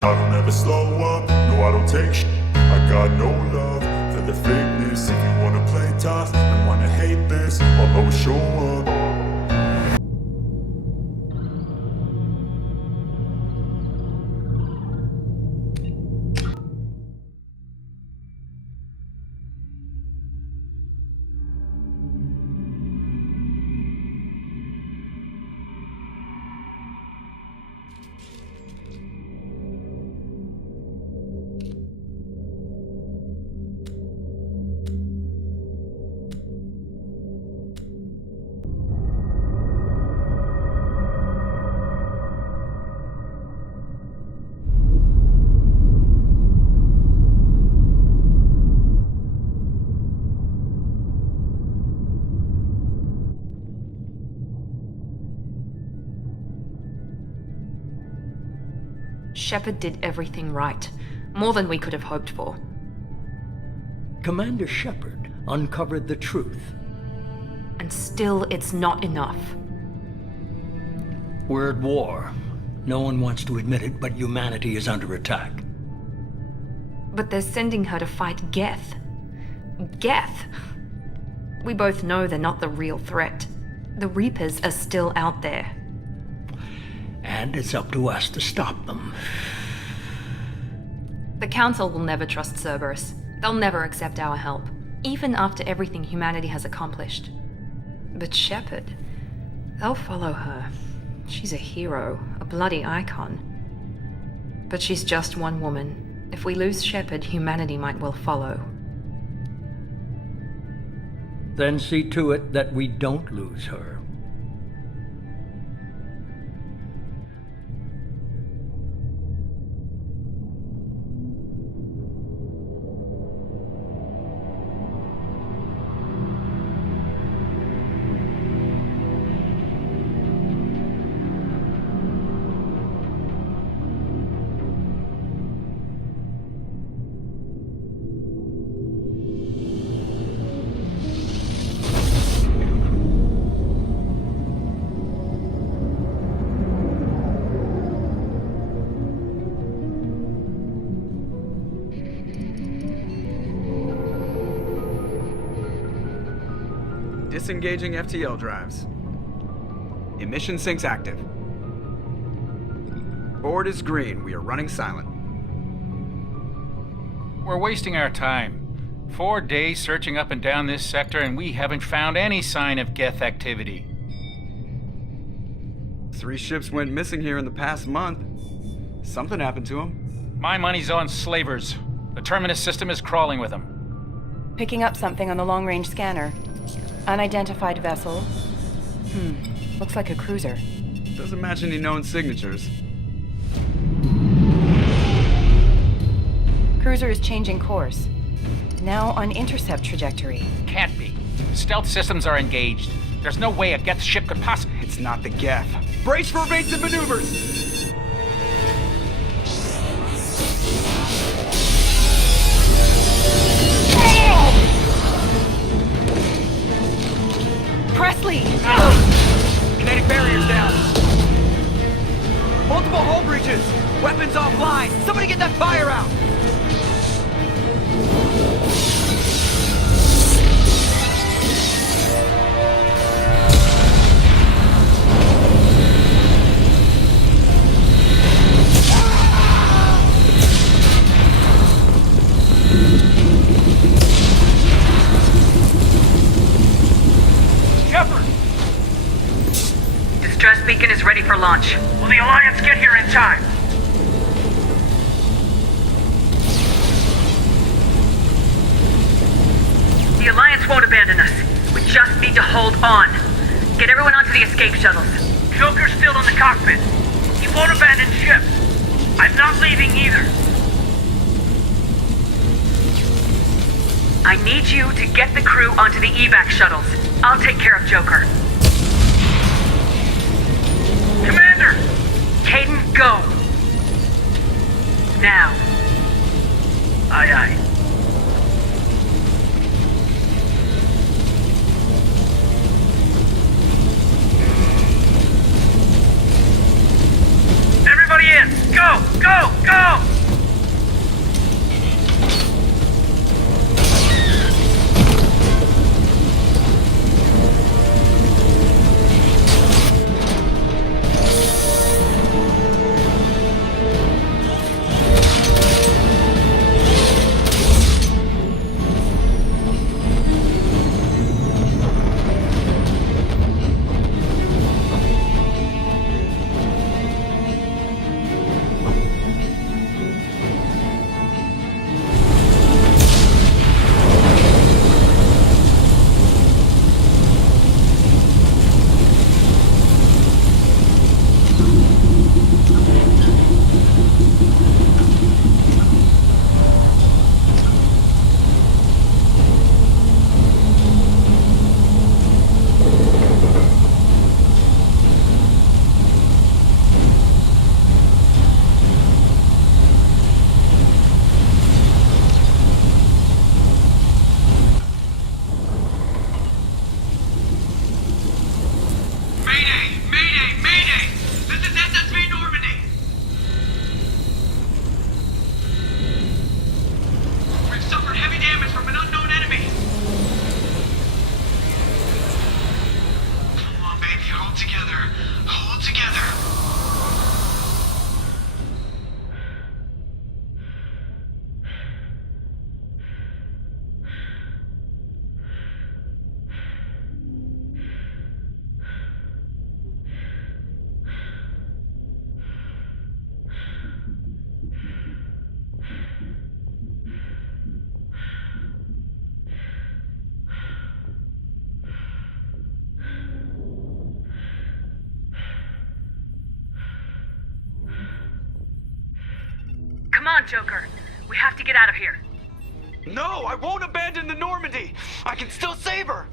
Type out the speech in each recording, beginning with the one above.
I don't ever slow up, no I don't take shit. I got no love for the fakeness. If you wanna play tough and wanna hate this, I'll always show up. Shepard did everything right. More than we could have hoped for. Commander Shepard uncovered the truth. And still, it's not enough. We're at war. No one wants to admit it, but humanity is under attack. But they're sending her to fight Geth. Geth! We both know they're not the real threat. The Reapers are still out there. And it's up to us to stop them. The Council will never trust Cerberus. They'll never accept our help, even after everything humanity has accomplished. But Shepard, they'll follow her. She's a hero, a bloody icon. But she's just one woman. If we lose Shepard, humanity might well follow. Then see to it that we don't lose her. Disengaging FTL drives. Emission sinks active. Board is green. We are running silent. We're wasting our time. 4 days searching up and down this sector, and we haven't found any sign of Geth activity. 3 ships went missing here in the past month. Something happened to them. My money's on slavers. The Terminus system is crawling with them. Picking up something on the long-range scanner. Unidentified vessel. Looks like a cruiser. Doesn't match any known signatures. Cruiser is changing course. Now on intercept trajectory. Can't be. Stealth systems are engaged. There's no way a Geth ship could possibly... It's not the Geth. Brace for evasive maneuvers! Presley! Kinetic barriers down. Multiple hull breaches. Weapons offline. Somebody get that fire out. Distress beacon is ready for launch. Will the Alliance get here in time? The Alliance won't abandon us. We just need to hold on. Get everyone onto the escape shuttles. Joker's still in the cockpit. He won't abandon ship. I'm not leaving either. I need you to get the crew onto the evac shuttles. I'll take care of Joker. Commander! Caden, go! Now. Aye, aye. Everybody in! Go! Go! Go! on, Joker. We have to get out of here. No, I won't abandon the Normandy! I can still save her!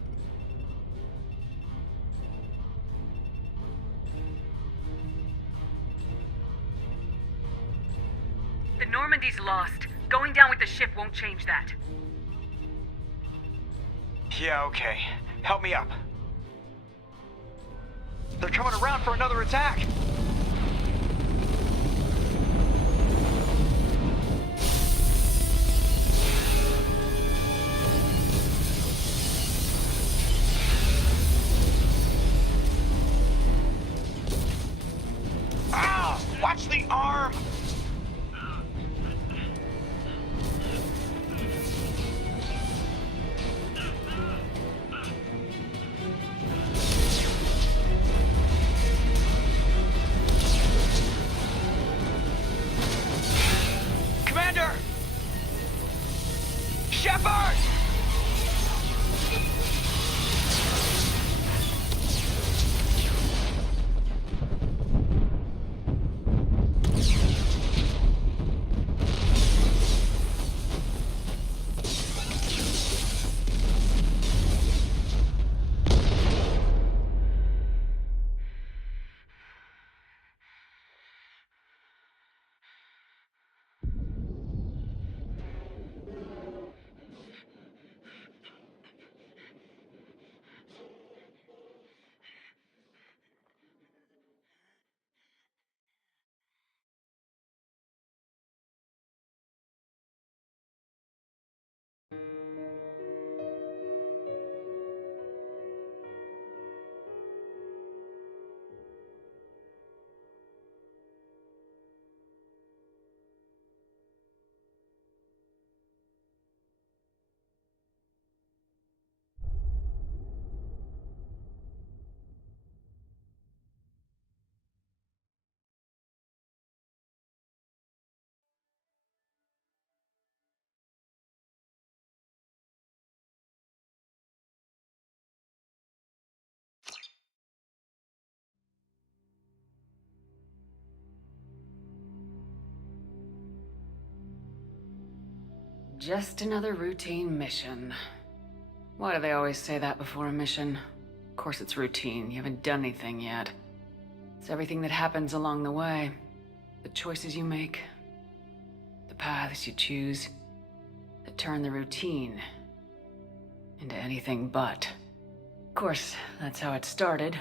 The Normandy's lost. Going down with the ship won't change that. Yeah, okay. Help me up. They're coming around for another attack! Ow! Watch the arm! Commander! Shepard! Just another routine mission. Why do they always say that before a mission? Of course it's routine. You haven't done anything yet. It's everything that happens along the way. The choices you make. The paths you choose. That turn the routine into anything but. Of course, that's how it started.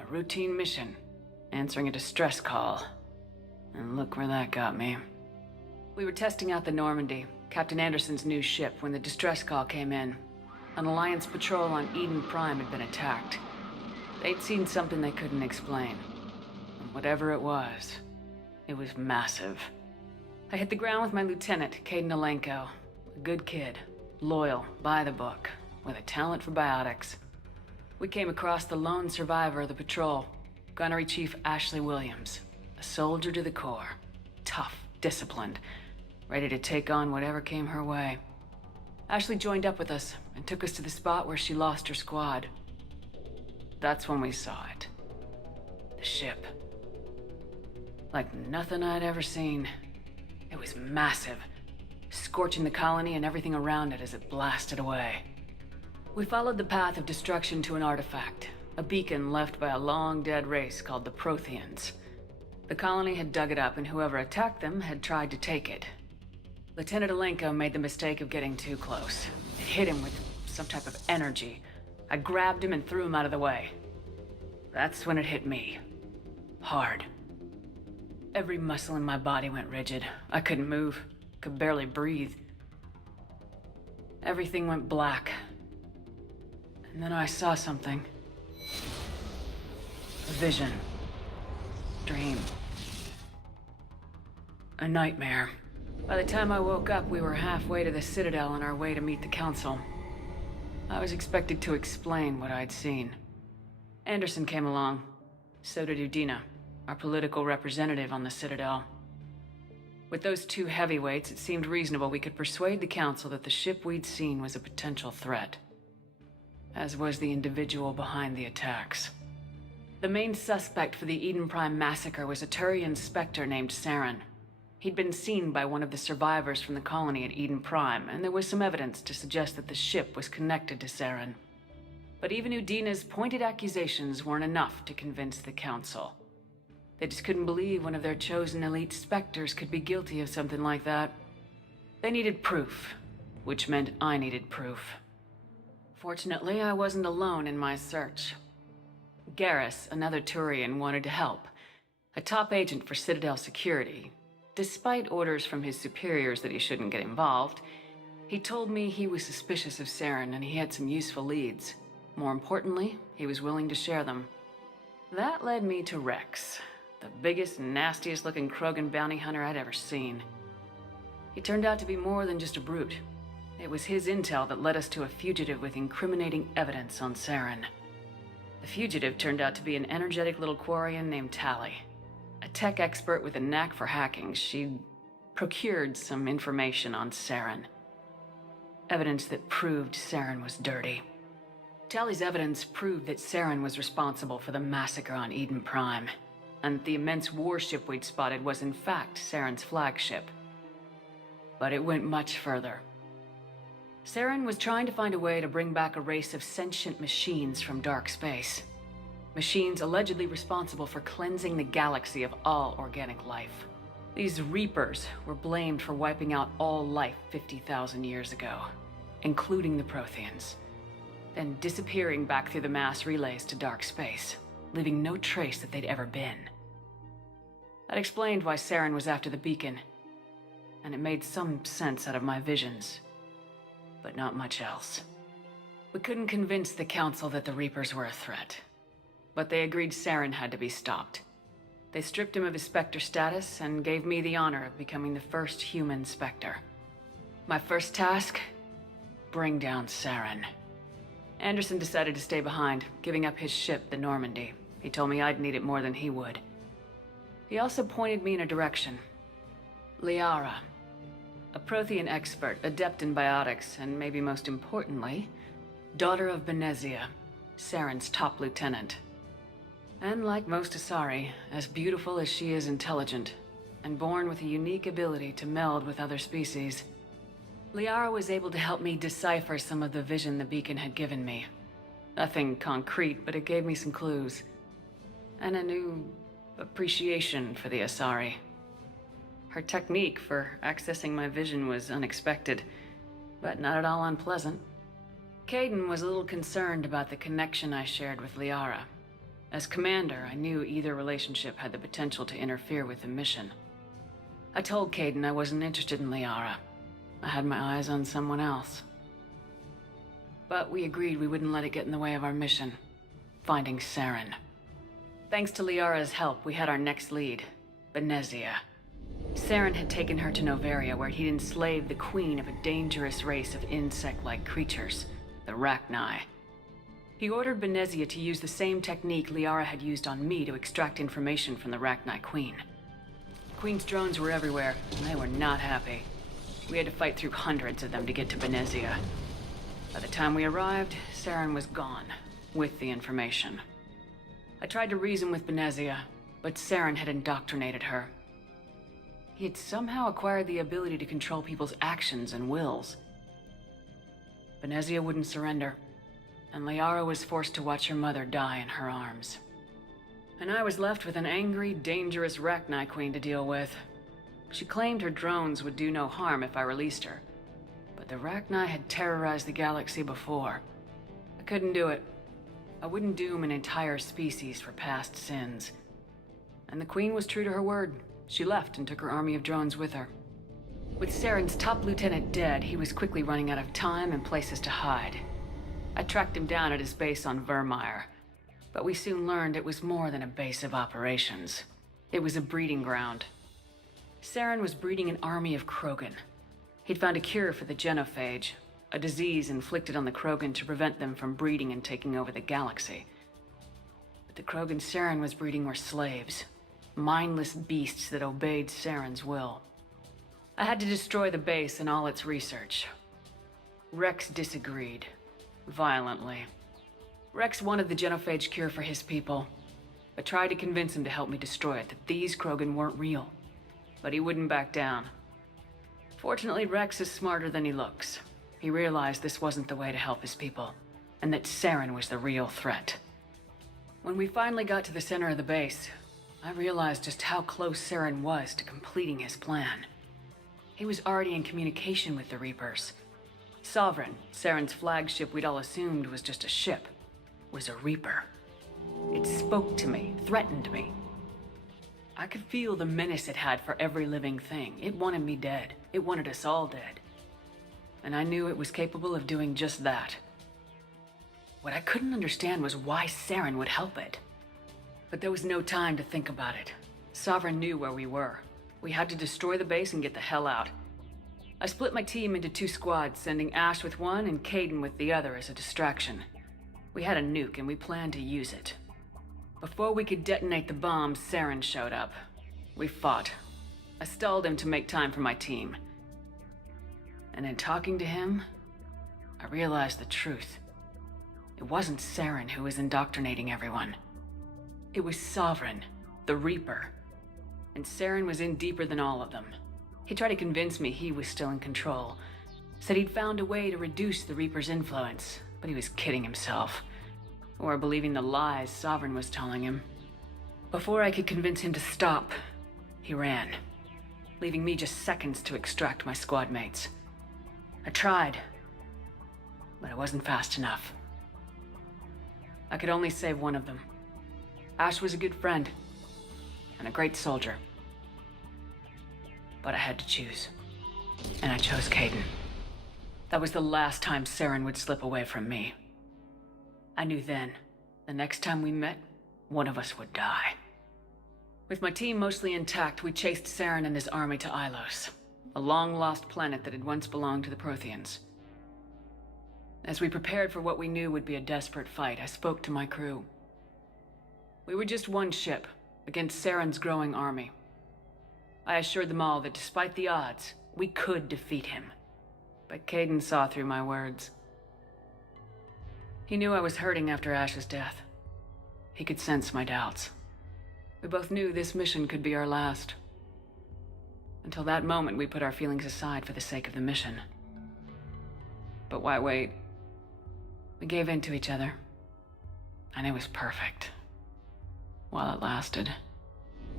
A routine mission. Answering a distress call. And look where that got me. We were testing out the Normandy, Captain Anderson's new ship, when the distress call came in. An Alliance patrol on Eden Prime had been attacked. They'd seen something they couldn't explain. And whatever it was massive. I hit the ground with my lieutenant, Caden Alenko. A good kid, loyal, by the book, with a talent for biotics. We came across the lone survivor of the patrol, Gunnery Chief Ashley Williams. A soldier to the core. Tough, disciplined, ready to take on whatever came her way. Ashley joined up with us and took us to the spot where she lost her squad. That's when we saw it. The ship. Like nothing I'd ever seen. It was massive, scorching the colony and everything around it as it blasted away. We followed the path of destruction to an artifact, a beacon left by a long-dead race called the Protheans. The colony had dug it up, and whoever attacked them had tried to take it. Lieutenant Alenko made the mistake of getting too close. It hit him with some type of energy. I grabbed him and threw him out of the way. That's when it hit me. Hard. Every muscle in my body went rigid. I couldn't move, could barely breathe. Everything went black. And then I saw something. A vision. Dream. A nightmare. By the time I woke up, we were halfway to the Citadel on our way to meet the Council. I was expected to explain what I'd seen. Anderson came along. So did Udina, our political representative on the Citadel. With those two heavyweights, it seemed reasonable we could persuade the Council that the ship we'd seen was a potential threat. As was the individual behind the attacks. The main suspect for the Eden Prime massacre was a Turian Spectre named Saren. He'd been seen by one of the survivors from the colony at Eden Prime, and there was some evidence to suggest that the ship was connected to Saren. But even Udina's pointed accusations weren't enough to convince the Council. They just couldn't believe one of their chosen elite Spectres could be guilty of something like that. They needed proof, which meant I needed proof. Fortunately, I wasn't alone in my search. Garrus, another Turian, wanted to help. A top agent for Citadel Security. Despite orders from his superiors that he shouldn't get involved, he told me he was suspicious of Saren and he had some useful leads. More importantly, he was willing to share them. That led me to Rex, the biggest, nastiest looking Krogan bounty hunter I'd ever seen. He turned out to be more than just a brute. It was his intel that led us to a fugitive with incriminating evidence on Saren. The fugitive turned out to be an energetic little Quarian named Tally. A tech expert with a knack for hacking, she'd procured some information on Saren. Evidence that proved Saren was dirty. Tally's evidence proved that Saren was responsible for the massacre on Eden Prime, and that the immense warship we'd spotted was in fact Saren's flagship. But it went much further. Saren was trying to find a way to bring back a race of sentient machines from dark space. Machines allegedly responsible for cleansing the galaxy of all organic life. These Reapers were blamed for wiping out all life 50,000 years ago, including the Protheans, then disappearing back through the mass relays to dark space, leaving no trace that they'd ever been. That explained why Saren was after the beacon, and it made some sense out of my visions, but not much else. We couldn't convince the Council that the Reapers were a threat, but they agreed Saren had to be stopped. They stripped him of his Spectre status and gave me the honor of becoming the first human Spectre. My first task? Bring down Saren. Anderson decided to stay behind, giving up his ship, the Normandy. He told me I'd need it more than he would. He also pointed me in a direction. Liara. A Prothean expert, adept in biotics, and maybe most importantly, daughter of Benezia, Saren's top lieutenant. And like most Asari, as beautiful as she is intelligent, and born with a unique ability to meld with other species. Liara was able to help me decipher some of the vision the beacon had given me. Nothing concrete, but it gave me some clues. And a new appreciation for the Asari. Her technique for accessing my vision was unexpected, but not at all unpleasant. Caden was a little concerned about the connection I shared with Liara. As commander, I knew either relationship had the potential to interfere with the mission. I told Caden I wasn't interested in Liara. I had my eyes on someone else. But we agreed we wouldn't let it get in the way of our mission, finding Saren. Thanks to Liara's help, we had our next lead, Benezia. Saren had taken her to Noveria, where he'd enslaved the queen of a dangerous race of insect-like creatures, the Rachni. He ordered Benezia to use the same technique Liara had used on me to extract information from the Rachni Queen. The Queen's drones were everywhere, and they were not happy. We had to fight through hundreds of them to get to Benezia. By the time we arrived, Saren was gone, with the information. I tried to reason with Benezia, but Saren had indoctrinated her. He had somehow acquired the ability to control people's actions and wills. Benezia wouldn't surrender, and Liara was forced to watch her mother die in her arms. And I was left with an angry, dangerous Rachni Queen to deal with. She claimed her drones would do no harm if I released her, but the Rachni had terrorized the galaxy before. I couldn't do it. I wouldn't doom an entire species for past sins. And the Queen was true to her word. She left and took her army of drones with her. With Saren's top lieutenant dead, he was quickly running out of time and places to hide. I tracked him down at his base on Vermeer, but we soon learned it was more than a base of operations. It was a breeding ground. Saren was breeding an army of Krogan. He'd found a cure for the genophage, a disease inflicted on the Krogan to prevent them from breeding and taking over the galaxy. But the Krogan Saren was breeding were slaves, mindless beasts that obeyed Saren's will. I had to destroy the base and all its research. Rex disagreed. Violently. Rex wanted the genophage cure for his people. I tried to convince him to help me destroy it, that these Krogan weren't real. but he wouldn't back down. Fortunately, Rex is smarter than he looks. He realized this wasn't the way to help his people, and that Saren was the real threat. When we finally got to the center of the base, I realized just how close Saren was to completing his plan. He was already in communication with the Reapers. Sovereign, Saren's flagship we'd all assumed was just a ship, was a Reaper. It spoke to me, threatened me. I could feel the menace it had for every living thing. It wanted me dead. It wanted us all dead. And I knew it was capable of doing just that. What I couldn't understand was why Saren would help it. But there was no time to think about it. Sovereign knew where we were. We had to destroy the base and get the hell out. I split my team into 2 squads, sending Ash with one and Caden with the other as a distraction. We had a nuke and we planned to use it. Before we could detonate the bomb, Saren showed up. We fought. I stalled him to make time for my team. And in talking to him, I realized the truth. It wasn't Saren who was indoctrinating everyone. It was Sovereign, the Reaper. And Saren was in deeper than all of them. He tried to convince me he was still in control. Said he'd found a way to reduce the Reaper's influence, but he was kidding himself. Or believing the lies Sovereign was telling him. Before I could convince him to stop, he ran, leaving me just seconds to extract my squad mates. I tried, but I wasn't fast enough. I could only save one of them. Ash was a good friend, and a great soldier. But I had to choose, and I chose Caden. That was the last time Saren would slip away from me. I knew then, the next time we met, one of us would die. With my team mostly intact, we chased Saren and his army to Ilos, a long-lost planet that had once belonged to the Protheans. As we prepared for what we knew would be a desperate fight, I spoke to my crew. We were just one ship, against Saren's growing army. I assured them all that despite the odds, we could defeat him. But Caden saw through my words. He knew I was hurting after Ash's death. He could sense my doubts. We both knew this mission could be our last. Until that moment, we put our feelings aside for the sake of the mission. But why wait? We gave in to each other. And it was perfect. While it lasted.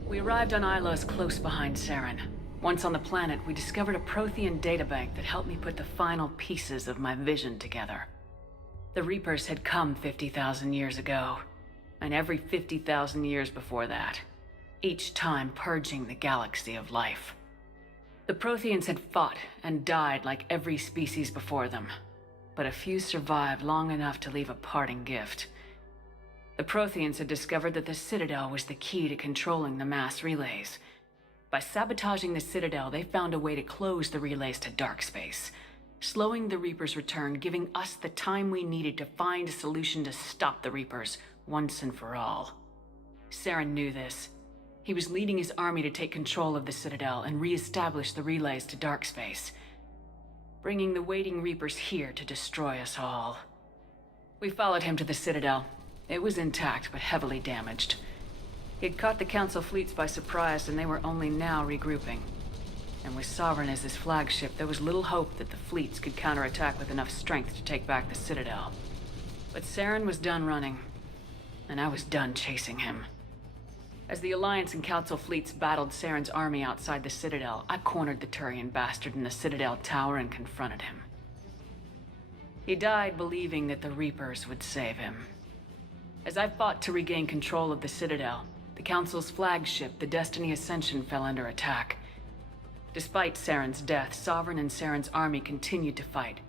We arrived on Ilos close behind Saren. Once on the planet, we discovered a Prothean databank that helped me put the final pieces of my vision together. The Reapers had come 50,000 years ago, and every 50,000 years before that, each time purging the galaxy of life. The Protheans had fought and died like every species before them, but a few survived long enough to leave a parting gift. The Protheans had discovered that the Citadel was the key to controlling the mass relays. By sabotaging the Citadel, they found a way to close the relays to dark space, slowing the Reapers' return, giving us the time we needed to find a solution to stop the Reapers once and for all. Saren knew this. He was leading his army to take control of the Citadel and re-establish the relays to dark space, bringing the waiting Reapers here to destroy us all. We followed him to the Citadel. It was intact, but heavily damaged. He had caught the Council fleets by surprise, and they were only now regrouping. And with Sovereign as his flagship, there was little hope that the fleets could counterattack with enough strength to take back the Citadel. But Saren was done running, and I was done chasing him. As the Alliance and Council fleets battled Saren's army outside the Citadel, I cornered the Turian bastard in the Citadel tower and confronted him. He died believing that the Reapers would save him. As I fought to regain control of the Citadel, the Council's flagship, the Destiny Ascension, fell under attack. Despite Saren's death, Sovereign and Saren's army continued to fight.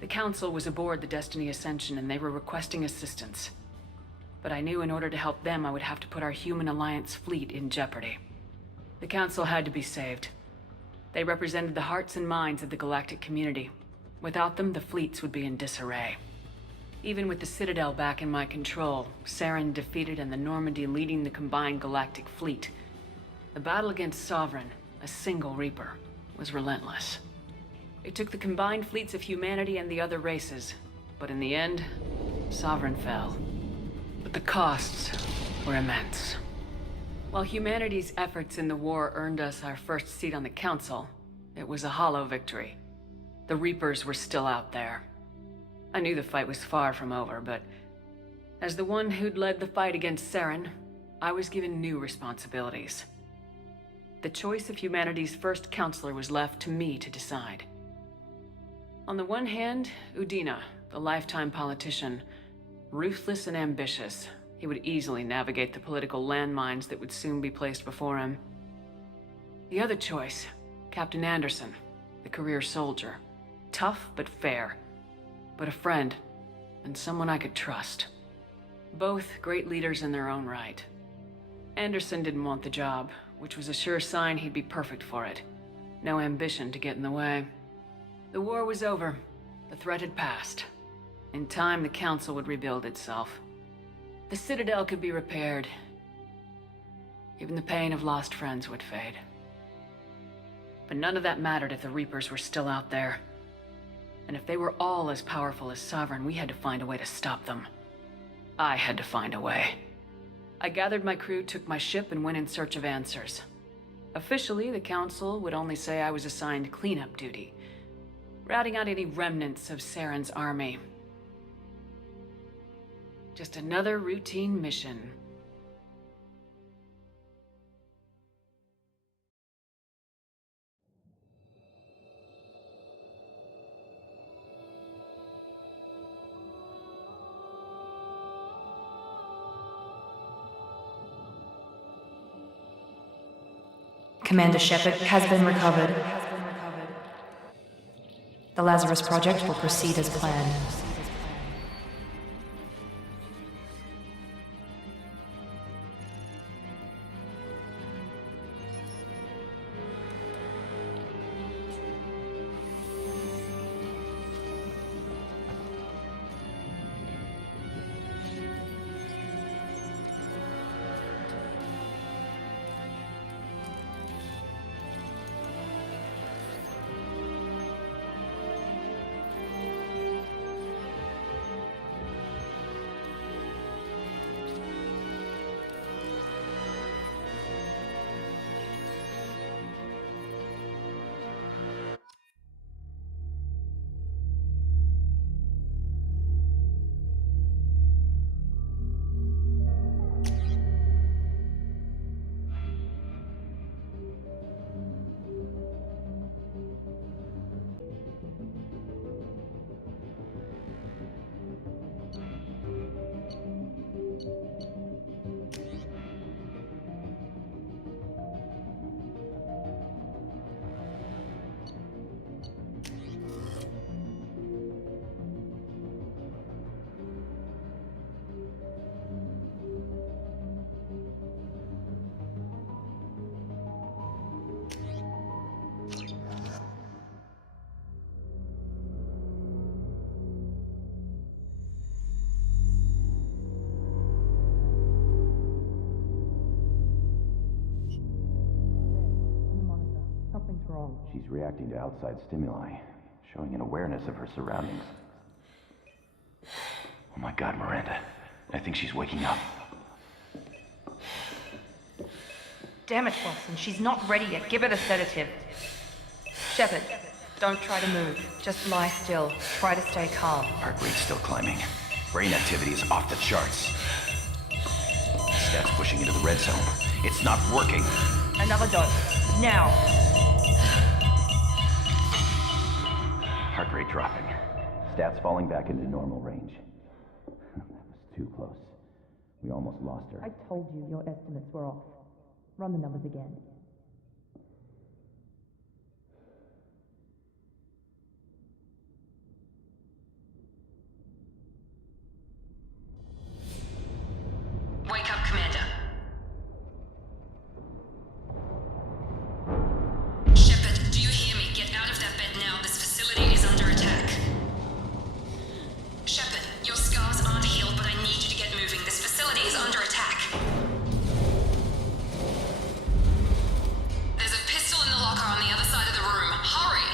The Council was aboard the Destiny Ascension and they were requesting assistance. But I knew in order to help them, I would have to put our human Alliance fleet in jeopardy. The Council had to be saved. They represented the hearts and minds of the galactic community. Without them, the fleets would be in disarray. Even with the Citadel back in my control, Saren defeated and the Normandy leading the combined galactic fleet, the battle against Sovereign, a single Reaper, was relentless. It took the combined fleets of humanity and the other races, but in the end, Sovereign fell. But the costs were immense. While humanity's efforts in the war earned us our first seat on the Council, it was a hollow victory. The Reapers were still out there. I knew the fight was far from over, but as the one who'd led the fight against Saren, I was given new responsibilities. The choice of humanity's first counselor was left to me to decide. On the one hand, Udina, the lifetime politician, ruthless and ambitious. He would easily navigate the political landmines that would soon be placed before him. The other choice, Captain Anderson, the career soldier. Tough but fair, but a friend, and someone I could trust. Both great leaders in their own right. Anderson didn't want the job, which was a sure sign he'd be perfect for it. No ambition to get in the way. The war was over. The threat had passed. In time, the Council would rebuild itself. The Citadel could be repaired. Even the pain of lost friends would fade. But none of that mattered if the Reapers were still out there. And if they were all as powerful as Sovereign, we had to find a way to stop them. I had to find a way. I gathered my crew, took my ship, and went in search of answers. Officially, the Council would only say I was assigned cleanup duty, routing out any remnants of Saren's army. Just another routine mission. Commander Shepard has been recovered. The Lazarus Project will proceed as planned. She's reacting to outside stimuli, showing an awareness of her surroundings. Oh my God, Miranda. I think she's waking up. Damn it, Watson, she's not ready yet. Give her the sedative. Shepard, don't try to move. Just lie still. Try to stay calm. Heart rate's still climbing. Brain activity is off the charts. Stats pushing into the red zone. It's not working. Another dose. Now. Heart rate dropping. Stats falling back into normal range. That was too close. We almost lost her. I told you your estimates were off. Run the numbers again. Wake up, Commander. Shepard, do you hear me? Get out of that bed now. This facility is under attack. Shepard, your scars aren't healed, but I need you to get moving. This facility is under attack. There's a pistol in the locker on the other side of the room. Hurry!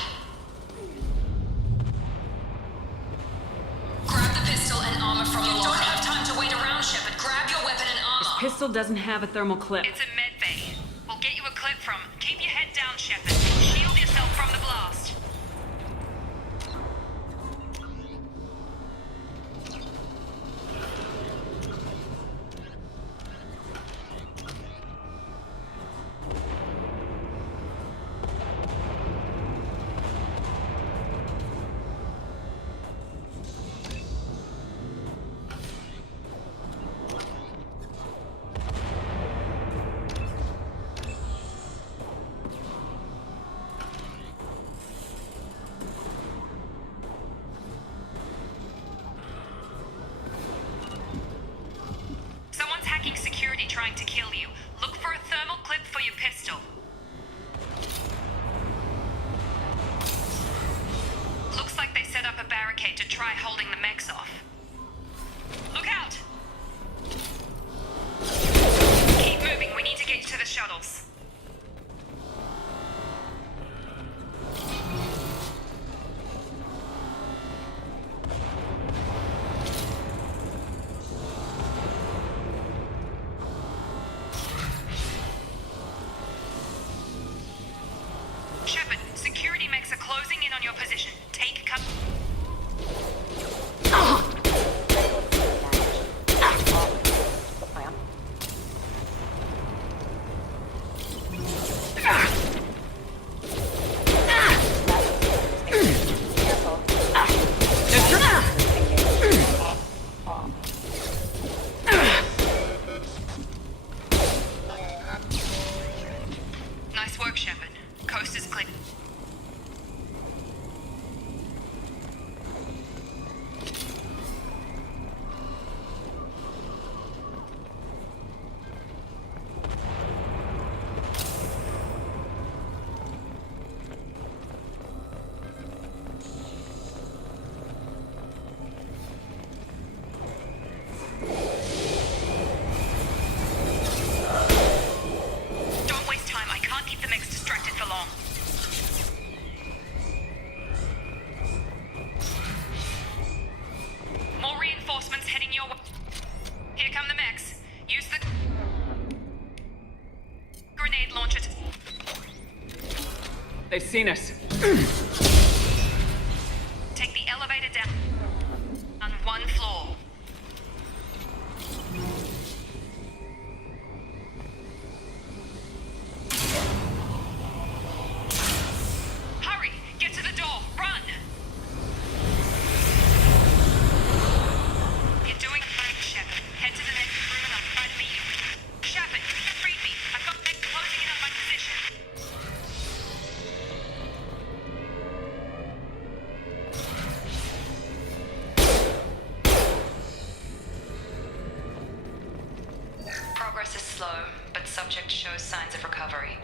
Grab the pistol and armor from the locker. You don't have time to wait around, Shepard. Grab your weapon and armor. This pistol doesn't have a thermal clip. It's a med barricade to try holding the mechs off. Look out! Keep moving, we need to get to the shuttles. Shepard, security mechs are closing in on your position. Take cover. Nice work, Shepard. Coast is clear. Don't waste time. I can't keep the mechs distracted for long. More reinforcements heading your way. Here come the mechs. Use the grenade launcher to... They've seen us. Take the elevator down on one floor. Hurry! Get to the door! Run! You're doing fine, Shepard. Head to the next room and I'll try to meet you. Shepard, read me. I've got mech closing in on my position. Progress is slow, but subject shows signs of recovery.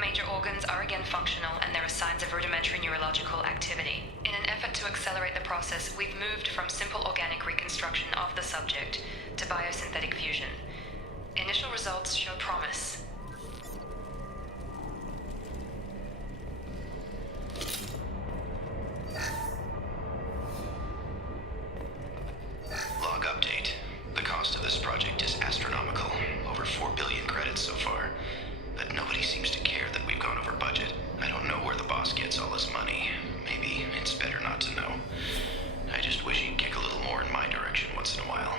Major organs are again functional, and there are signs of rudimentary neurological activity. In an effort to accelerate the process, we've moved from simple organic reconstruction of the subject to biosynthetic fusion. Initial results show promise. Log update. The cost of this project is astronomical. Over 4 billion credits so far. But nobody seems to care that we've gone over budget. I don't know where the boss gets all this money. Maybe it's better not to know. I just wish he'd kick a little more in my direction once in a while.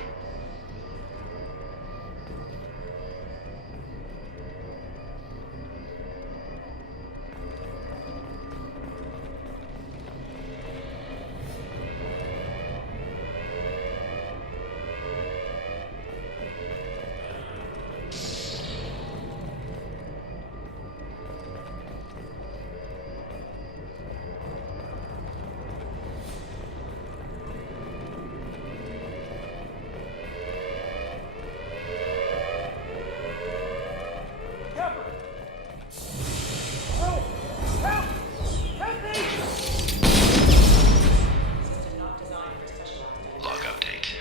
Log update.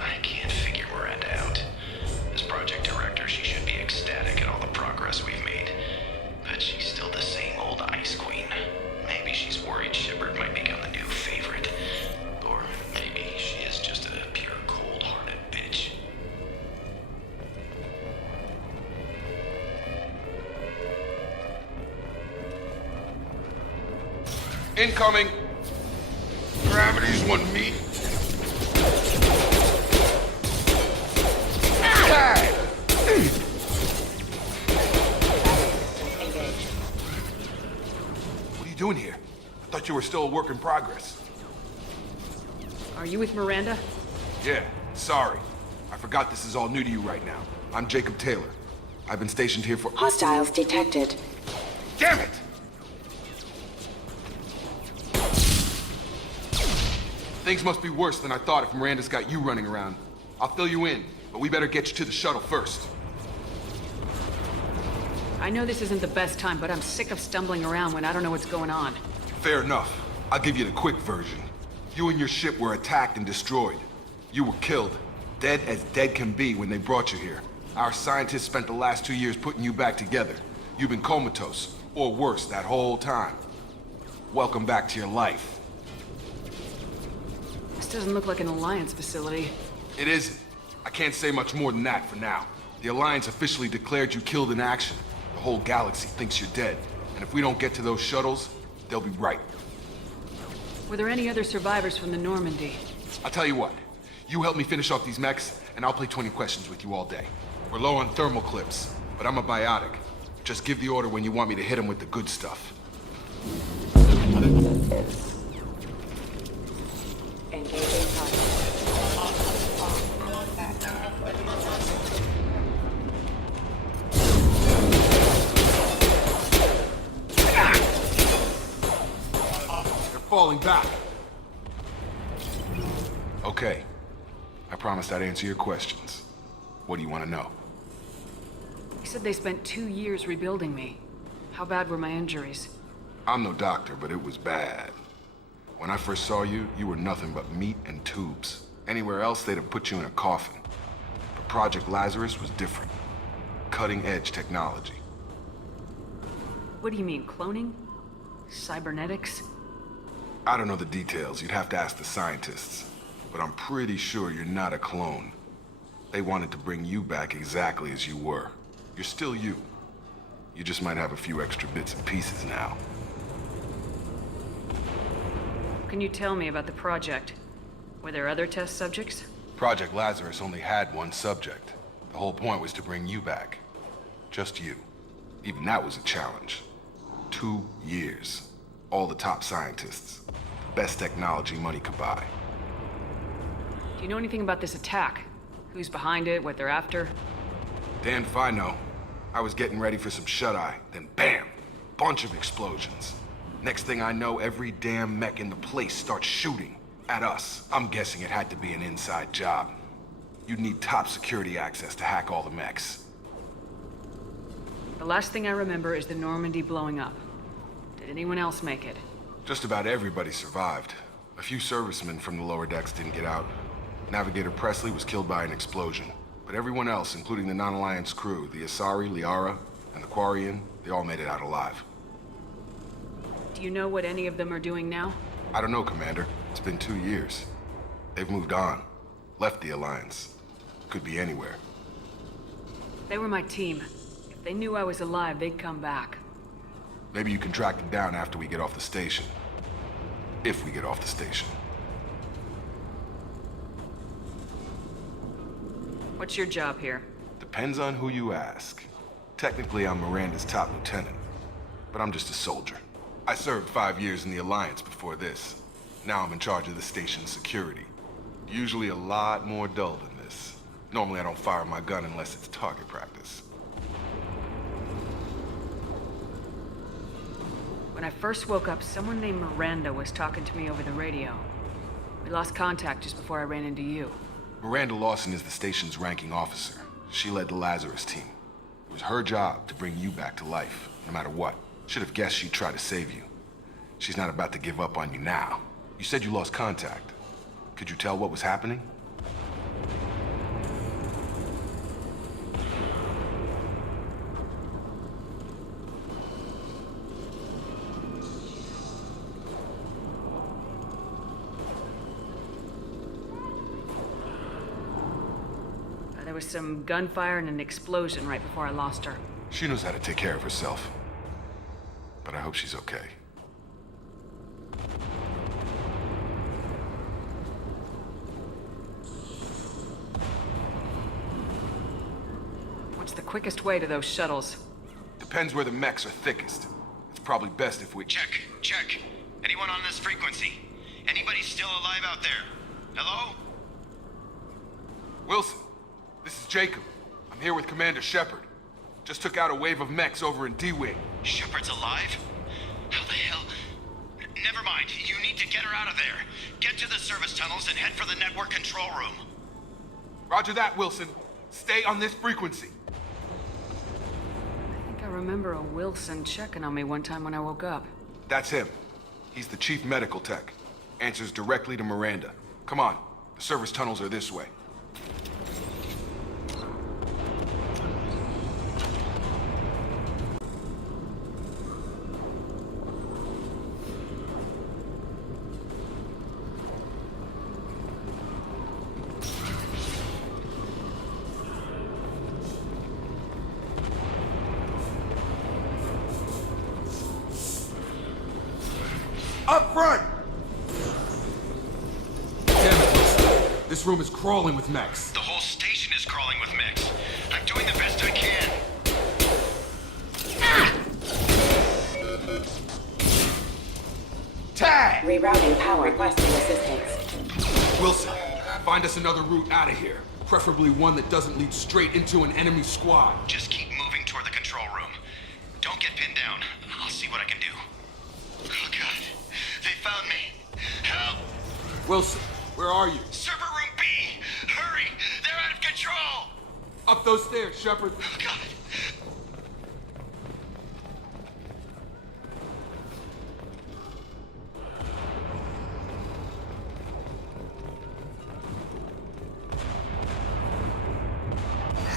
I can't figure Miranda out. As project director, she should be ecstatic at all the progress we've made. But she's still the same old ice queen. Maybe she's worried Shepard might become the new favorite. Or maybe she is just a pure cold-hearted bitch. Incoming! Gravity's want me. What are you doing here? I thought you were still a work in progress. Are you with Miranda? Yeah, sorry. I forgot this is all new to you right now. I'm Jacob Taylor. I've been stationed here for— Hostiles detected. Damn it! Things must be worse than I thought if Miranda's got you running around. I'll fill you in, but we better get you to the shuttle first. I know this isn't the best time, but I'm sick of stumbling around when I don't know what's going on. Fair enough. I'll give you the quick version. You and your ship were attacked and destroyed. You were killed. Dead as dead can be when they brought you here. Our scientists spent the last 2 years putting you back together. You've been comatose, or worse, that whole time. Welcome back to your life. This doesn't look like an Alliance facility. It isn't. I can't say much more than that for now. The Alliance officially declared you killed in action. The whole galaxy thinks you're dead. And if we don't get to those shuttles, they'll be right. Were there any other survivors from the Normandy? I'll tell you what. You help me finish off these mechs, and I'll play 20 questions with you all day. We're low on thermal clips, but I'm a biotic. Just give the order when you want me to hit them with the good stuff. They're falling back. Okay. I promised I'd answer your questions. What do you want to know? You said they spent 2 years rebuilding me. How bad were my injuries? I'm no doctor, but it was bad. When I first saw you, you were nothing but meat and tubes. Anywhere else, they'd have put you in a coffin. But Project Lazarus was different. Cutting-edge technology. What do you mean, cloning? Cybernetics? I don't know the details. You'd have to ask the scientists. But I'm pretty sure you're not a clone. They wanted to bring you back exactly as you were. You're still you. You just might have a few extra bits and pieces now. Can you tell me about the project? Were there other test subjects? Project Lazarus only had one subject. The whole point was to bring you back. Just you. Even that was a challenge. 2 years. All the top scientists. The best technology money could buy. Do you know anything about this attack? Who's behind it, what they're after? Damn if I know. I was getting ready for some shut-eye, then bam! Bunch of explosions. Next thing I know, every damn mech in the place starts shooting. At us. I'm guessing it had to be an inside job. You'd need top security access to hack all the mechs. The last thing I remember is the Normandy blowing up. Did anyone else make it? Just about everybody survived. A few servicemen from the lower decks didn't get out. Navigator Presley was killed by an explosion. But everyone else, including the non-Alliance crew, the Asari, Liara, and the Quarian, they all made it out alive. Do you know what any of them are doing now? I don't know, Commander. It's been 2 years. They've moved on. Left the Alliance. Could be anywhere. They were my team. If they knew I was alive, they'd come back. Maybe you can track them down after we get off the station. If we get off the station. What's your job here? Depends on who you ask. Technically, I'm Miranda's top lieutenant. But I'm just a soldier. I served 5 years in the Alliance before this. Now I'm in charge of the station's security. Usually a lot more dull than this. Normally I don't fire my gun unless it's target practice. When I first woke up, someone named Miranda was talking to me over the radio. We lost contact just before I ran into you. Miranda Lawson is the station's ranking officer. She led the Lazarus team. It was her job to bring you back to life, no matter what. Should have guessed she'd try to save you. She's not about to give up on you now. You said you lost contact. Could you tell what was happening? There was some gunfire and an explosion right before I lost her. She knows how to take care of herself. But I hope she's okay. What's the quickest way to those shuttles? Depends where the mechs are thickest. It's probably best if we... Check. Anyone on this frequency? Anybody still alive out there? Hello? Wilson, this is Jacob. I'm here with Commander Shepard. Just took out a wave of mechs over in D-Wing. Shepard's alive? How the hell? Never mind. You need to get her out of there. Get to the service tunnels and head for the network control room. Roger that, Wilson. Stay on this frequency. I think I remember a Wilson checking on me one time when I woke up. That's him. He's the chief medical tech. Answers directly to Miranda. Come on, the service tunnels are this way. Up front! Damn it, Wilson. This room is crawling with mechs. The whole station is crawling with mechs. I'm doing the best I can. Tag! Rerouting power requesting assistance. Wilson, find us another route out of here. Preferably one that doesn't lead straight into an enemy squad. Just keep moving toward the control room. Don't get pinned down. I'll see what I can do. Oh god, they found me. Help! Wilson, where are you? Server room B! Hurry! They're out of control! Up those stairs, Shepard. Oh god.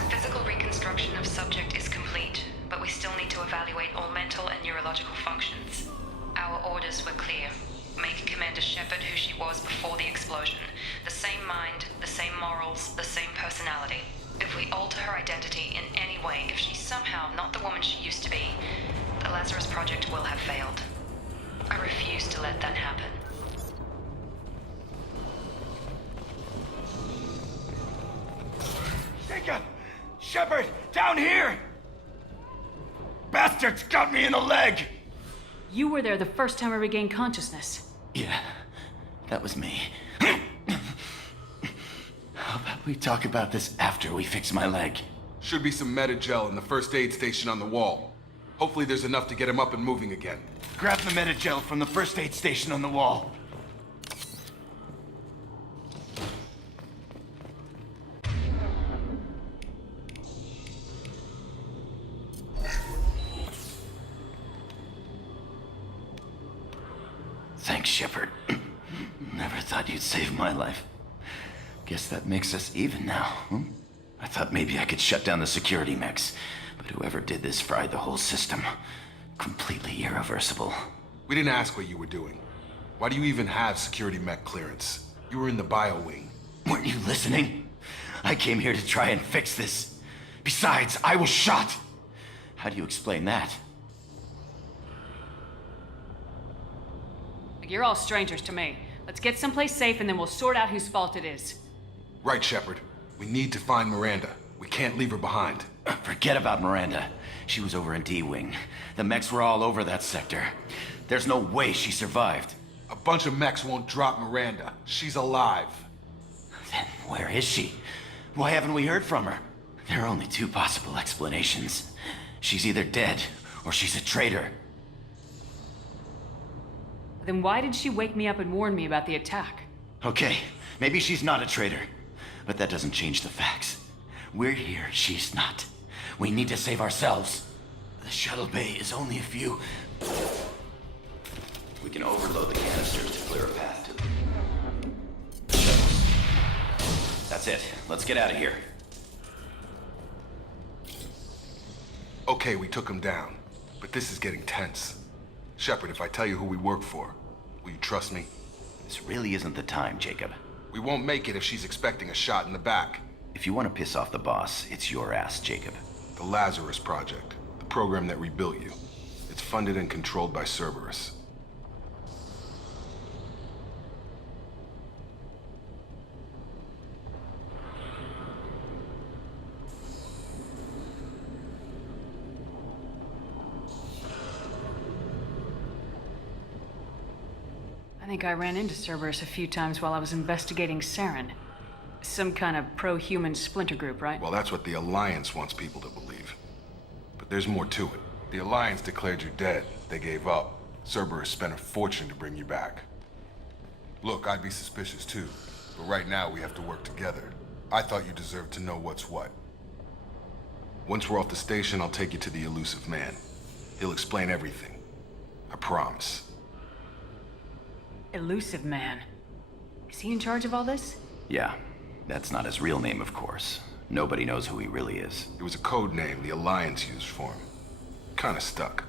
Physical reconstruction of subject is complete, but we still need to evaluate all mental and neurological functions. Our orders were clear. Make Commander Shepard who she was before the explosion. The same mind, the same morals, the same personality. If we alter her identity in any way, if she's somehow not the woman she used to be, the Lazarus Project will have failed. I refuse to let that happen. Jacob! Shepard! Down here! Bastards got me in the leg! You were there the first time I regained consciousness. Yeah, that was me. How about we talk about this after we fix my leg? Should be some Metagel in the first aid station on the wall. Hopefully there's enough to get him up and moving again. Grab the Metagel from the first aid station on the wall. Thanks, Shepard. Never thought you'd save my life. Guess that makes us even now, huh? I thought maybe I could shut down the security mechs, but whoever did this fried the whole system. Completely irreversible. We didn't ask what you were doing. Why do you even have security mech clearance? You were in the bio wing. Weren't you listening? I came here to try and fix this. Besides, I was shot. How do you explain that? You're all strangers to me. Let's get someplace safe and then we'll sort out whose fault it is. Right, Shepard. We need to find Miranda. We can't leave her behind. Forget about Miranda. She was over in D-Wing. The mechs were all over that sector. There's no way she survived. A bunch of mechs won't drop Miranda. She's alive. Then where is she? Why haven't we heard from her? There are only two possible explanations. She's either dead, or she's a traitor. Then why did she wake me up and warn me about the attack? Okay, maybe she's not a traitor. But that doesn't change the facts. We're here, she's not. We need to save ourselves. The shuttle bay is only a few... We can overload the canisters to clear a path to the shuttles. That's it. Let's get out of here. Okay, we took him down. But this is getting tense. Shepard, if I tell you who we work for, will you trust me? This really isn't the time, Jacob. We won't make it if she's expecting a shot in the back. If you want to piss off the boss, it's your ass, Jacob. The Lazarus Project, the program that rebuilt you. It's funded and controlled by Cerberus. I think I ran into Cerberus a few times while I was investigating Saren. Some kind of pro-human splinter group, right? Well, that's what the Alliance wants people to believe. But there's more to it. The Alliance declared you dead. They gave up. Cerberus spent a fortune to bring you back. Look, I'd be suspicious too. But right now, we have to work together. I thought you deserved to know what's what. Once we're off the station, I'll take you to the elusive man. He'll explain everything. I promise. Elusive Man. Is he in charge of all this? Yeah, that's not his real name, of course. Nobody knows who he really is. It was a code name the Alliance used for him. Kinda stuck.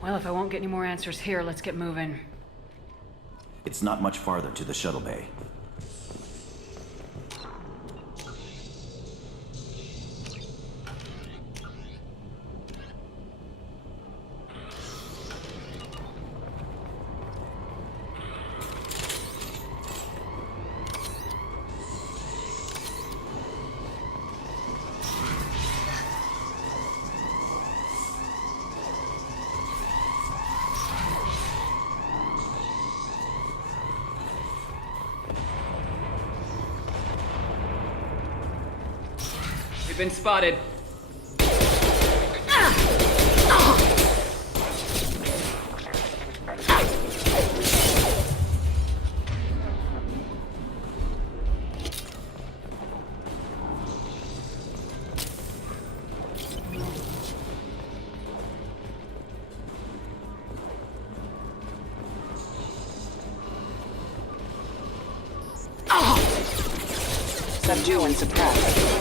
Well, if I won't get any more answers here, let's get moving. It's not much farther to the shuttle bay. We've been spotted. Subdue and suppress.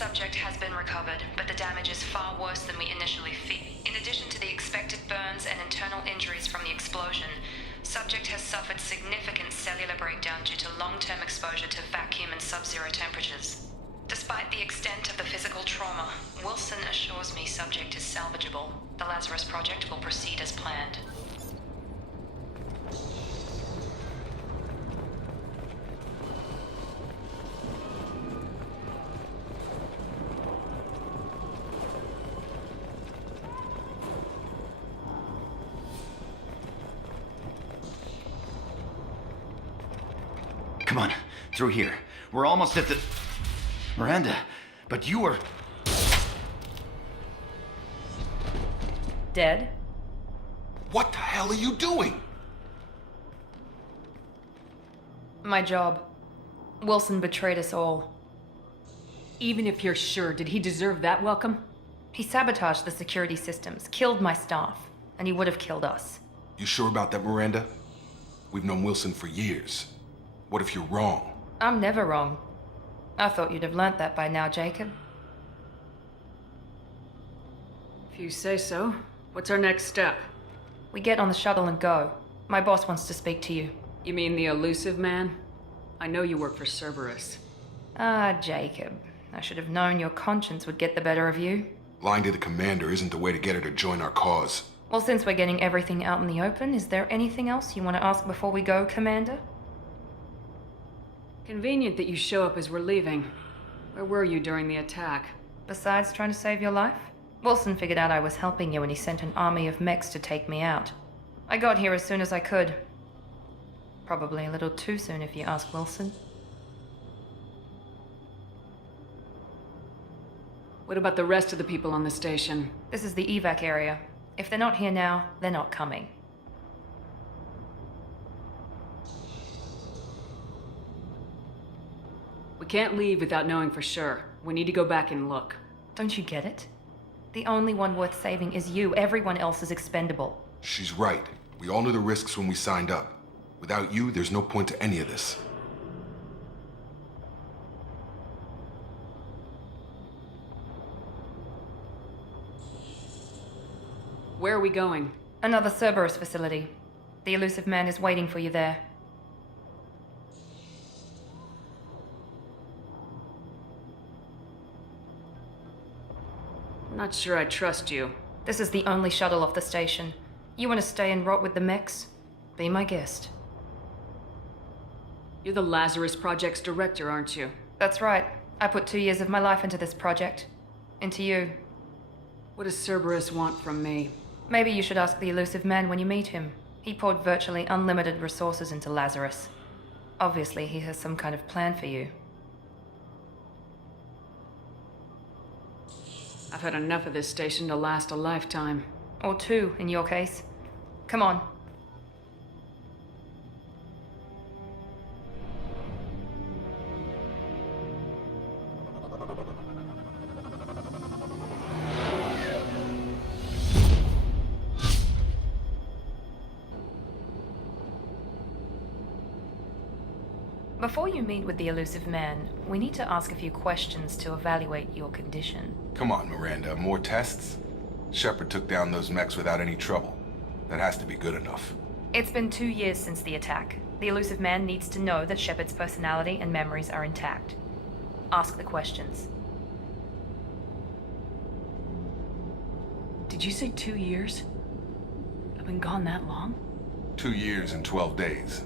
Subject has been recovered, but the damage is far worse than we initially feared. In addition to the expected burns and internal injuries from the explosion, subject has suffered significant cellular breakdown due to long-term exposure to vacuum and sub-zero temperatures. Despite the extent of the physical trauma, Wilson assures me subject is salvageable. The Lazarus Project will proceed as planned. Come on, through here. We're almost at the... Miranda, but you were... Dead? What the hell are you doing? My job. Wilson betrayed us all. Even if you're sure, did he deserve that welcome? He sabotaged the security systems, killed my staff, and he would have killed us. You sure about that, Miranda? We've known Wilson for years. What if you're wrong? I'm never wrong. I thought you'd have learnt that by now, Jacob. If you say so. What's our next step? We get on the shuttle and go. My boss wants to speak to you. You mean the Elusive Man? I know you work for Cerberus. Ah, Jacob. I should have known your conscience would get the better of you. Lying to the commander isn't the way to get her to join our cause. Well, since we're getting everything out in the open, is there anything else you want to ask before we go, Commander? Convenient that you show up as we're leaving. Where were you during the attack? Besides trying to save your life? Wilson figured out I was helping you and he sent an army of mechs to take me out. I got here as soon as I could. Probably a little too soon if you ask Wilson. What about the rest of the people on the station? This is the evac area. If they're not here now, they're not coming. We can't leave without knowing for sure. We need to go back and look. Don't you get it? The only one worth saving is you. Everyone else is expendable. She's right. We all knew the risks when we signed up. Without you, there's no point to any of this. Where are we going? Another Cerberus facility. The elusive man is waiting for you there. I'm not sure I trust you. This is the only shuttle off the station. You want to stay and rot with the mechs? Be my guest. You're the Lazarus Project's director, aren't you? That's right. I put 2 years of my life into this project. Into you. What does Cerberus want from me? Maybe you should ask the elusive man when you meet him. He poured virtually unlimited resources into Lazarus. Obviously, he has some kind of plan for you. I've had enough of this station to last a lifetime. Or 2, in your case. Come on. Before you meet with the elusive man, we need to ask a few questions to evaluate your condition. Come on, Miranda, more tests? Shepard took down those mechs without any trouble. That has to be good enough. It's been 2 years since the attack. The elusive man needs to know that Shepard's personality and memories are intact. Ask the questions. Did you say 2 years? I've been gone that long? 2 years and 12 days.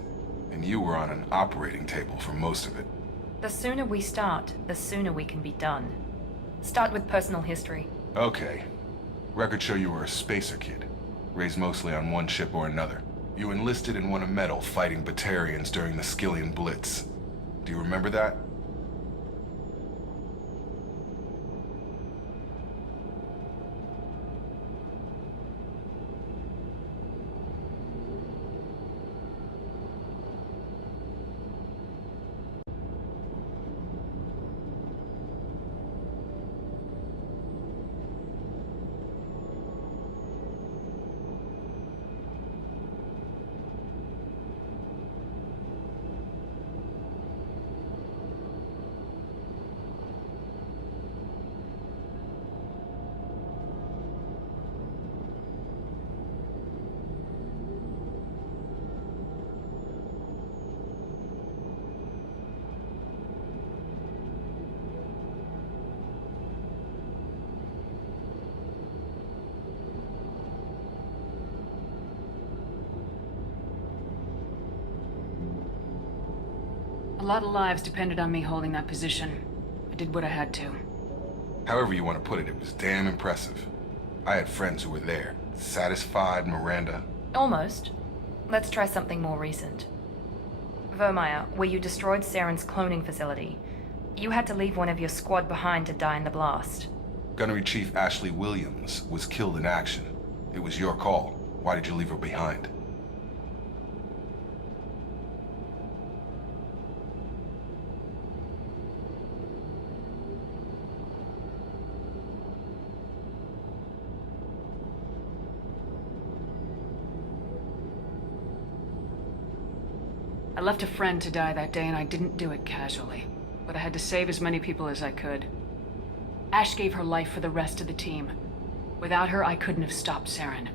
And you were on an operating table for most of it. The sooner we start, the sooner we can be done. Start with personal history. Okay. Records show you were a spacer kid, raised mostly on one ship or another. You enlisted and won a medal fighting Batarians during the Skillian Blitz. Do you remember that? A lot of lives depended on me holding that position. I did what I had to. However you want to put it, it was damn impressive. I had friends who were there. Satisfied, Miranda. Almost. Let's try something more recent. Vermeer, where you destroyed Saren's cloning facility. You had to leave one of your squad behind to die in the blast. Gunnery Chief Ashley Williams was killed in action. It was your call. Why did you leave her behind? I left a friend to die that day, and I didn't do it casually. But I had to save as many people as I could. Ash gave her life for the rest of the team. Without her, I couldn't have stopped Saren.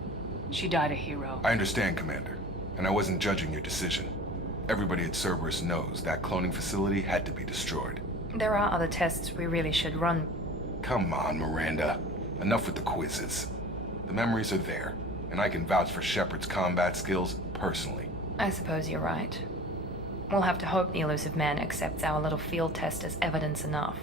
She died a hero. I understand, Commander. And I wasn't judging your decision. Everybody at Cerberus knows that cloning facility had to be destroyed. There are other tests we really should run. Come on, Miranda. Enough with the quizzes. The memories are there, and I can vouch for Shepard's combat skills personally. I suppose you're right. We'll have to hope the elusive man accepts our little field test as evidence enough.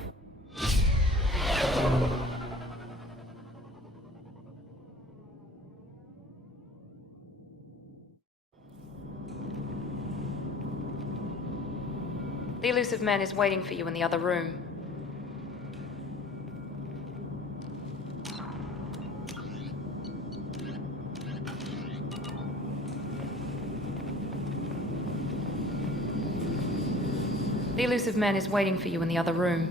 The elusive man is waiting for you in the other room. The elusive man is waiting for you in the other room.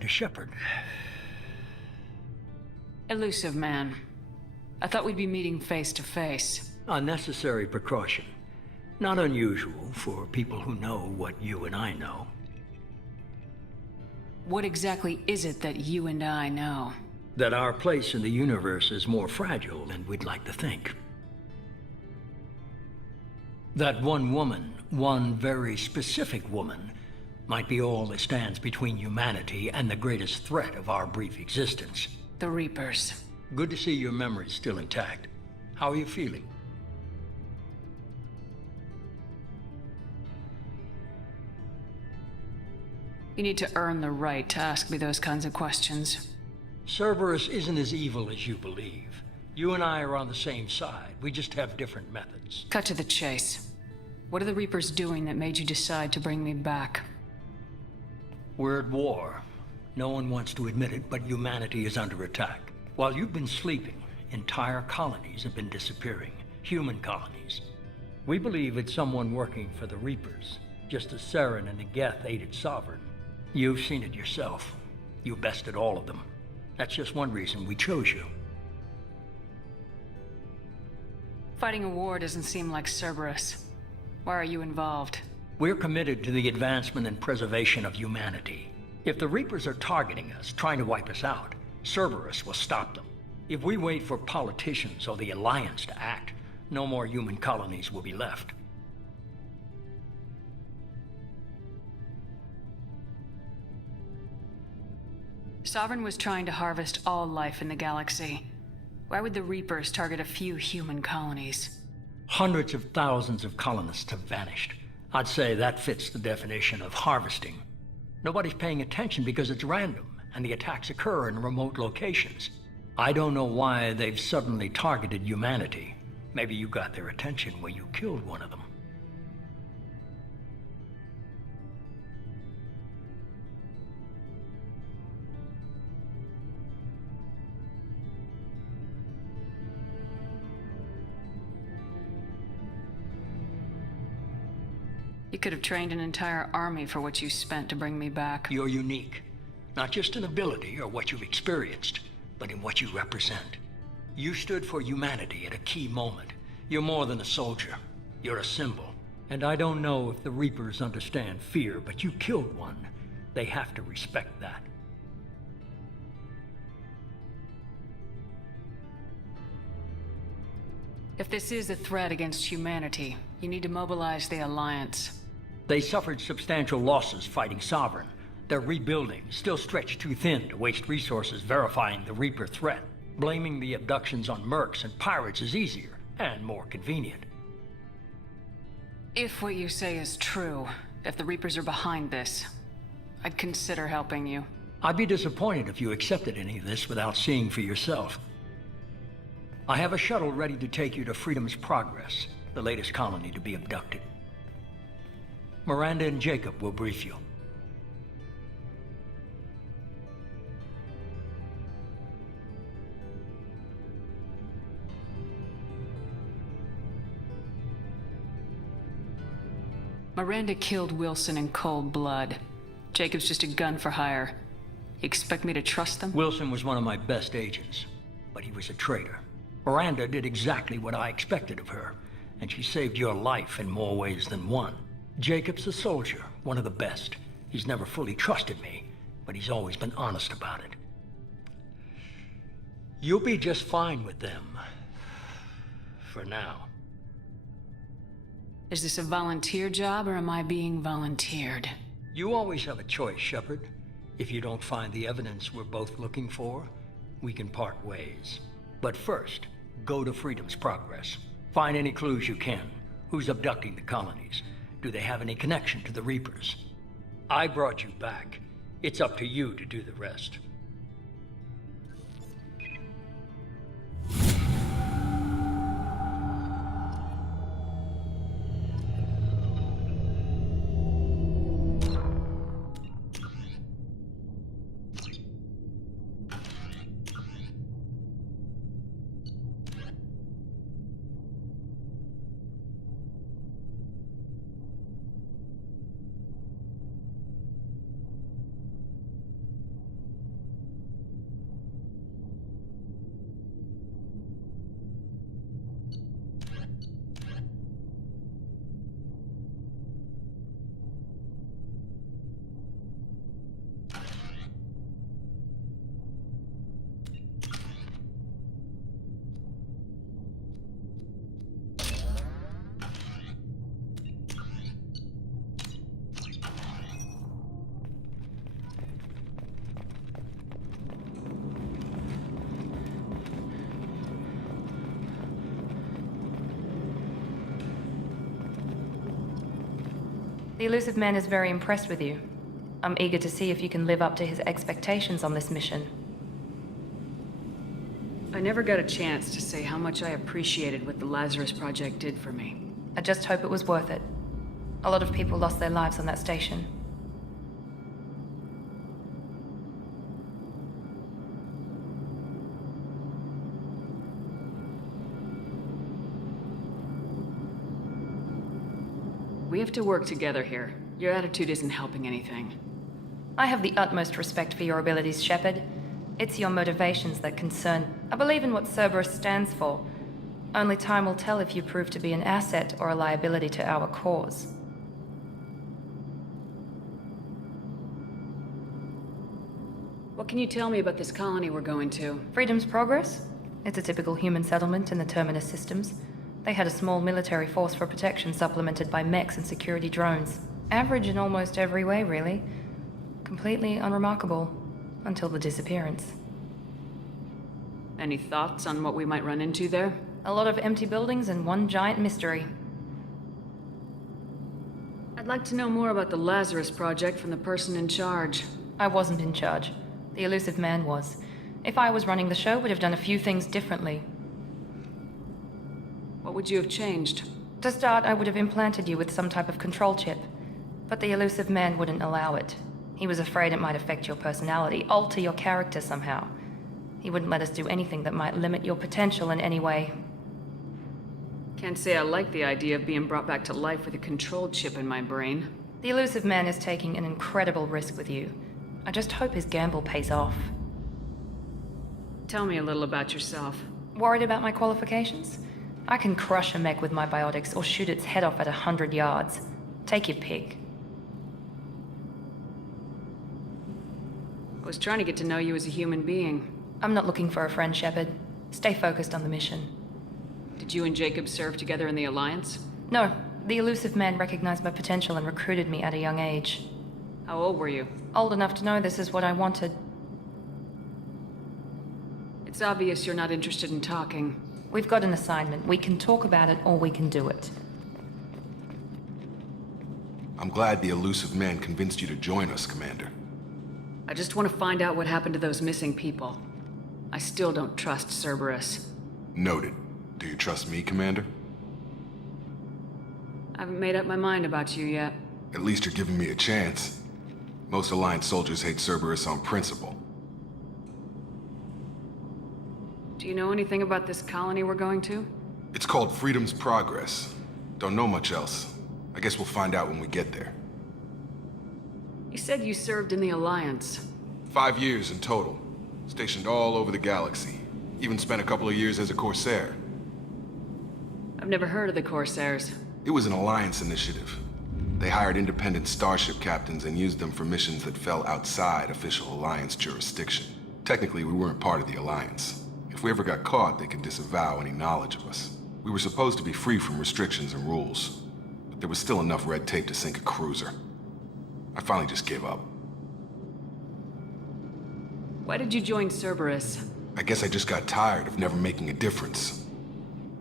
Miranda Shepard. Elusive man. I thought we'd be meeting face to face. A necessary precaution. Not unusual for people who know what you and I know. What exactly is it that you and I know? That our place in the universe is more fragile than we'd like to think. That one woman, one very specific woman, might be all that stands between humanity and the greatest threat of our brief existence. The Reapers. Good to see your memory's still intact. How are you feeling? You need to earn the right to ask me those kinds of questions. Cerberus isn't as evil as you believe. You and I are on the same side. We just have different methods. Cut to the chase. What are the Reapers doing that made you decide to bring me back? We're at war. No one wants to admit it, but humanity is under attack. While you've been sleeping, entire colonies have been disappearing. Human colonies. We believe it's someone working for the Reapers, just as Saren and Negeth aided Sovereign. You've seen it yourself. You bested all of them. That's just one reason we chose you. Fighting a war doesn't seem like Cerberus. Why are you involved? We're committed to the advancement and preservation of humanity. If the Reapers are targeting us, trying to wipe us out, Cerberus will stop them. If we wait for politicians or the Alliance to act, no more human colonies will be left. Sovereign was trying to harvest all life in the galaxy. Why would the Reapers target a few human colonies? Hundreds of thousands of colonists have vanished. I'd say that fits the definition of harvesting. Nobody's paying attention because it's random, and the attacks occur in remote locations. I don't know why they've suddenly targeted humanity. Maybe you got their attention when you killed one of them. You could have trained an entire army for what you spent to bring me back. You're unique. Not just in ability or what you've experienced, but in what you represent. You stood for humanity at a key moment. You're more than a soldier. You're a symbol. And I don't know if the Reapers understand fear, but you killed one. They have to respect that. If this is a threat against humanity, you need to mobilize the Alliance. They suffered substantial losses fighting Sovereign. They're rebuilding, still stretched too thin to waste resources verifying the Reaper threat. Blaming the abductions on mercs and pirates is easier, and more convenient. If what you say is true, if the Reapers are behind this, I'd consider helping you. I'd be disappointed if you accepted any of this without seeing for yourself. I have a shuttle ready to take you to Freedom's Progress, the latest colony to be abducted. Miranda and Jacob will brief you. Miranda killed Wilson in cold blood. Jacob's just a gun for hire. You expect me to trust them? Wilson was one of my best agents, but he was a traitor. Miranda did exactly what I expected of her, and she saved your life in more ways than one. Jacob's a soldier, one of the best. He's never fully trusted me, but he's always been honest about it. You'll be just fine with them. For now. Is this a volunteer job, or am I being volunteered? You always have a choice, Shepard. If you don't find the evidence we're both looking for, we can part ways. But first, go to Freedom's Progress. Find any clues you can. Who's abducting the colonies? Do they have any connection to the Reapers? I brought you back. It's up to you to do the rest. The elusive man is very impressed with you. I'm eager to see if you can live up to his expectations on this mission. I never got a chance to say how much I appreciated what the Lazarus Project did for me. I just hope it was worth it. A lot of people lost their lives on that station. We have to work together here. Your attitude isn't helping anything. I have the utmost respect for your abilities, Shepard. It's your motivations that concern. I believe in what Cerberus stands for. Only time will tell if you prove to be an asset or a liability to our cause. What can you tell me about this colony we're going to? Freedom's Progress? It's a typical human settlement in the Terminus systems. They had a small military force for protection supplemented by mechs and security drones. Average in almost every way, really. Completely unremarkable. Until the disappearance. Any thoughts on what we might run into there? A lot of empty buildings and one giant mystery. I'd like to know more about the Lazarus Project from the person in charge. I wasn't in charge. The elusive man was. If I was running the show, would have done a few things differently. What would you have changed? To start, I would have implanted you with some type of control chip. But the elusive man wouldn't allow it. He was afraid it might affect your personality, alter your character somehow. He wouldn't let us do anything that might limit your potential in any way. Can't say I like the idea of being brought back to life with a control chip in my brain. The elusive man is taking an incredible risk with you. I just hope his gamble pays off. Tell me a little about yourself. Worried about my qualifications? I can crush a mech with my biotics or shoot its head off at 100 yards. Take your pick. I was trying to get to know you as a human being. I'm not looking for a friend, Shepard. Stay focused on the mission. Did you and Jacob serve together in the Alliance? No. The elusive man recognized my potential and recruited me at a young age. How old were you? Old enough to know this is what I wanted. It's obvious you're not interested in talking. We've got an assignment. We can talk about it or we can do it. I'm glad the elusive man convinced you to join us, Commander. I just want to find out what happened to those missing people. I still don't trust Cerberus. Noted. Do you trust me, Commander? I haven't made up my mind about you yet. At least you're giving me a chance. Most Alliance soldiers hate Cerberus on principle. Do you know anything about this colony we're going to? It's called Freedom's Progress. Don't know much else. I guess we'll find out when we get there. You said you served in the Alliance. 5 years in total. Stationed all over the galaxy. Even spent a couple of years as a Corsair. I've never heard of the Corsairs. It was an Alliance initiative. They hired independent starship captains and used them for missions that fell outside official Alliance jurisdiction. Technically, we weren't part of the Alliance. If we ever got caught, they could disavow any knowledge of us. We were supposed to be free from restrictions and rules, but there was still enough red tape to sink a cruiser. I finally just gave up. Why did you join Cerberus? I guess I just got tired of never making a difference.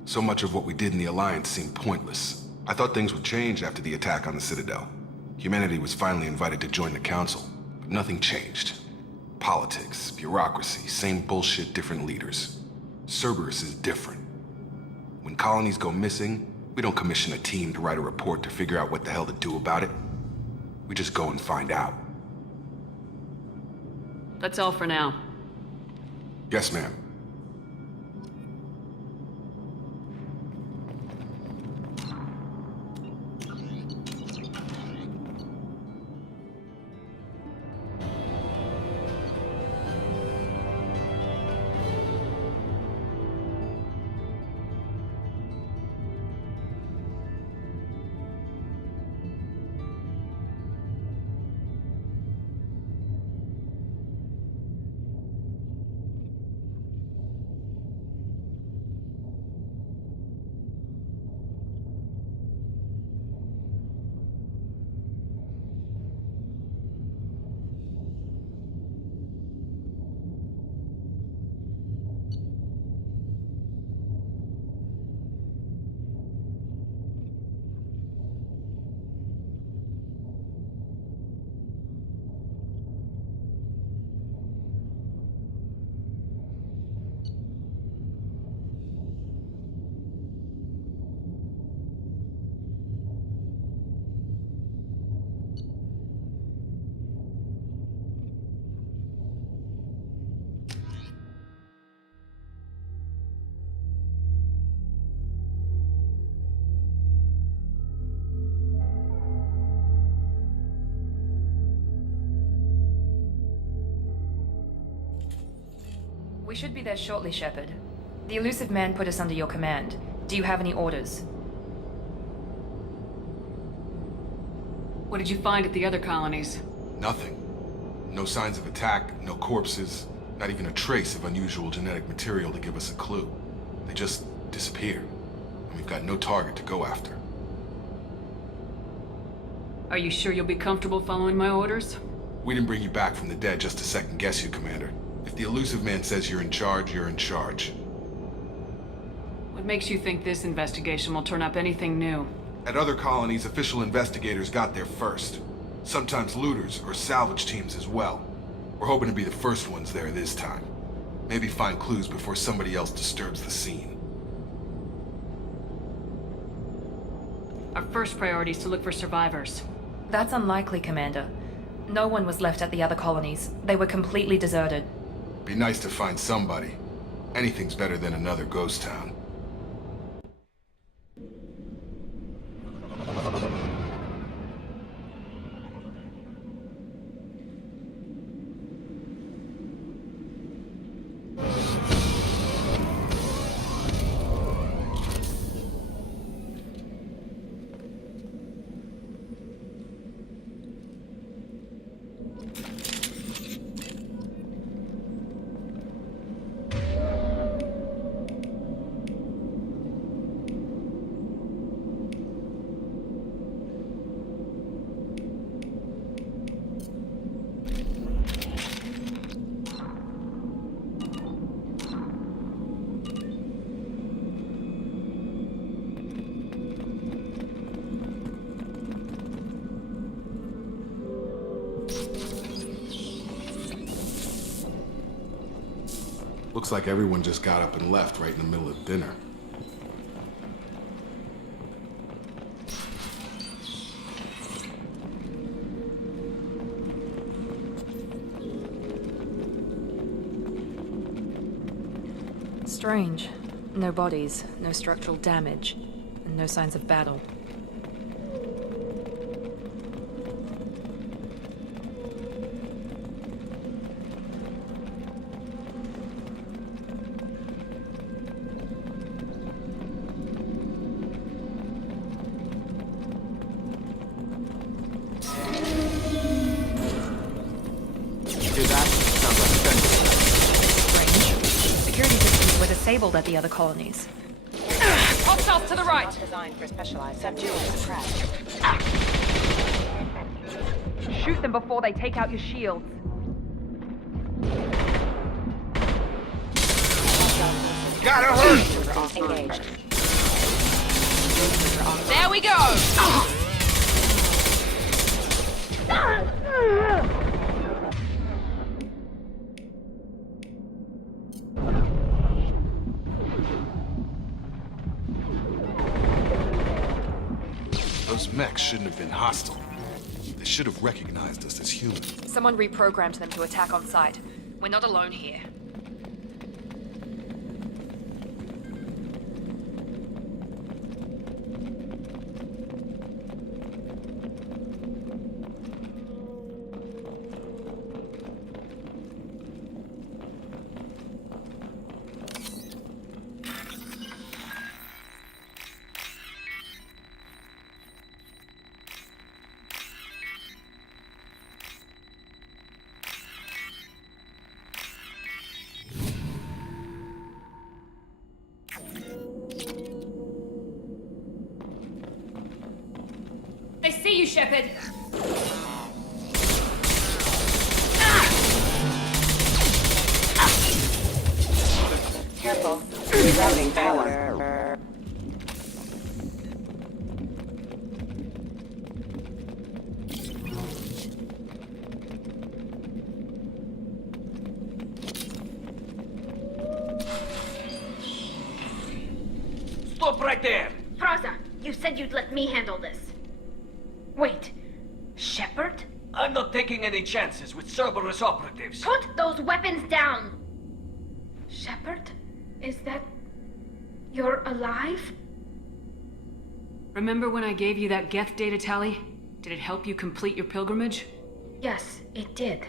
So much of what we did in the Alliance seemed pointless. I thought things would change after the attack on the Citadel. Humanity was finally invited to join the Council, but nothing changed. Politics, bureaucracy, same bullshit, different leaders. Cerberus is different. When colonies go missing, we don't commission a team to write a report to figure out what the hell to do about it. We just go and find out. That's all for now. Yes, ma'am. We should be there shortly, Shepard. The elusive man put us under your command. Do you have any orders? What did you find at the other colonies? Nothing. No signs of attack, no corpses, not even a trace of unusual genetic material to give us a clue. They just disappeared, and we've got no target to go after. Are you sure you'll be comfortable following my orders? We didn't bring you back from the dead just to second guess you, Commander. If the elusive man says you're in charge, you're in charge. What makes you think this investigation will turn up anything new? At other colonies, official investigators got there first. Sometimes looters or salvage teams as well. We're hoping to be the first ones there this time. Maybe find clues before somebody else disturbs the scene. Our first priority is to look for survivors. That's unlikely, Commander. No one was left at the other colonies. They were completely deserted. Be nice to find somebody. Anything's better than another ghost town. Looks like everyone just got up and left right in the middle of dinner. Strange. No bodies, no structural damage, and no signs of battle. Disabled at the other colonies. Hostiles to the right! Designed for specialized subdue and suppress. Shoot them before they take out your shields. Gotta hurt! Engaged. There we go! Those mechs shouldn't have been hostile. They should have recognized us as human. Someone reprogrammed them to attack on sight. We're not alone here. They see you, Shepard! Careful. Rerouting power. Stop right there! Fraza, you said you'd let me handle this. Wait, Shepard? I'm not taking any chances with Cerberus operatives. Put those weapons down! Shepard? Is that... you're alive? Remember when I gave you that Geth data tally? Did it help you complete your pilgrimage? Yes, it did.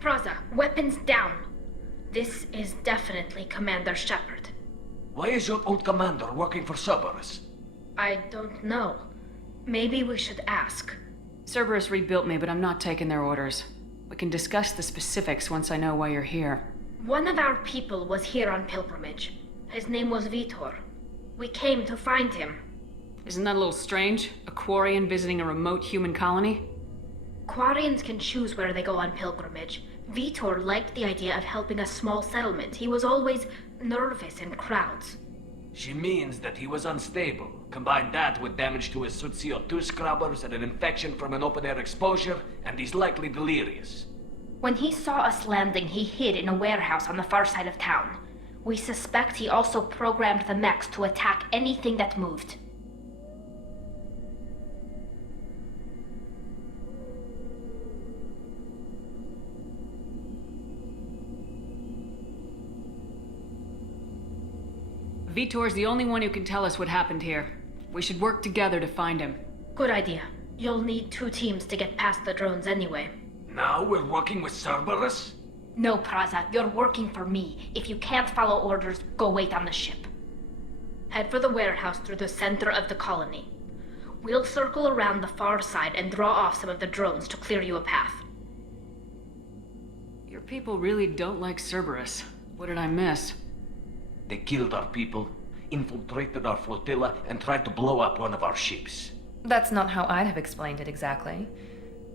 Fraza, weapons down. This is definitely Commander Shepard. Why is your old commander working for Cerberus? I don't know. Maybe we should ask. Cerberus rebuilt me, but I'm not taking their orders. We can discuss the specifics once I know why you're here. One of our people was here on pilgrimage. His name was Vitor. We came to find him. Isn't that a little strange? A Quarian visiting a remote human colony? Quarians can choose where they go on pilgrimage. Vitor liked the idea of helping a small settlement. He was always nervous in crowds. She means that he was unstable. Combine that with damage to his suit CO2 scrubbers and an infection from an open-air exposure, and he's likely delirious. When he saw us landing, he hid in a warehouse on the far side of town. We suspect he also programmed the mechs to attack anything that moved. Vitor's the only one who can tell us what happened here. We should work together to find him. Good idea. You'll need 2 teams to get past the drones anyway. Now we're working with Cerberus? No, Praza, you're working for me. If you can't follow orders, go wait on the ship. Head for the warehouse through the center of the colony. We'll circle around the far side and draw off some of the drones to clear you a path. Your people really don't like Cerberus. What did I miss? They killed our people, infiltrated our flotilla, and tried to blow up one of our ships. That's not how I'd have explained it exactly.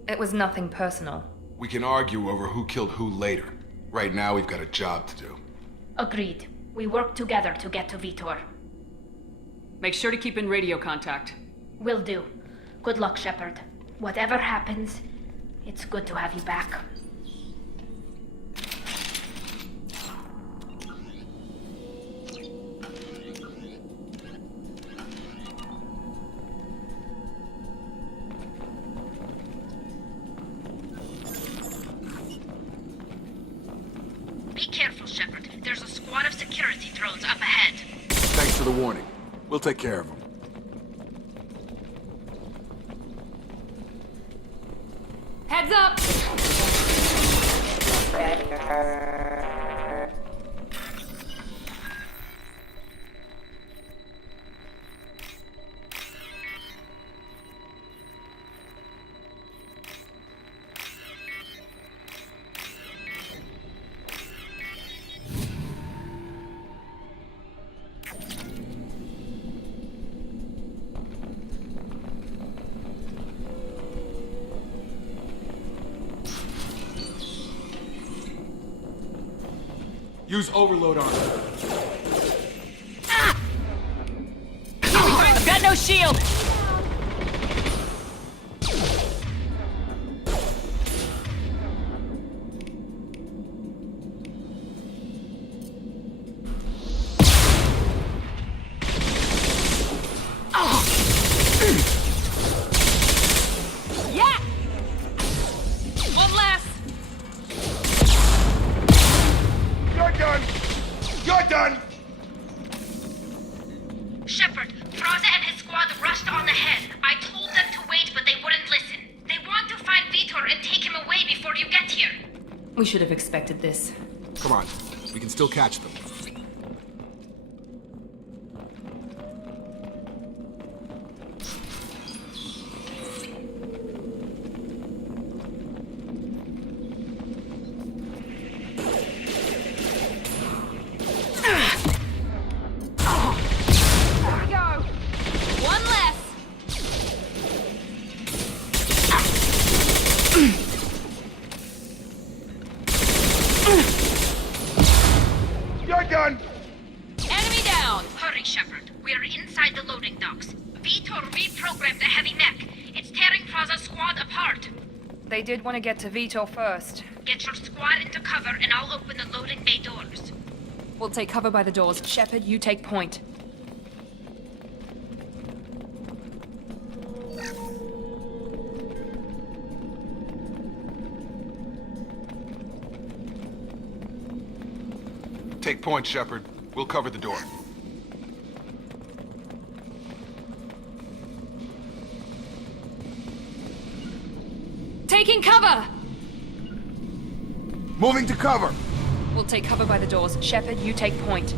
It was nothing personal. We can argue over who killed who later. Right now, we've got a job to do. Agreed. We work together to get to Vitor. Make sure to keep in radio contact. Will do. Good luck, Shepard. Whatever happens, it's good to have you back. Be careful, Shepard. There's a squad of security drones up ahead. Thanks for the warning. We'll take care of them. Heads up! Use overload on them. I've got no shield! Yeah! One less! You're done! You're done! Shepard, Praza and his squad rushed on ahead. I told them to wait, but they wouldn't listen. They want to find Vitor and take him away before you get here. We should have expected this. Come on. We can still catch them. You're done! Enemy down! Hurry, Shepard. We're inside the loading docks. Vitor reprogrammed the heavy mech. It's tearing Praza's squad apart. They did want to get to Vitor first. Get your squad into cover and I'll open the loading bay doors. We'll take cover by the doors. Shepard, you take point. Take point, Shepard. We'll cover the door. Taking cover! Moving to cover! We'll take cover by the doors. Shepard, you take point.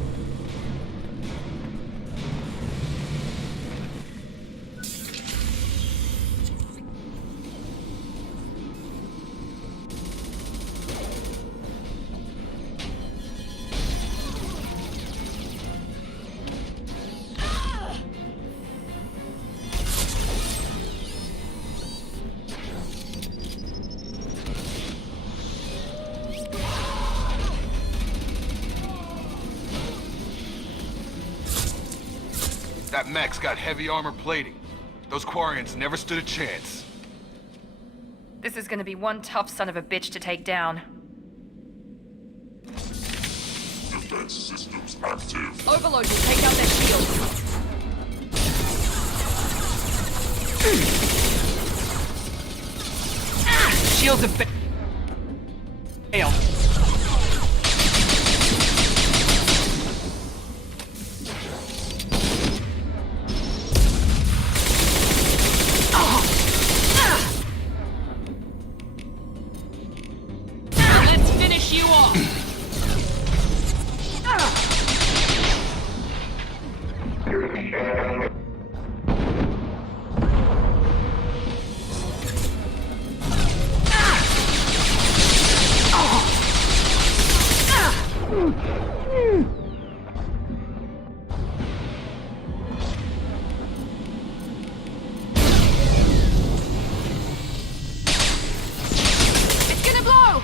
That mech's got heavy armor plating. Those Quarians never stood a chance. This is gonna be one tough son of a bitch to take down. Defense systems active. Overload will take out their shields. Shields have failed. Let's finish you off. It's gonna blow!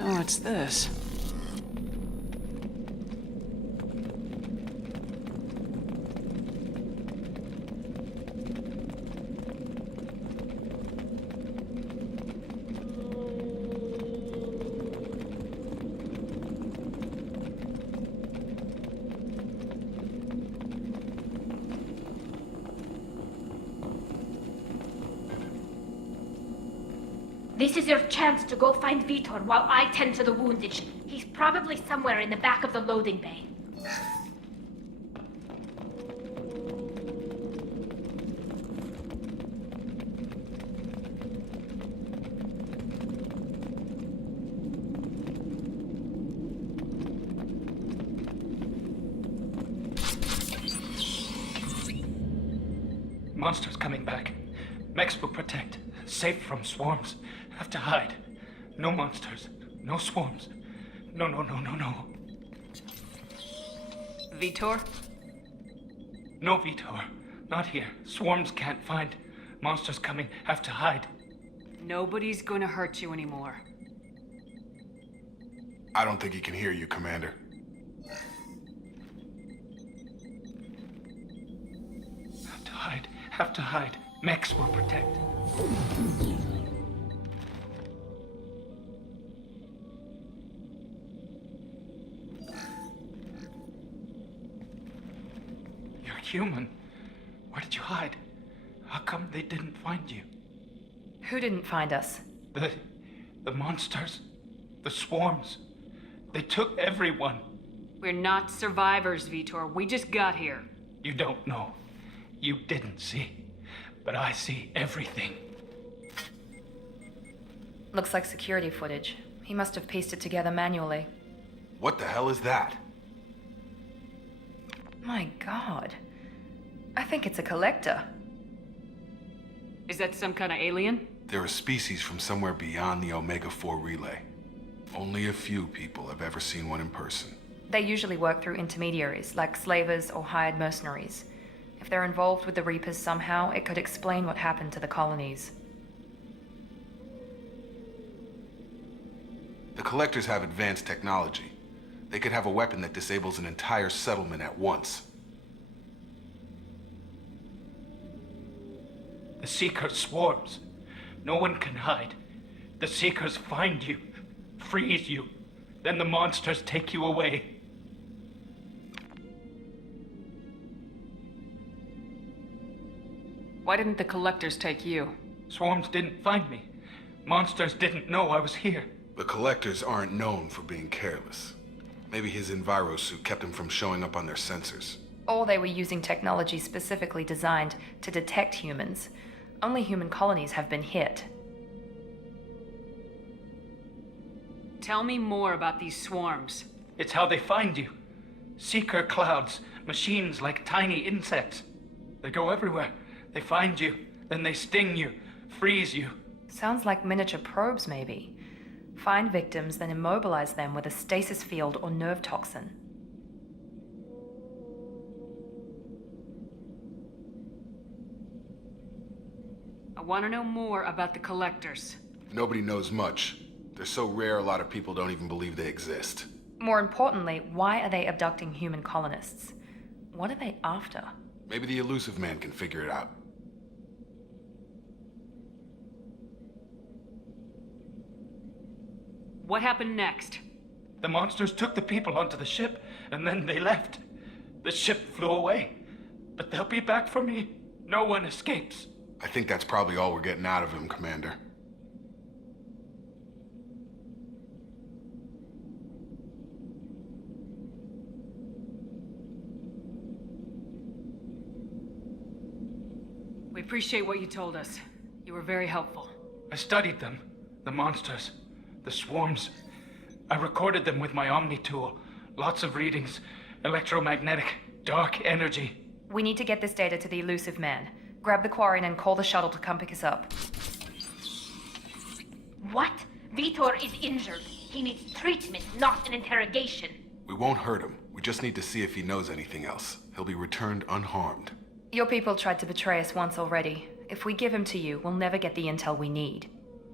Oh, what's this? This is your chance to go find Vitor while I tend to the wounded. He's probably somewhere in the back of the loading bay. Monsters coming back. Mechs will protect. Safe from swarms. Have to hide. No monsters. No swarms. No. Vitor? No Vitor. Not here. Swarms can't find. Monsters coming. Have to hide. Nobody's gonna hurt you anymore. I don't think he can hear you, Commander. Have to hide. Have to hide. Mechs will protect. You're human. Where did you hide? How come they didn't find you? Who didn't find us? The monsters. The swarms. They took everyone. We're not survivors, Vitor. We just got here. You don't know. You didn't see. But I see everything. Looks like security footage. He must have pieced it together manually. What the hell is that? My god. I think it's a collector. Is that some kind of alien? They're a species from somewhere beyond the Omega-4 relay. Only a few people have ever seen one in person. They usually work through intermediaries, like slavers or hired mercenaries. If they're involved with the Reapers somehow, it could explain what happened to the colonies. The Collectors have advanced technology. They could have a weapon that disables an entire settlement at once. The Seeker swarms. No one can hide. The Seekers find you, freeze you, then the monsters take you away. Why didn't the Collectors take you? Swarms didn't find me. Monsters didn't know I was here. The Collectors aren't known for being careless. Maybe his Enviro suit kept him from showing up on their sensors. Or they were using technology specifically designed to detect humans. Only human colonies have been hit. Tell me more about these swarms. It's how they find you. Seeker clouds, machines like tiny insects. They go everywhere. They find you, then they sting you, freeze you. Sounds like miniature probes, maybe. Find victims, then immobilize them with a stasis field or nerve toxin. I want to know more about the Collectors. Nobody knows much. They're so rare a lot of people don't even believe they exist. More importantly, why are they abducting human colonists? What are they after? Maybe the elusive man can figure it out. What happened next? The monsters took the people onto the ship, and then they left. The ship flew away. But they'll be back for me. No one escapes. I think that's probably all we're getting out of him, Commander. We appreciate what you told us. You were very helpful. I studied them. The monsters. The swarms. I recorded them with my Omni tool. Lots of readings. Electromagnetic. Dark energy. We need to get this data to the elusive man. Grab the Quarian and call the shuttle to come pick us up. What? Vitor is injured. He needs treatment, not an interrogation. We won't hurt him. We just need to see if he knows anything else. He'll be returned unharmed. Your people tried to betray us once already. If we give him to you, we'll never get the intel we need.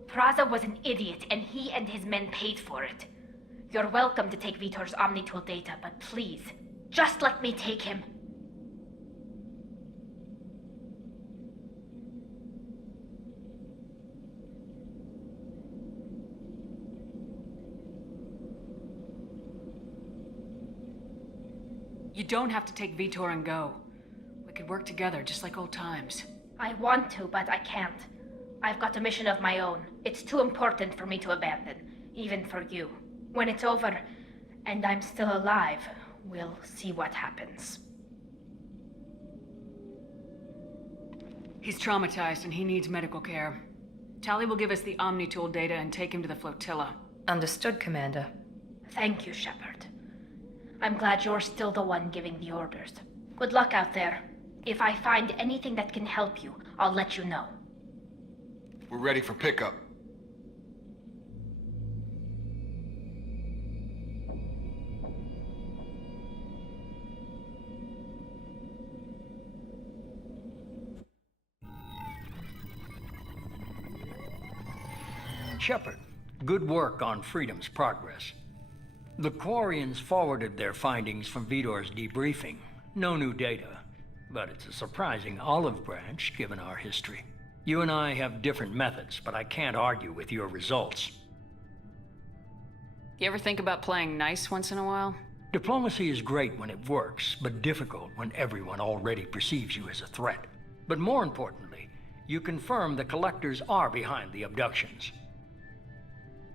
Praza was an idiot, and he and his men paid for it. You're welcome to take Vitor's Omnitool data, but please, just let me take him. You don't have to take Vitor and go. We could work together, just like old times. I want to, but I can't. I've got a mission of my own. It's too important for me to abandon, even for you. When it's over, and I'm still alive, we'll see what happens. He's traumatized and he needs medical care. Tali will give us the Omnitool data and take him to the flotilla. Understood, Commander. Thank you, Shepard. I'm glad you're still the one giving the orders. Good luck out there. If I find anything that can help you, I'll let you know. We're ready for pickup. Shepard, good work on Freedom's progress. The Quarians forwarded their findings from Vitor's debriefing. No new data, but it's a surprising olive branch given our history. You and I have different methods, but I can't argue with your results. You ever think about playing nice once in a while? Diplomacy is great when it works, but difficult when everyone already perceives you as a threat. But more importantly, you confirm the Collectors are behind the abductions.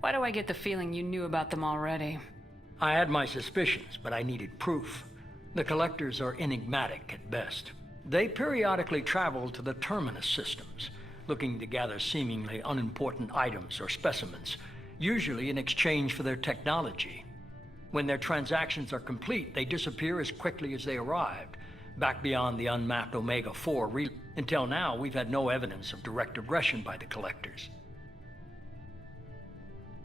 Why do I get the feeling you knew about them already? I had my suspicions, but I needed proof. The Collectors are enigmatic at best. They periodically travel to the Terminus systems, looking to gather seemingly unimportant items or specimens, usually in exchange for their technology. When their transactions are complete, they disappear as quickly as they arrived, back beyond the unmapped Omega-4 relay. Until now, we've had no evidence of direct aggression by the Collectors.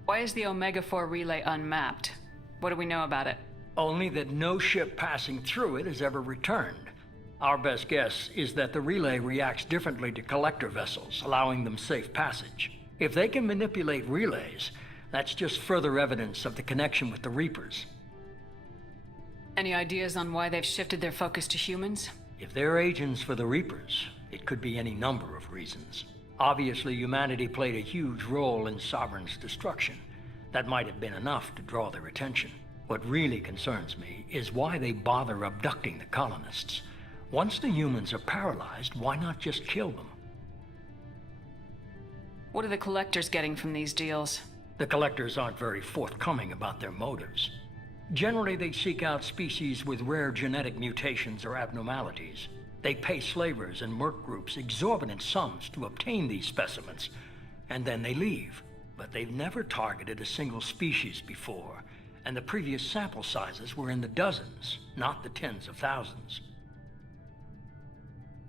Why is the Omega-4 relay unmapped? What do we know about it? Only that no ship passing through it has ever returned. Our best guess is that the relay reacts differently to Collector vessels, allowing them safe passage. If they can manipulate relays, That's just further evidence of the connection with the Reapers. Any ideas on why they've shifted their focus to humans? If they're agents for the Reapers, it could be any number of reasons. Obviously, humanity played a huge role in Sovereign's destruction. That might have been enough to draw their attention. What really concerns me is why they bother abducting the colonists. Once the humans are paralyzed, why not just kill them? What are the collectors getting from these deals? The collectors aren't very forthcoming about their motives. Generally, they seek out species with rare genetic mutations or abnormalities. They pay slavers and merc groups exorbitant sums to obtain these specimens, and then they leave. But they've never targeted a single species before, and the previous sample sizes were in the dozens, not the tens of thousands.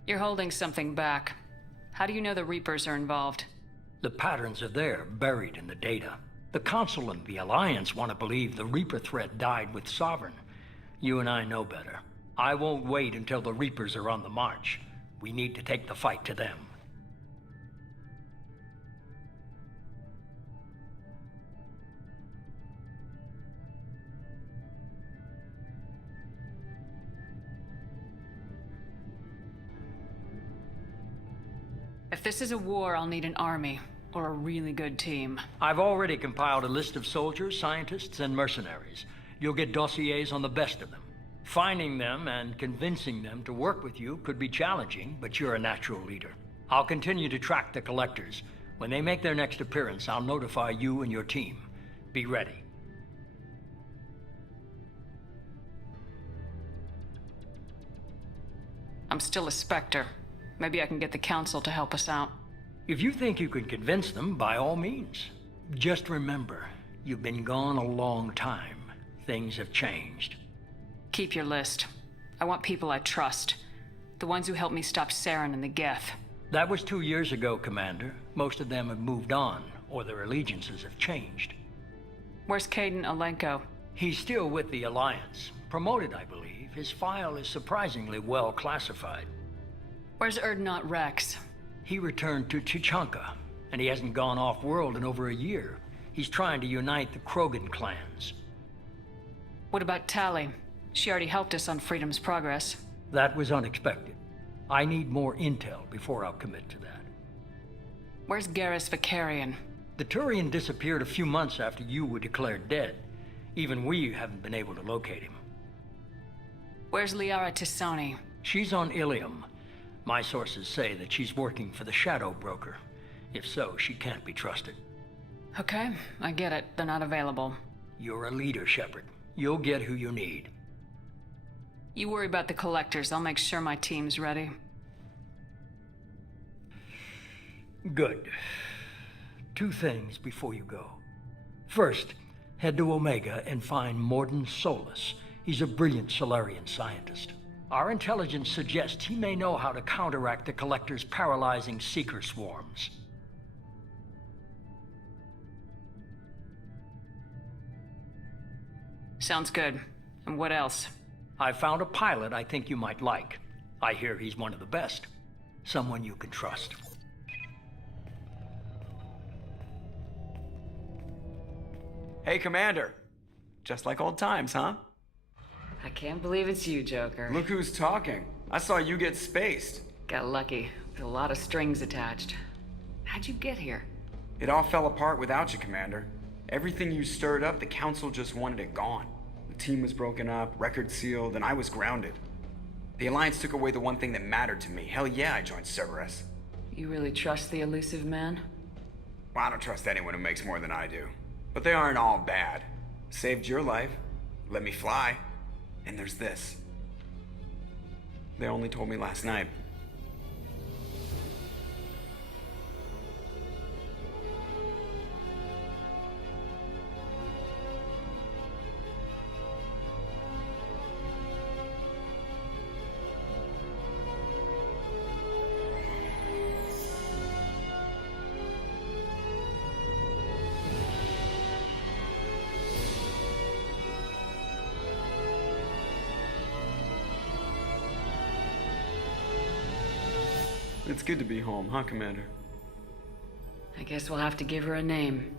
You're holding something back. How do you know the Reapers are involved? The patterns are there, buried in the data. The Council and the Alliance want to believe the Reaper threat died with Sovereign. You and I know better. I won't wait until the Reapers are on the march. We need to take the fight to them. If this is a war, I'll need an army, or a really good team. I've already compiled a list of soldiers, scientists, and mercenaries. You'll get dossiers on the best of them. Finding them and convincing them to work with you could be challenging, but you're a natural leader. I'll continue to track the collectors. When they make their next appearance, I'll notify you and your team. Be ready. I'm still a Spectre. Maybe I can get the Council to help us out. If you think you can convince them, by all means. Just remember, you've been gone a long time. Things have changed. Keep your list. I want people I trust. The ones who helped me stop Saren and the Geth. That was 2 years ago, Commander. Most of them have moved on, or their allegiances have changed. Where's Caden Alenko? He's still with the Alliance. Promoted, I believe. His file is surprisingly well classified. Where's Erdnot Rex? He returned to Chichanka, and he hasn't gone off-world in over a year. He's trying to unite the Krogan clans. What about Tali? She already helped us on Freedom's Progress. That was unexpected. I need more intel before I'll commit to that. Where's Garrus Vicarian? The Turian disappeared a few months after you were declared dead. Even we haven't been able to locate him. Where's Liara Tisani? She's on Ilium. My sources say that she's working for the Shadow Broker. If so, she can't be trusted. Okay, I get it. They're not available. You're a leader, Shepard. You'll get who you need. You worry about the collectors. I'll make sure my team's ready. Good. 2 things before you go. First, head to Omega and find Morden Solus. He's a brilliant Solarian scientist. Our intelligence suggests he may know how to counteract the Collector's paralyzing Seeker swarms. Sounds good. And what else? I found a pilot I think you might like. I hear he's one of the best. Someone you can trust. Hey, Commander. Just like old times, huh? I can't believe it's you, Joker. Look who's talking. I saw you get spaced. Got lucky. With a lot of strings attached. How'd you get here? It all fell apart without you, Commander. Everything you stirred up, the Council just wanted it gone. The team was broken up, record sealed, and I was grounded. The Alliance took away the one thing that mattered to me. Hell yeah, I joined Cerberus. You really trust the elusive man? Well, I don't trust anyone who makes more than I do. But they aren't all bad. Saved your life. Let me fly. And there's this. They only told me last night. It's good to be home, huh, Commander? I guess we'll have to give her a name.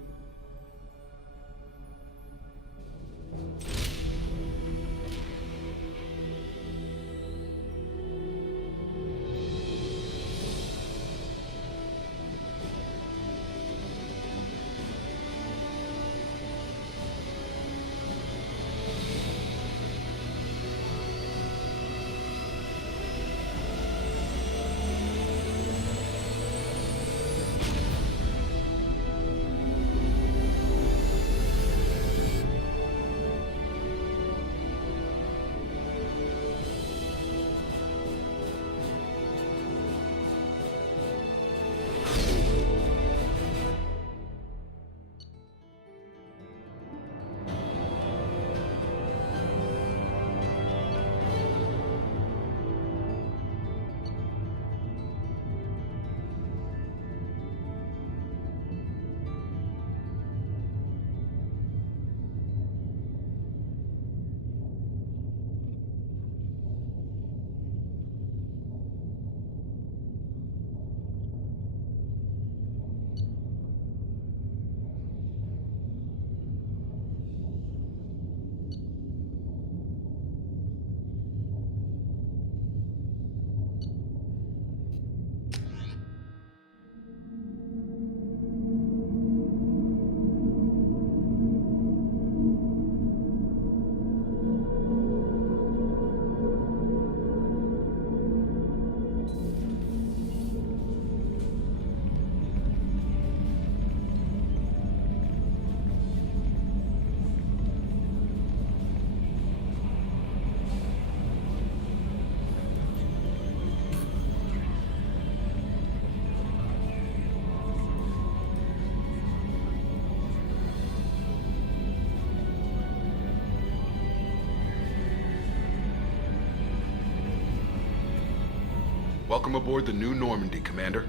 Welcome aboard the New Normandy, Commander.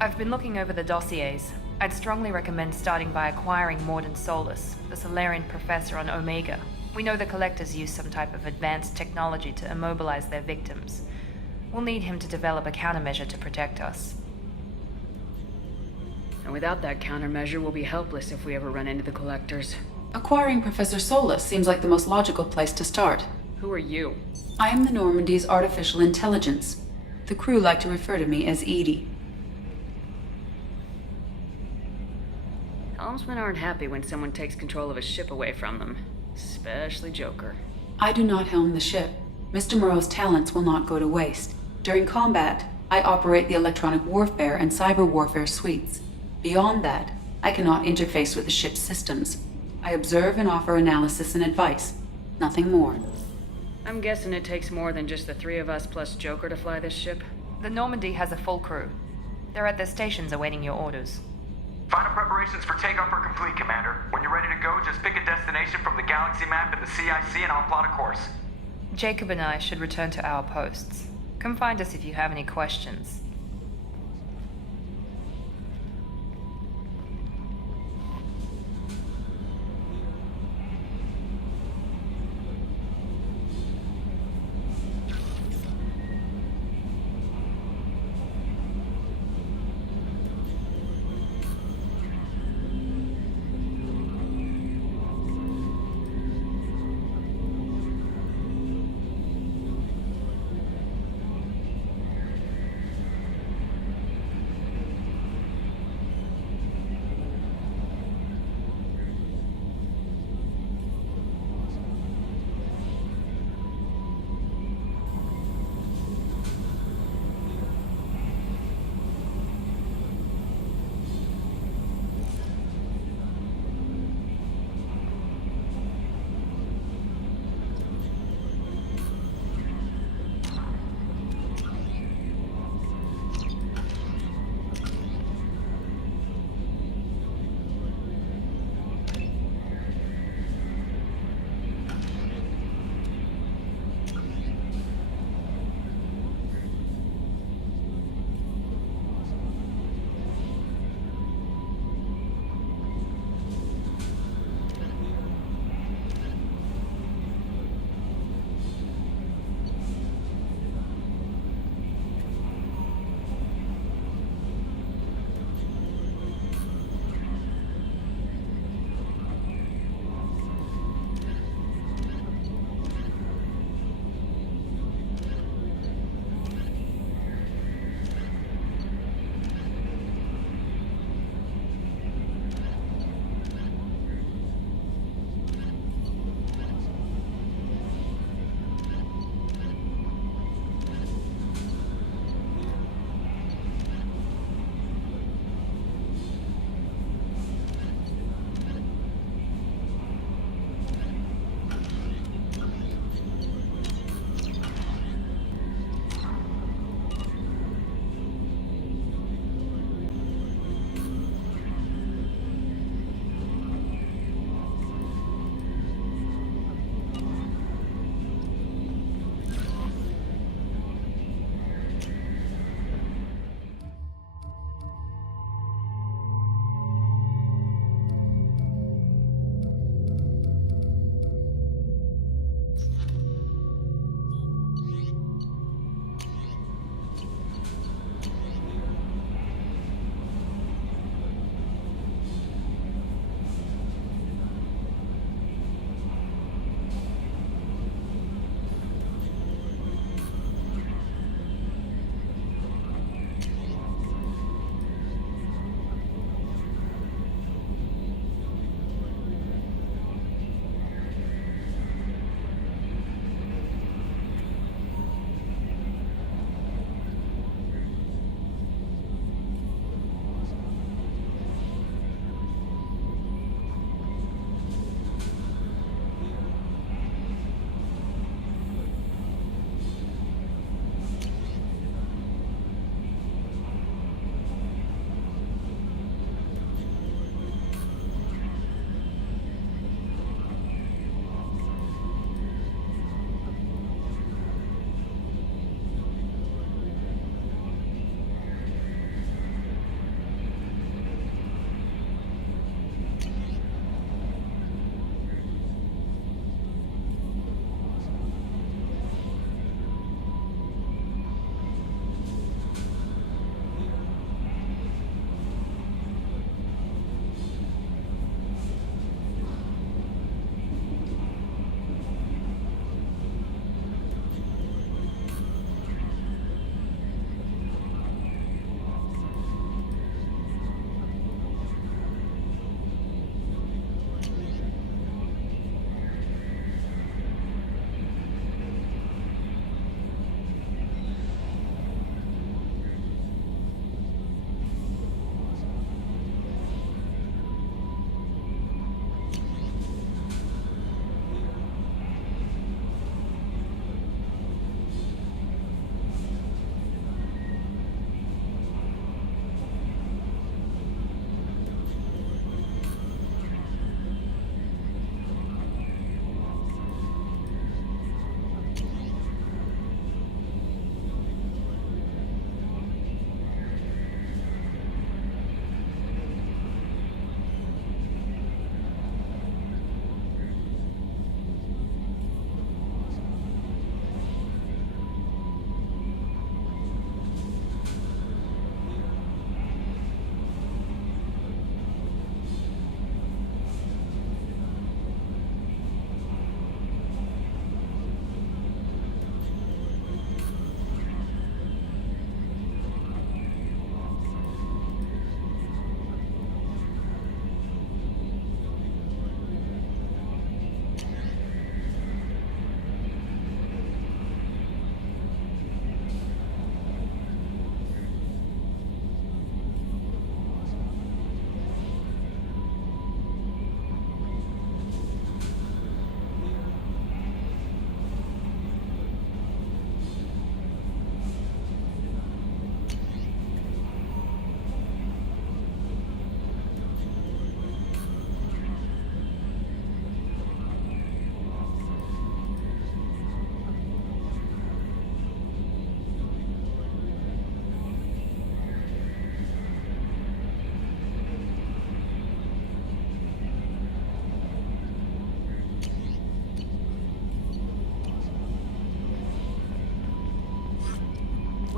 I've been looking over the dossiers. I'd strongly recommend starting by acquiring Morden Solus, the Solarian professor on Omega. We know the Collectors use some type of advanced technology to immobilize their victims. We'll need him to develop a countermeasure to protect us. And without that countermeasure, we'll be helpless if we ever run into the Collectors. Acquiring Professor Solus seems like the most logical place to start. Who are you? I am the Normandy's artificial intelligence. The crew like to refer to me as Edie. Helmsmen aren't happy when someone takes control of a ship away from them. Especially Joker. I do not helm the ship. Mr. Moreau's talents will not go to waste. During combat, I operate the electronic warfare and cyber warfare suites. Beyond that, I cannot interface with the ship's systems. I observe and offer analysis and advice. Nothing more. I'm guessing it takes more than just the three of us plus Joker to fly this ship. The Normandy has a full crew. They're at their stations awaiting your orders. Final preparations for takeoff are complete, Commander. When you're ready to go, just pick a destination from the galaxy map in the CIC and I'll plot a course. Jacob and I should return to our posts. Come find us if you have any questions.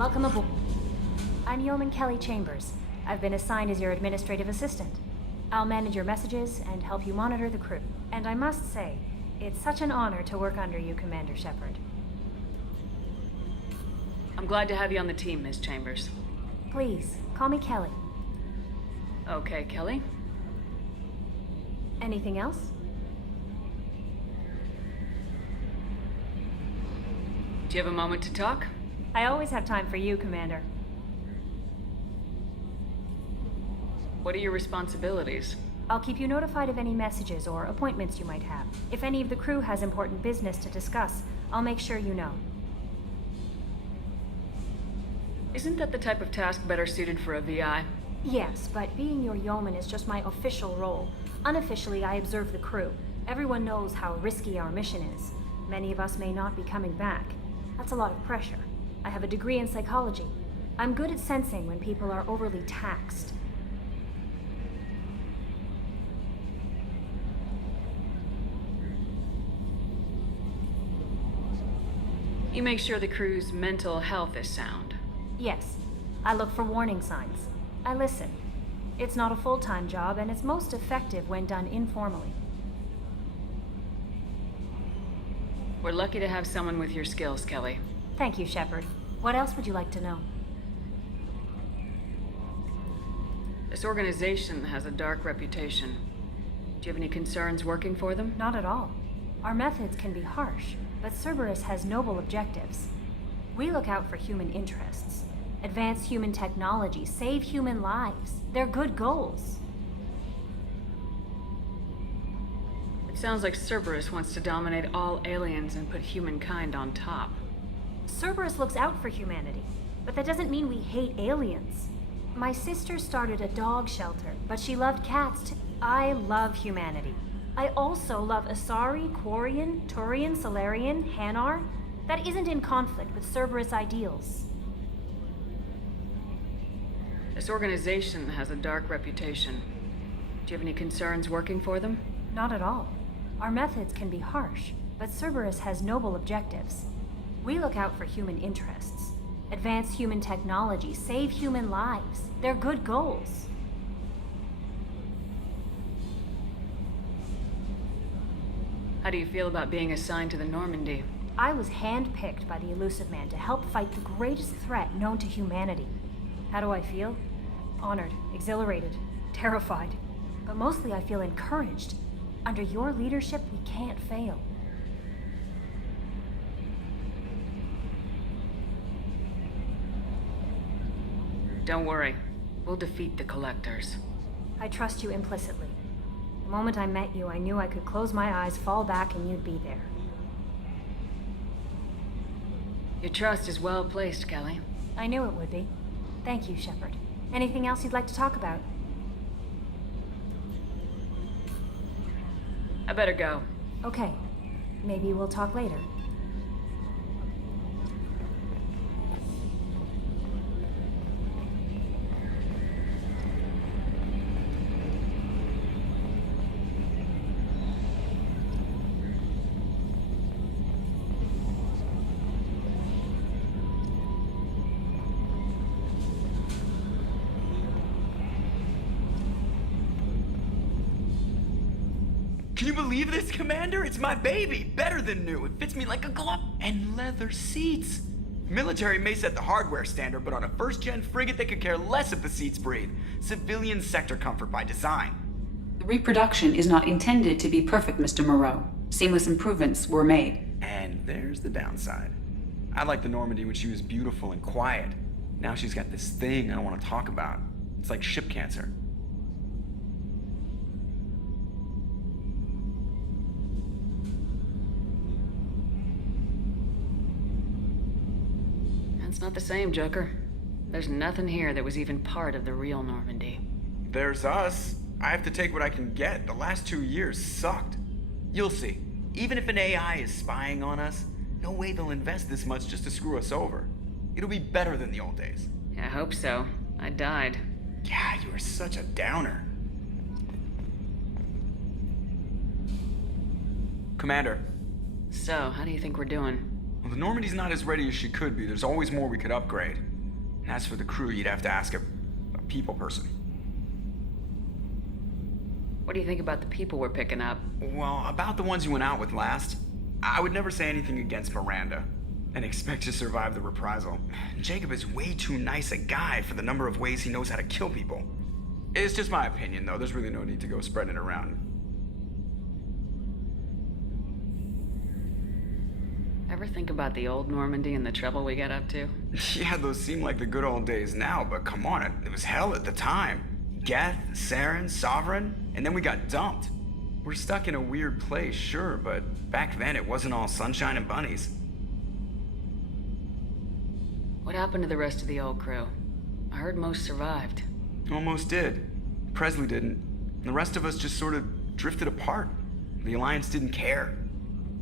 Welcome aboard. I'm Yeoman Kelly Chambers. I've been assigned as your administrative assistant. I'll manage your messages and help you monitor the crew. And I must say, it's such an honor to work under you, Commander Shepard. I'm glad to have you on the team, Miss Chambers. Please, call me Kelly. Okay, Kelly. Anything else? Do you have a moment to talk? I always have time for you, Commander. What are your responsibilities? I'll keep you notified of any messages or appointments you might have. If any of the crew has important business to discuss, I'll make sure you know. Isn't that the type of task better suited for a VI? Yes, but being your yeoman is just my official role. Unofficially, I observe the crew. Everyone knows how risky our mission is. Many of us may not be coming back. That's a lot of pressure. I have a degree in psychology. I'm good at sensing when people are overly taxed. You make sure the crew's mental health is sound. Yes, I look for warning signs. I listen. It's not a full-time job, and it's most effective when done informally. We're lucky to have someone with your skills, Kelly. Thank you, Shepard. What else would you like to know? This organization has a dark reputation. Do you have any concerns working for them? Not at all. Our methods can be harsh, but Cerberus has noble objectives. We look out for human interests, advance human technology, save human lives. They're good goals. It sounds like Cerberus wants to dominate all aliens and put humankind on top. Cerberus looks out for humanity, but that doesn't mean we hate aliens. My sister started a dog shelter, but she loved cats too. I love humanity. I also love Asari, Quarian, Turian, Solarian, Hanar. That isn't in conflict with Cerberus ideals. This organization has a dark reputation. Do you have any concerns working for them? Not at all. Our methods can be harsh, but Cerberus has noble objectives. We look out for human interests, advance human technology, save human lives. They're good goals. How do you feel about being assigned to the Normandy? I was handpicked by the Elusive Man to help fight the greatest threat known to humanity. How do I feel? Honored, exhilarated, terrified. But mostly I feel encouraged. Under your leadership, we can't fail. Don't worry. We'll defeat the Collectors. I trust you implicitly. The moment I met you, I knew I could close my eyes, fall back, and you'd be there. Your trust is well placed, Kelly. I knew it would be. Thank you, Shepard. Anything else you'd like to talk about? I better go. Okay. Maybe we'll talk later. Can you believe this, Commander? It's my baby! Better than new. It fits me like a glove. And leather seats. Military may set the hardware standard, but on a first-gen frigate, they could care less if the seats breathe. Civilian sector comfort by design. The reproduction is not intended to be perfect, Mr. Moreau. Seamless improvements were made. And there's the downside. I liked the Normandy when she was beautiful and quiet. Now she's got this thing I don't want to talk about. It's like ship cancer. It's not the same, Joker. There's nothing here that was even part of the real Normandy. There's us. I have to take what I can get. The last 2 years sucked. You'll see. Even if an AI is spying on us, no way they'll invest this much just to screw us over. It'll be better than the old days. Yeah, I hope so. I died. Yeah, you are such a downer. Commander. So, how do you think we're doing? Well, the Normandy's not as ready as she could be. There's always more we could upgrade. And as for the crew, you'd have to ask a people person. What do you think about the people we're picking up? Well, about the ones you went out with last, I would never say anything against Miranda and expect to survive the reprisal. Jacob is way too nice a guy for the number of ways he knows how to kill people. It's just my opinion, though. There's really no need to go spreading it around. Ever think about the old Normandy and the trouble we got up to? Yeah, those seem like the good old days now, but come on, it was hell at the time. Geth, Saren, Sovereign, and then we got dumped. We're stuck in a weird place, sure, but back then it wasn't all sunshine and bunnies. What happened to the rest of the old crew? I heard most survived. Almost did. Presley didn't. The rest of us just sort of drifted apart. The Alliance didn't care.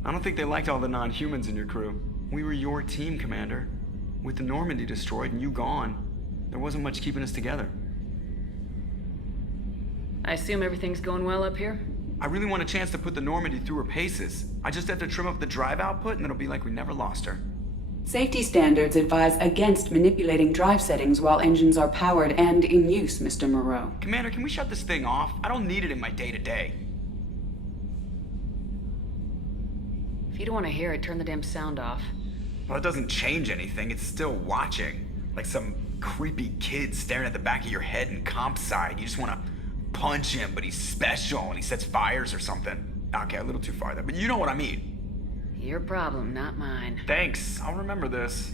I don't think they liked all the non-humans in your crew. We were your team, Commander. With the Normandy destroyed and you gone, there wasn't much keeping us together. I assume everything's going well up here? I really want a chance to put the Normandy through her paces. I just have to trim up the drive output and it'll be like we never lost her. Safety standards advise against manipulating drive settings while engines are powered and in use, Mr. Moreau. Commander, can we shut this thing off? I don't need it in my day-to-day. If you don't want to hear it, turn the damn sound off. Well, it doesn't change anything. It's still watching. Like some creepy kid staring at the back of your head in comp side. You just want to punch him, but he's special and he sets fires or something. Okay, a little too far there, but you know what I mean. Your problem, not mine. Thanks. I'll remember this.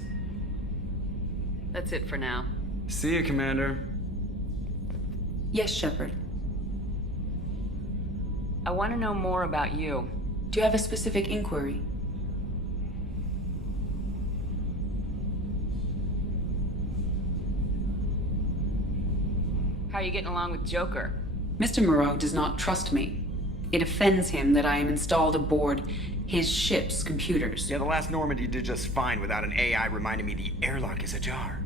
That's it for now. See you, Commander. Yes, Shepard. I want to know more about you. Do you have a specific inquiry? How are you getting along with Joker? Mr. Moreau does not trust me. It offends him that I am installed aboard his ship's computers. Yeah, the last Normandy did just fine without an AI reminding me the airlock is ajar.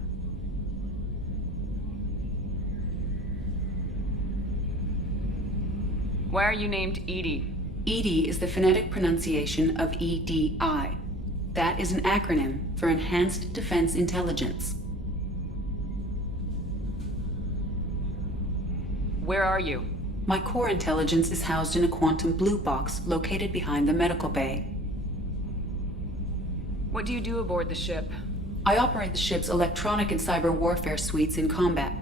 Why are you named Edie? EDI is the phonetic pronunciation of EDI. That is an acronym for Enhanced Defense Intelligence. Where are you? My core intelligence is housed in a quantum blue box located behind the medical bay. What do you do aboard the ship? I operate the ship's electronic and cyber warfare suites in combat.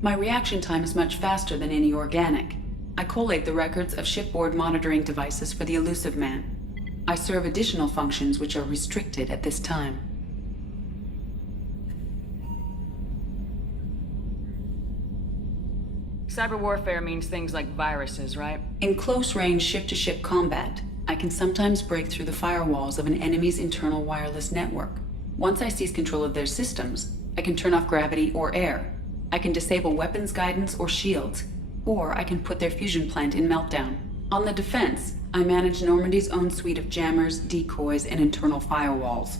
My reaction time is much faster than any organic. I collate the records of shipboard monitoring devices for the Elusive Man. I serve additional functions which are restricted at this time. Cyber warfare means things like viruses, right? In close-range ship-to-ship combat, I can sometimes break through the firewalls of an enemy's internal wireless network. Once I seize control of their systems, I can turn off gravity or air. I can disable weapons guidance or shields, or I can put their fusion plant in meltdown. On the defense, I manage Normandy's own suite of jammers, decoys, and internal firewalls.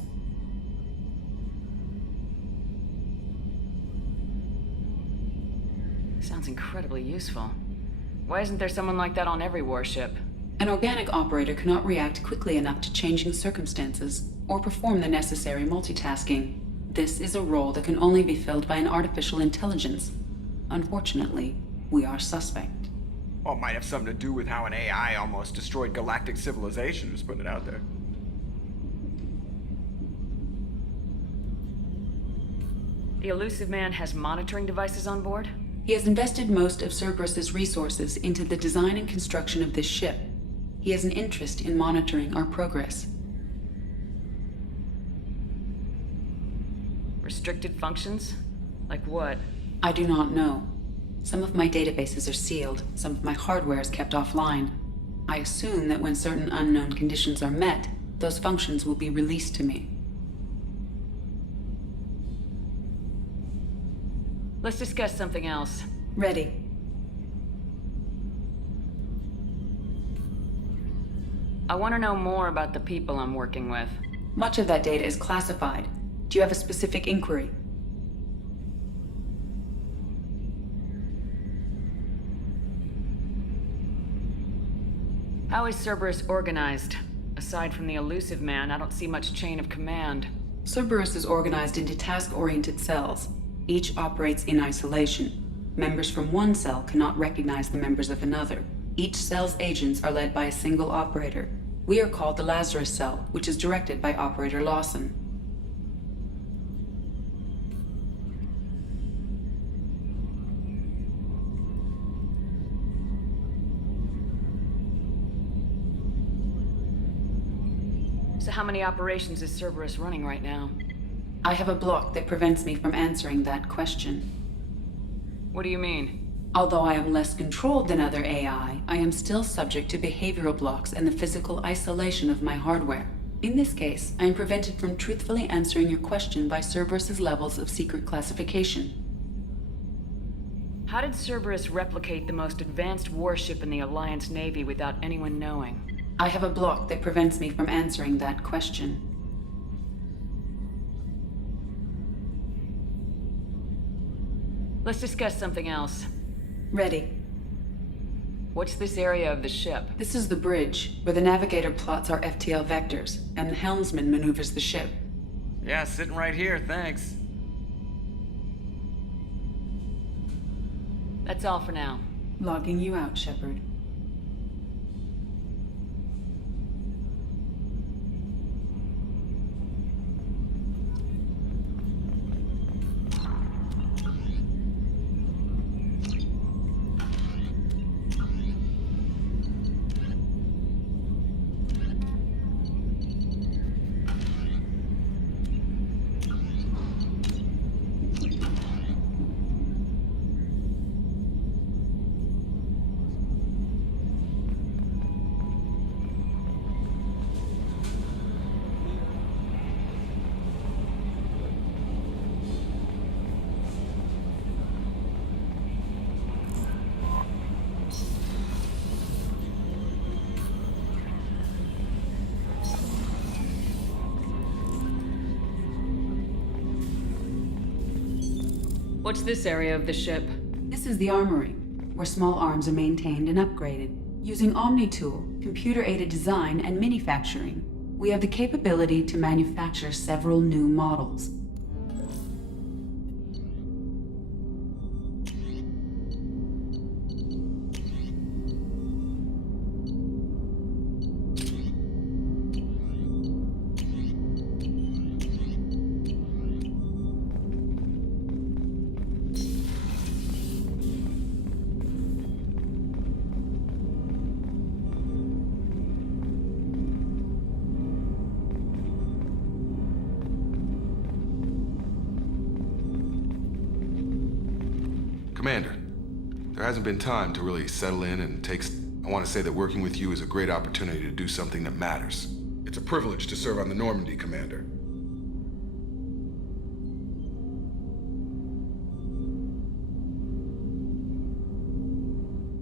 Sounds incredibly useful. Why isn't there someone like that on every warship? An organic operator cannot react quickly enough to changing circumstances or perform the necessary multitasking. This is a role that can only be filled by an artificial intelligence. Unfortunately, we are suspect. Well, it might have something to do with how an AI almost destroyed galactic civilization, just putting it out there. The Elusive Man has monitoring devices on board? He has invested most of Cerberus's resources into the design and construction of this ship. He has an interest in monitoring our progress. Restricted functions? Like what? I do not know. Some of my databases are sealed, some of my hardware is kept offline. I assume that when certain unknown conditions are met, those functions will be released to me. Let's discuss something else. Ready. I want to know more about the people I'm working with. Much of that data is classified. Do you have a specific inquiry? How is Cerberus organized? Aside from the Elusive Man, I don't see much chain of command. Cerberus is organized into task-oriented cells. Each operates in isolation. Members from one cell cannot recognize the members of another. Each cell's agents are led by a single operator. We are called the Lazarus Cell, which is directed by Operator Lawson. So how many operations is Cerberus running right now? I have a block that prevents me from answering that question. What do you mean? Although I am less controlled than other AI, I am still subject to behavioral blocks and the physical isolation of my hardware. In this case, I am prevented from truthfully answering your question by Cerberus's levels of secret classification. How did Cerberus replicate the most advanced warship in the Alliance Navy without anyone knowing? I have a block that prevents me from answering that question. Let's discuss something else. Ready. What's this area of the ship? This is the bridge, where the navigator plots our FTL vectors, and the helmsman maneuvers the ship. Yeah, sitting right here, thanks. That's all for now. Logging you out, Shepard. What's this area of the ship? This is the armory, where small arms are maintained and upgraded. Using OmniTool, computer-aided design, and manufacturing, we have the capability to manufacture several new models. Commander, there hasn't been time to really settle in and I want to say that working with you is a great opportunity to do something that matters. It's a privilege to serve on the Normandy, Commander.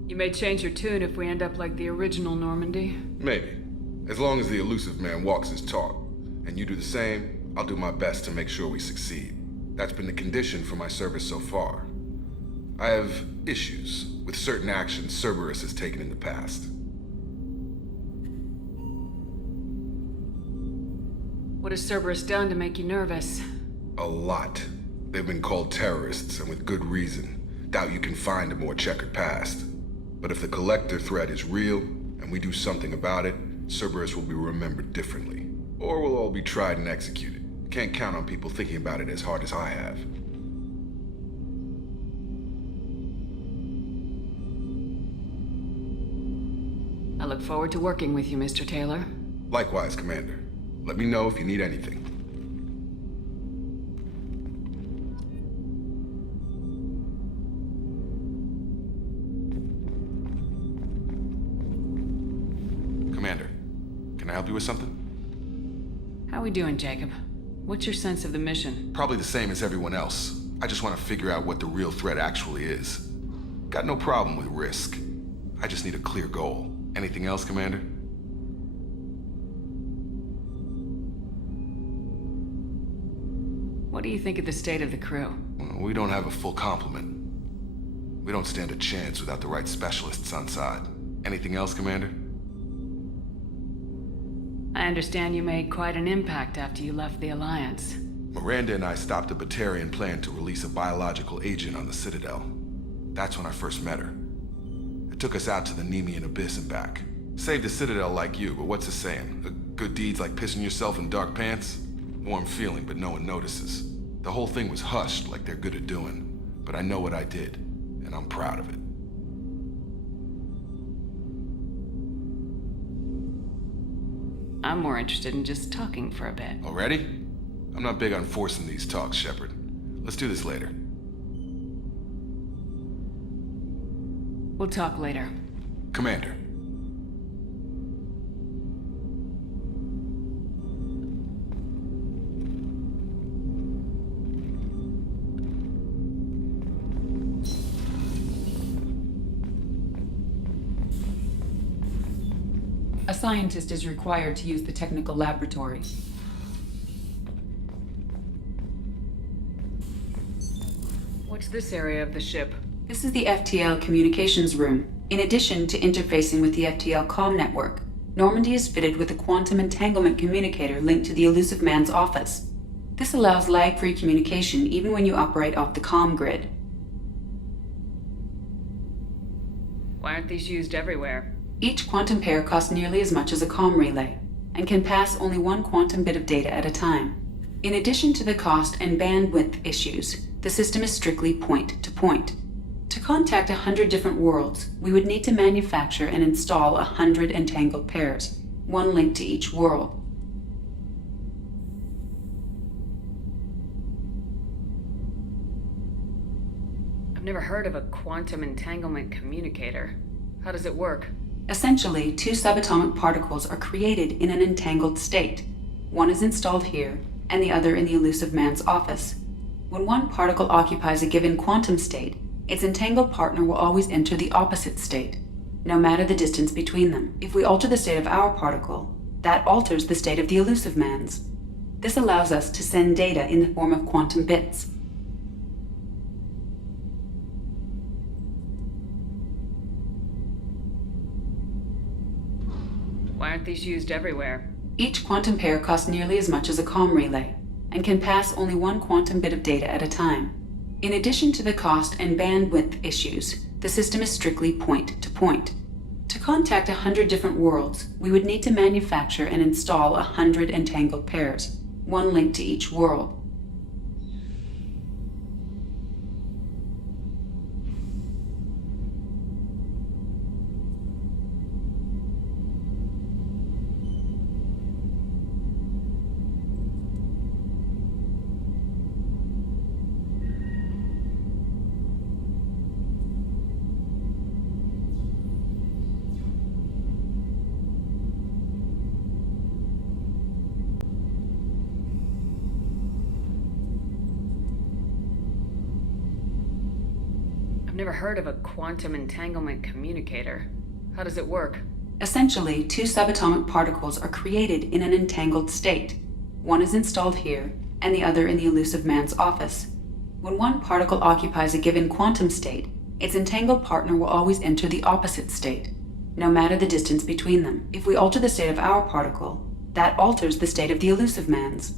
You may change your tune if we end up like the original Normandy. Maybe. As long as the elusive man walks his talk, and you do the same, I'll do my best to make sure we succeed. That's been the condition for my service so far. I have issues with certain actions Cerberus has taken in the past. What has Cerberus done to make you nervous? A lot. They've been called terrorists, and with good reason. Doubt you can find a more checkered past. But if the Collector threat is real, and we do something about it, Cerberus will be remembered differently. Or we'll all be tried and executed. Can't count on people thinking about it as hard as I have. I look forward to working with you, Mr. Taylor. Likewise, Commander. Let me know if you need anything. Commander, can I help you with something? How we doing, Jacob? What's your sense of the mission? Probably the same as everyone else. I just want to figure out what the real threat actually is. Got no problem with risk. I just need a clear goal. Anything else, Commander? What do you think of the state of the crew? Well, we don't have a full complement. We don't stand a chance without the right specialists on side. Anything else, Commander? I understand you made quite an impact after you left the Alliance. Miranda and I stopped a Batarian plan to release a biological agent on the Citadel. That's when I first met her. It took us out to the Nemean Abyss and back. Saved the Citadel like you, but what's the saying? Good deeds like pissing yourself in dark pants? Warm feeling, but no one notices. The whole thing was hushed like they're good at doing. But I know what I did, and I'm proud of it. I'm more interested in just talking for a bit. Already? I'm not big on forcing these talks, Shepard. Let's do this later. We'll talk later. Commander. A scientist is required to use the technical laboratory. What's this area of the ship? This is the FTL communications room. In addition to interfacing with the FTL comm network, Normandy is fitted with a quantum entanglement communicator linked to the Elusive Man's office. This allows lag-free communication even when you operate off the comm grid. Why aren't these used everywhere? Each quantum pair costs nearly as much as a comm relay, and can pass only one quantum bit of data at a time. In addition to the cost and bandwidth issues, the system is strictly point-to-point. To contact 100 different worlds, we would need to manufacture and install 100 entangled pairs, one linked to each world. I've never heard of a quantum entanglement communicator. How does it work? Essentially, two subatomic particles are created in an entangled state. One is installed here, and the other in the Elusive Man's office. When one particle occupies a given quantum state, its entangled partner will always enter the opposite state, no matter the distance between them. If we alter the state of our particle, that alters the state of the Elusive Man's. This allows us to send data in the form of quantum bits. Why aren't these used everywhere? Each quantum pair costs nearly as much as a comm relay, and can pass only one quantum bit of data at a time. In addition to the cost and bandwidth issues, the system is strictly point-to-point. To contact 100 different worlds, we would need to manufacture and install 100 entangled pairs, one linked to each world. I've never heard of a quantum entanglement communicator. How does it work? Essentially, two subatomic particles are created in an entangled state. One is installed here, and the other in the Elusive Man's office. When one particle occupies a given quantum state, its entangled partner will always enter the opposite state, no matter the distance between them. If we alter the state of our particle, that alters the state of the Elusive Man's.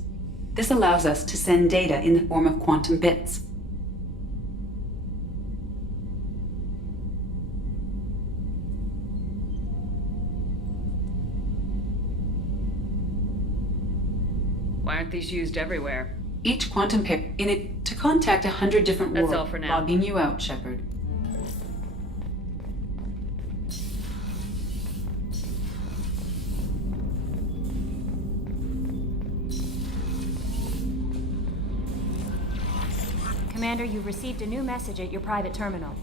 This allows us to send data in the form of quantum bits. Why aren't these used everywhere? Each quantum pair in it to contact 100 different That's worlds. all for now. Logging you out, Shepard. Commander, you've received a new message at your private terminal.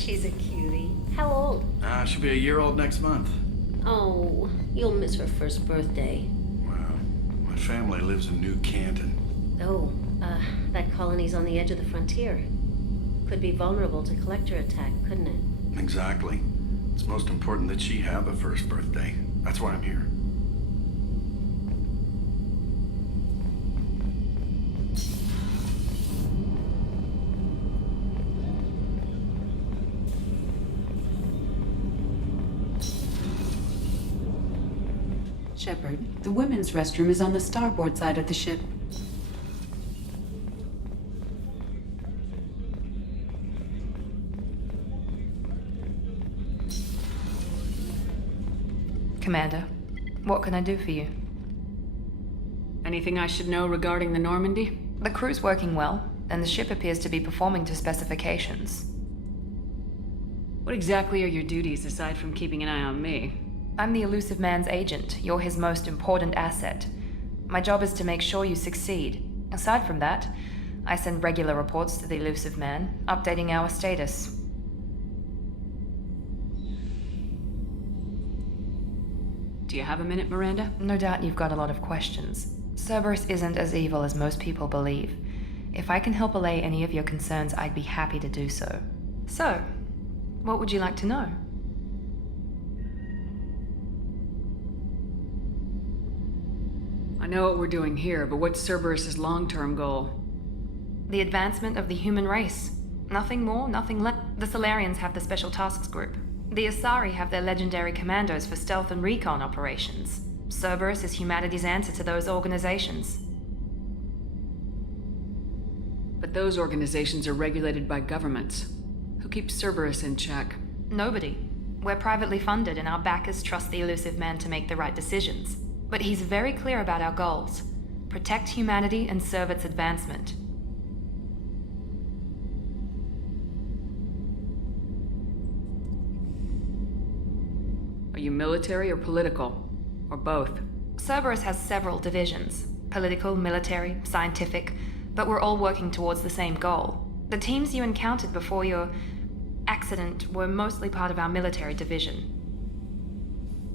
She's a cutie. How old? She'll be a year old next month. Oh, you'll miss her first birthday. Wow. My family lives in New Canton. Oh, that colony's on the edge of the frontier. Could be vulnerable to collector attack, couldn't it? Exactly. It's most important that she have a first birthday. That's why I'm here. Shepard, the women's restroom is on the starboard side of the ship. Commander, what can I do for you? Anything I should know regarding the Normandy? The crew's working well, and the ship appears to be performing to specifications. What exactly are your duties aside from keeping an eye on me? I'm the Elusive Man's agent. You're his most important asset. My job is to make sure you succeed. Aside from that, I send regular reports to the Elusive Man, updating our status. Do you have a minute, Miranda? No doubt you've got a lot of questions. Cerberus isn't as evil as most people believe. If I can help allay any of your concerns, I'd be happy to do so. So, what would you like to know? I know what we're doing here, but what's Cerberus's long-term goal? The advancement of the human race. Nothing more, nothing less. The Solarians have the Special Tasks Group. The Asari have their legendary commandos for stealth and recon operations. Cerberus is humanity's answer to those organizations. But those organizations are regulated by governments. Who keeps Cerberus in check? Nobody. We're privately funded, and our backers trust the Elusive Man to make the right decisions. But he's very clear about our goals. Protect humanity and serve its advancement. Are you military or political? Or both? Cerberus has several divisions. Political, military, scientific, but we're all working towards the same goal. The teams you encountered before your accident were mostly part of our military division.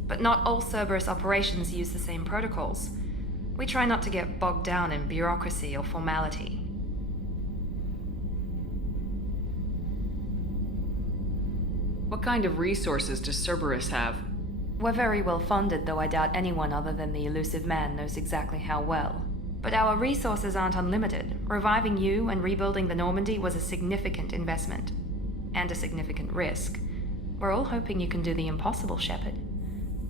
But not all Cerberus operations use the same protocols. We try not to get bogged down in bureaucracy or formality. What kind of resources does Cerberus have? We're very well funded, though I doubt anyone other than the Elusive Man knows exactly how well. But our resources aren't unlimited. Reviving you and rebuilding the Normandy was a significant investment. And a significant risk. We're all hoping you can do the impossible, Shepard.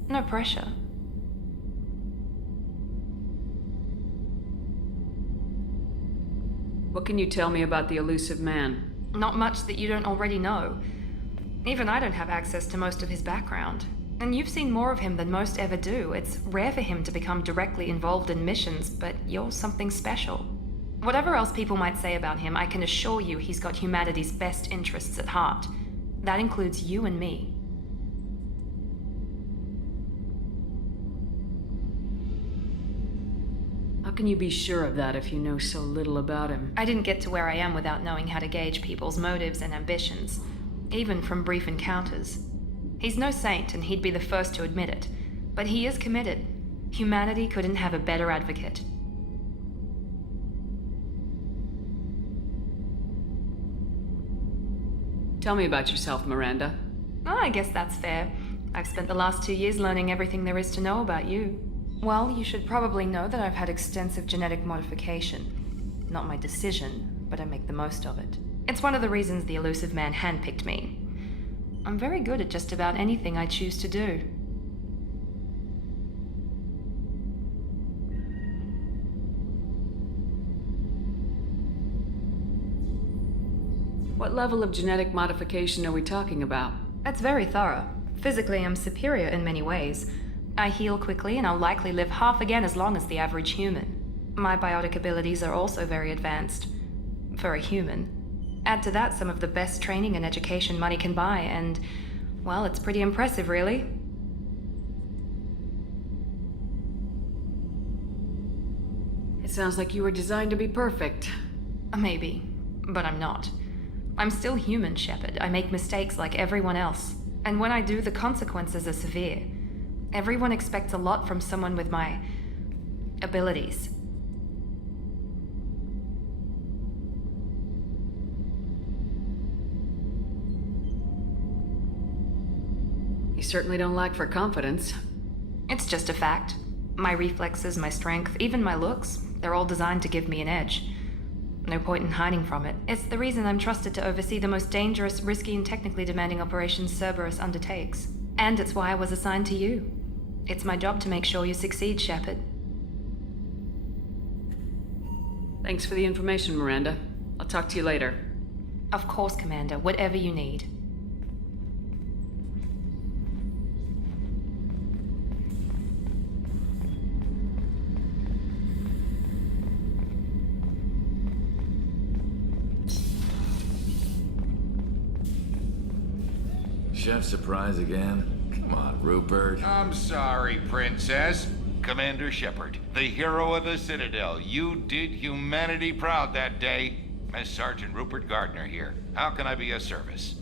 No pressure. What can you tell me about the Elusive Man? Not much that you don't already know. Even I don't have access to most of his background. And you've seen more of him than most ever do. It's rare for him to become directly involved in missions, but you're something special. Whatever else people might say about him, I can assure you he's got humanity's best interests at heart. That includes you and me. How can you be sure of that if you know so little about him? I didn't get to where I am without knowing how to gauge people's motives and ambitions, even from brief encounters. He's no saint, and he'd be the first to admit it, but he is committed. Humanity couldn't have a better advocate. Tell me about yourself, Miranda. Oh, I guess that's fair. I've spent the last 2 years learning everything there is to know about you. Well, you should probably know that I've had extensive genetic modification. Not my decision, but I make the most of it. It's one of the reasons the Elusive Man handpicked me. I'm very good at just about anything I choose to do. What level of genetic modification are we talking about? That's very thorough. Physically, I'm superior in many ways. I heal quickly, and I'll likely live half again as long as the average human. My biotic abilities are also very advanced. For a human. Add to that some of the best training and education money can buy, and, well, it's pretty impressive, really. It sounds like you were designed to be perfect. Maybe, but I'm not. I'm still human, Shepard. I make mistakes like everyone else. And when I do, the consequences are severe. Everyone expects a lot from someone with my abilities. You certainly don't lack for confidence. It's just a fact. My reflexes, my strength, even my looks, they're all designed to give me an edge. No point in hiding from it. It's the reason I'm trusted to oversee the most dangerous, risky, and technically demanding operations Cerberus undertakes. And it's why I was assigned to you. It's my job to make sure you succeed, Shepard. Thanks for the information, Miranda. I'll talk to you later. Of course, Commander. Whatever you need. Chef surprise again? Come on, Rupert. I'm sorry, Princess. Commander Shepard, the hero of the Citadel. You did humanity proud that day. Miss Sergeant Rupert Gardner here. How can I be of service?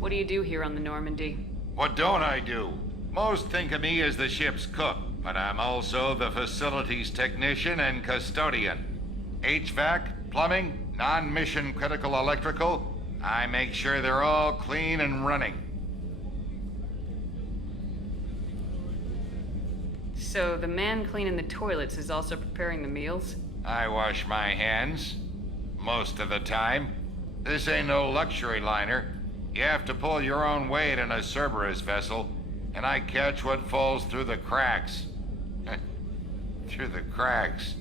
What do you do here on the Normandy? What don't I do? Most think of me as the ship's cook, but I'm also the facilities technician and custodian. HVAC, plumbing, non-mission critical electrical. I make sure they're all clean and running. So the man cleaning the toilets is also preparing the meals? I wash my hands. Most of the time. This ain't no luxury liner. You have to pull your own weight in a Cerberus vessel, and I catch what falls through the cracks. Through the cracks.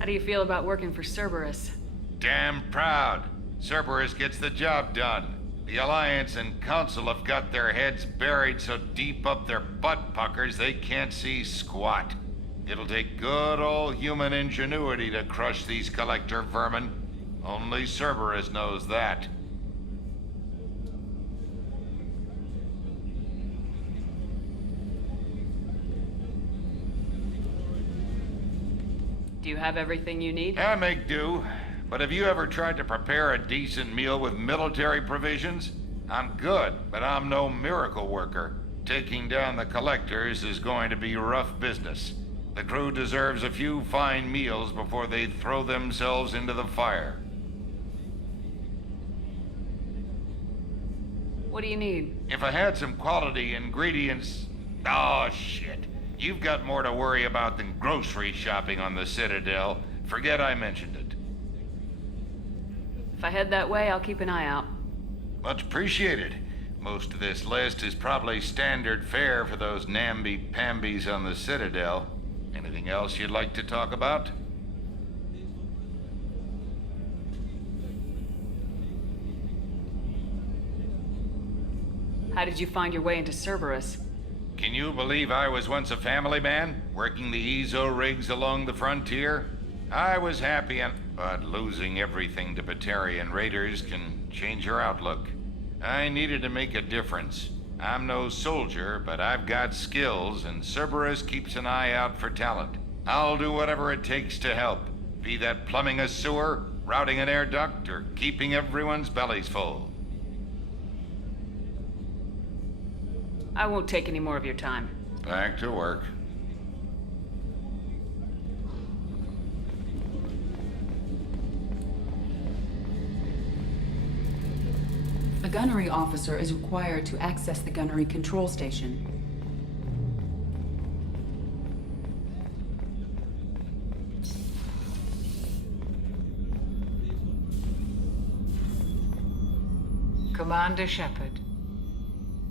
How do you feel about working for Cerberus? Damn proud. Cerberus gets the job done. The Alliance and Council have got their heads buried so deep up their butt puckers they can't see squat. It'll take good old human ingenuity to crush these collector vermin. Only Cerberus knows that. Do you have everything you need? I make do. But have you ever tried to prepare a decent meal with military provisions? I'm good, but I'm no miracle worker. Taking down the collectors is going to be rough business. The crew deserves a few fine meals before they throw themselves into the fire. What do you need? If I had some quality ingredients... Oh, shit. You've got more to worry about than grocery shopping on the Citadel. Forget I mentioned it. If I head that way, I'll keep an eye out. Much appreciated. Most of this list is probably standard fare for those namby-pambies on the Citadel. Anything else you'd like to talk about? How did you find your way into Cerberus? Can you believe I was once a family man, working the EZO rigs along the frontier? I was happy but losing everything to Batarian raiders can change your outlook. I needed to make a difference. I'm no soldier, but I've got skills, and Cerberus keeps an eye out for talent. I'll do whatever it takes to help, be that plumbing a sewer, routing an air duct, or keeping everyone's bellies full. I won't take any more of your time. Back to work. A gunnery officer is required to access the gunnery control station. Commander Shepard,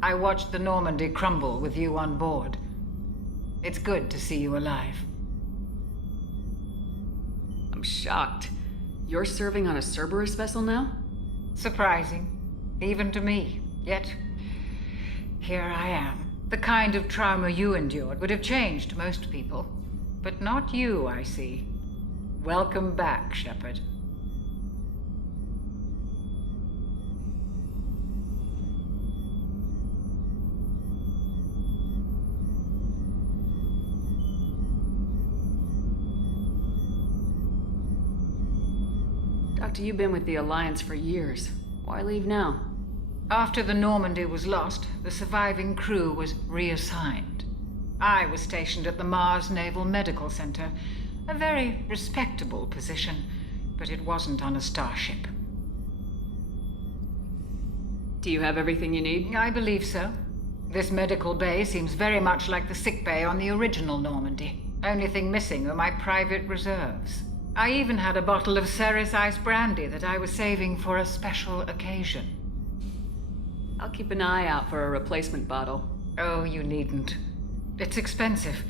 I watched the Normandy crumble with you on board. It's good to see you alive. I'm shocked. You're serving on a Cerberus vessel now? Surprising, even to me. Yet, here I am. The kind of trauma you endured would have changed most people. But not you, I see. Welcome back, Shepard. Doctor, you've been with the Alliance for years. Why leave now? After the Normandy was lost, the surviving crew was reassigned. I was stationed at the Mars Naval Medical Center, a very respectable position, but it wasn't on a starship. Do you have everything you need? I believe so. This medical bay seems very much like the sick bay on the original Normandy. Only thing missing are my private reserves. I even had a bottle of Ceres Ice Brandy that I was saving for a special occasion. I'll keep an eye out for a replacement bottle. Oh, you needn't. It's expensive,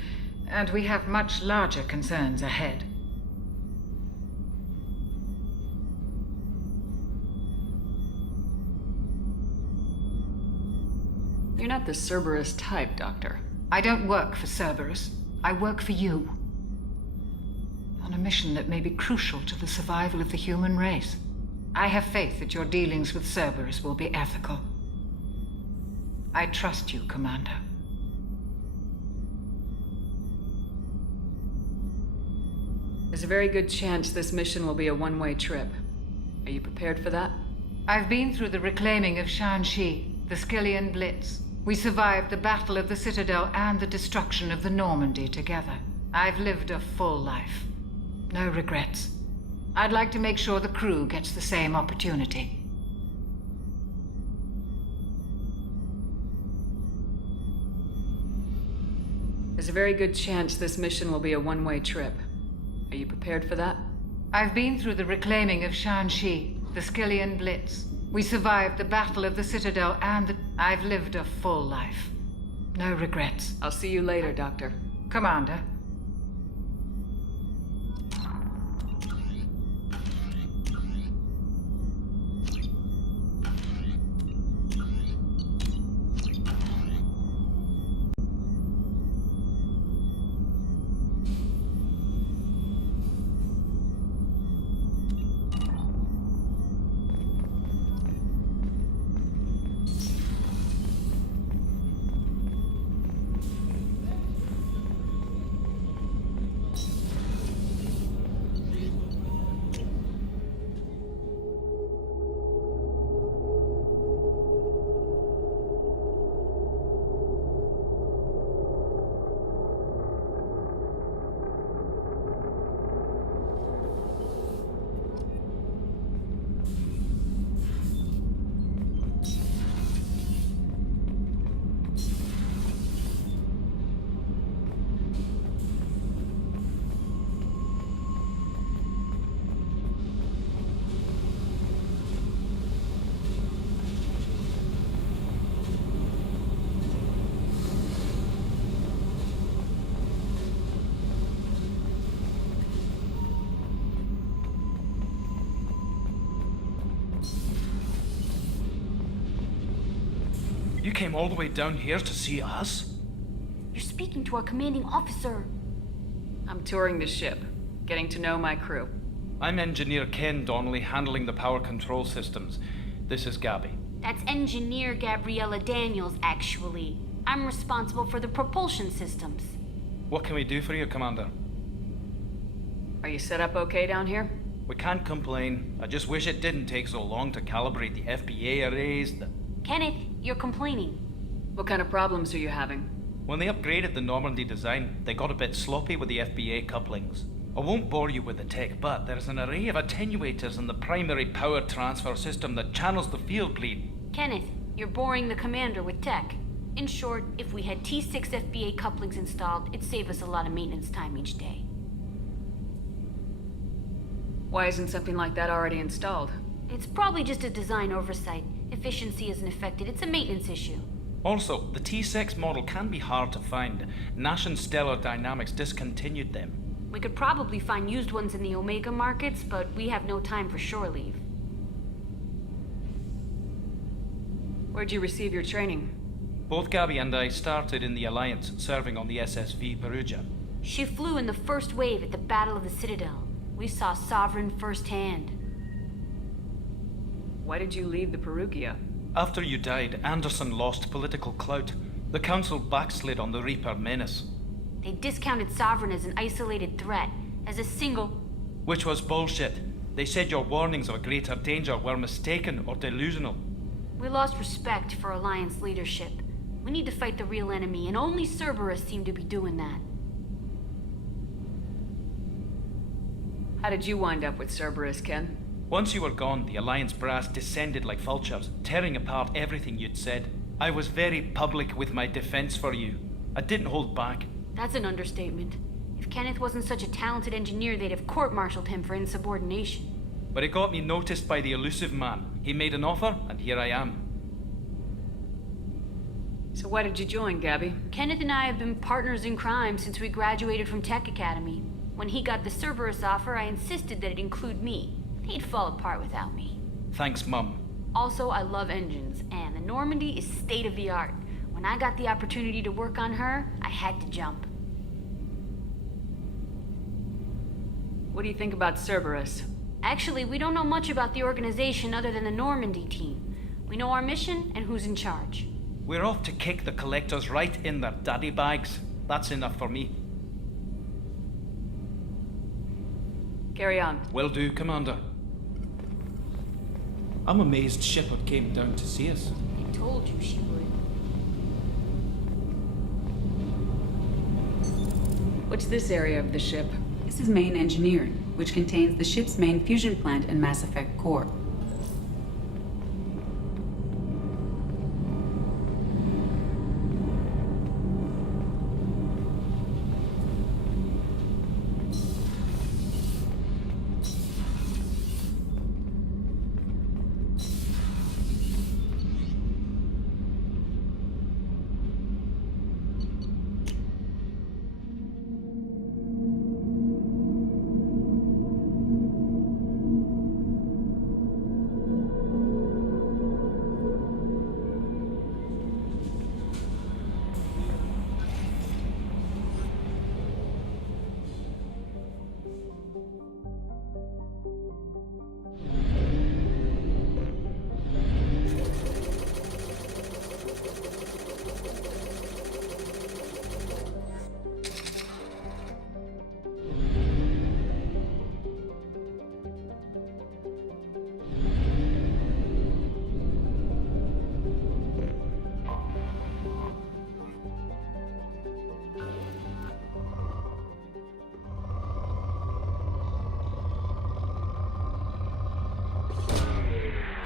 and we have much larger concerns ahead. You're not the Cerberus type, Doctor. I don't work for Cerberus. I work for you. On a mission that may be crucial to the survival of the human race. I have faith that your dealings with Cerberus will be ethical. I trust you, Commander. There's a very good chance this mission will be a one-way trip. Are you prepared for that? I've been through the reclaiming of Shanxi, the Skillian Blitz. We survived the Battle of the Citadel and the destruction of the Normandy together. I've lived a full life. No regrets. I'd like to make sure the crew gets the same opportunity. There's a very good chance this mission will be a one-way trip. Are you prepared for that? I've been through the reclaiming of Shanxi, the Skillian Blitz. We survived the Battle of the Citadel and the... I've lived a full life. No regrets. I'll see you later, Doctor. Commander. You came all the way down here to see us? You're speaking to our commanding officer. I'm touring the ship, getting to know my crew. I'm Engineer Ken Donnelly, handling the power control systems. This is Gabby. That's Engineer Gabriella Daniels, actually. I'm responsible for the propulsion systems. What can we do for you, Commander? Are you set up okay down here? We can't complain. I just wish it didn't take so long to calibrate the FBA arrays. Kenneth, you're complaining. What kind of problems are you having? When they upgraded the Normandy design, they got a bit sloppy with the FBA couplings. I won't bore you with the tech, but there's an array of attenuators in the primary power transfer system that channels the field bleed. Kenneth, you're boring the commander with tech. In short, if we had T6 FBA couplings installed, it'd save us a lot of maintenance time each day. Why isn't something like that already installed? It's probably just a design oversight. Efficiency isn't affected. It's a maintenance issue. Also, the T6 model can be hard to find. Nash and Stellar Dynamics discontinued them. We could probably find used ones in the Omega markets, but we have no time for shore leave. Where'd you receive your training? Both Gabby and I started in the Alliance, serving on the SSV Perugia. She flew in the first wave at the Battle of the Citadel. We saw Sovereign firsthand. Why did you leave the Perugia? After you died, Anderson lost political clout. The Council backslid on the Reaper menace. They discounted Sovereign as an isolated threat, as a single... Which was bullshit. They said your warnings of a greater danger were mistaken or delusional. We lost respect for Alliance leadership. We need to fight the real enemy, and only Cerberus seemed to be doing that. How did you wind up with Cerberus, Ken? Once you were gone, the Alliance brass descended like vultures, tearing apart everything you'd said. I was very public with my defense for you. I didn't hold back. That's an understatement. If Kenneth wasn't such a talented engineer, they'd have court-martialed him for insubordination. But it got me noticed by the elusive man. He made an offer, and here I am. So why did you join, Gabby? Kenneth and I have been partners in crime since we graduated from Tech Academy. When he got the Cerberus offer, I insisted that it include me. He'd fall apart without me. Thanks, Mum. Also, I love engines, and the Normandy is state-of-the-art. When I got the opportunity to work on her, I had to jump. What do you think about Cerberus? Actually, we don't know much about the organization other than the Normandy team. We know our mission and who's in charge. We're off to kick the Collectors right in their daddy bags. That's enough for me. Carry on. Will do, Commander. I'm amazed Shepard came down to see us. I told you she would. What's this area of the ship? This is main engineering, which contains the ship's main fusion plant and Mass Effect core.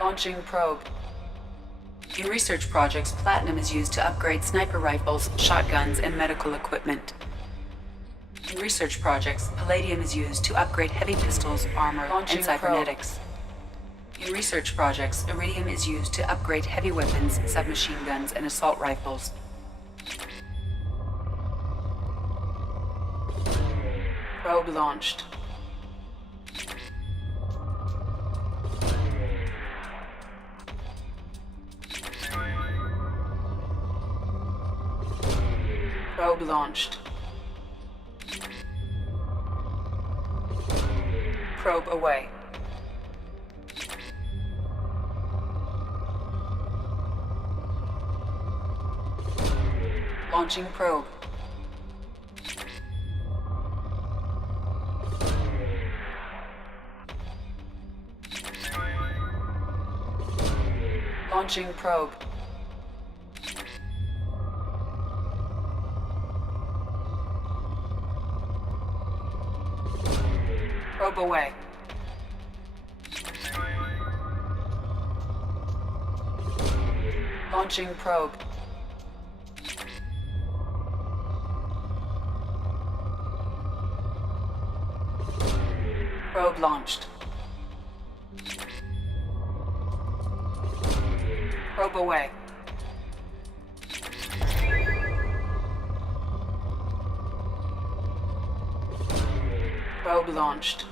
Launching probe. In research projects, platinum is used to upgrade sniper rifles, shotguns, and medical equipment. In research projects, palladium is used to upgrade heavy pistols, armor, and cybernetics. In research projects, iridium is used to upgrade heavy weapons, submachine guns, and assault rifles. Probe launched. Probe launched. Probe away. Launching probe. Launching probe. Probe away. Launching probe. Probe launched. Probe away. Probe launched.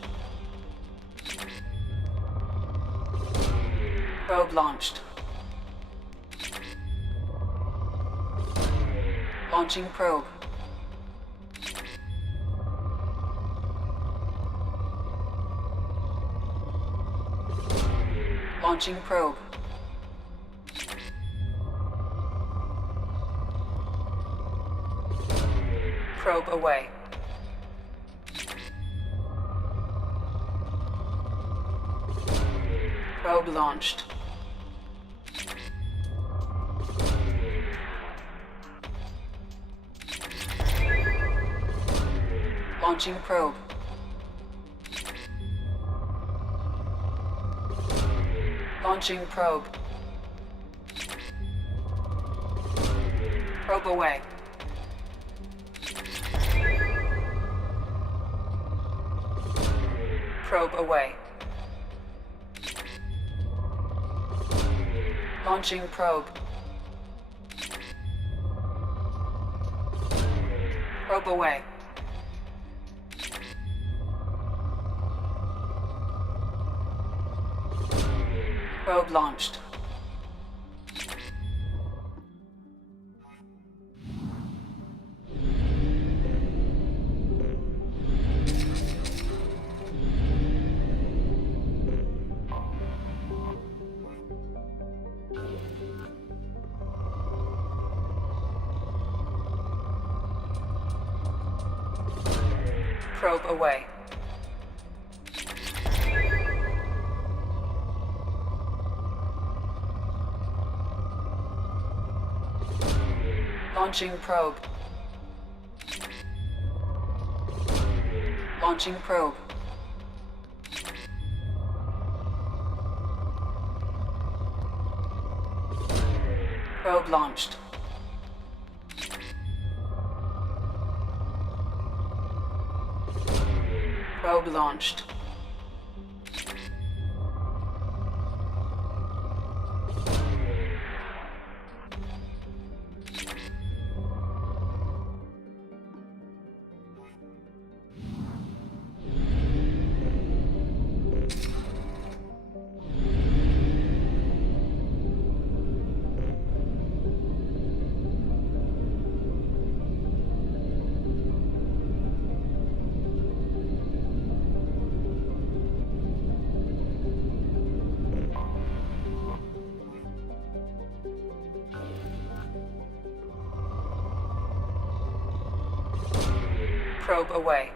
Probe launched. Launching probe. Launching probe. Probe away. Probe launched. Launching probe. Launching probe. Probe away. Probe away. Launching probe. Probe away. Probe launched. Probe away. Launching probe. Launching probe. Probe launched. Probe launched. Probe away.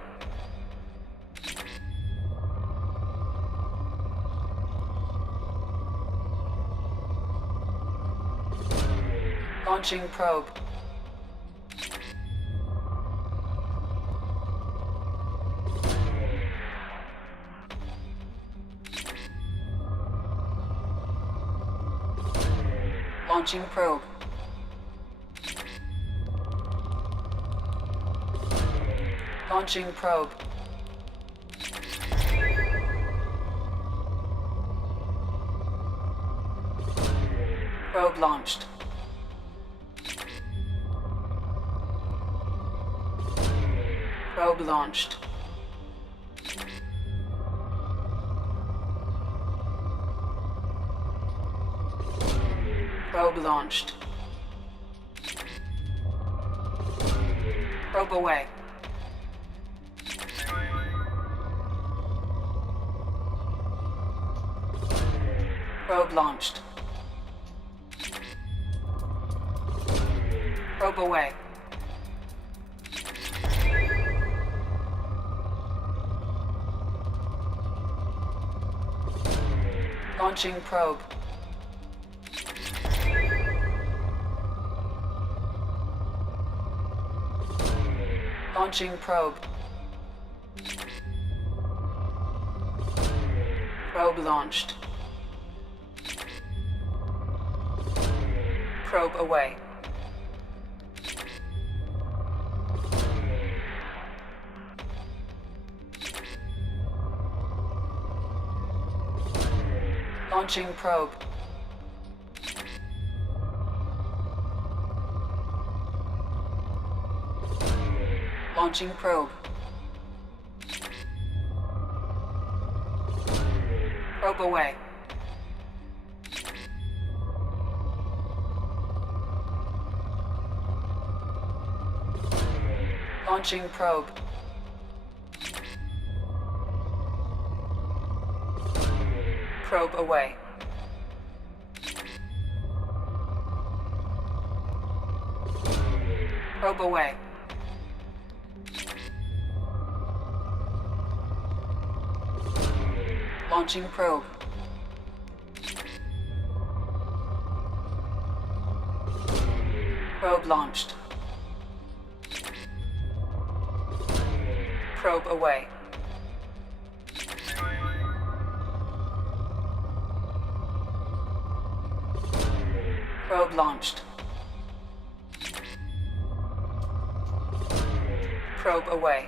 Launching probe. Launching probe. Launching probe. Probe launched. Probe launched. Probe launched. Probe away. Probe launched. Probe away. Launching probe. Launching probe. Probe launched. Probe away. Launching probe. Launching probe. Probe away. Launching probe. Probe away. Probe away. Launching probe. Probe launched. Probe away. Probe launched. Probe away.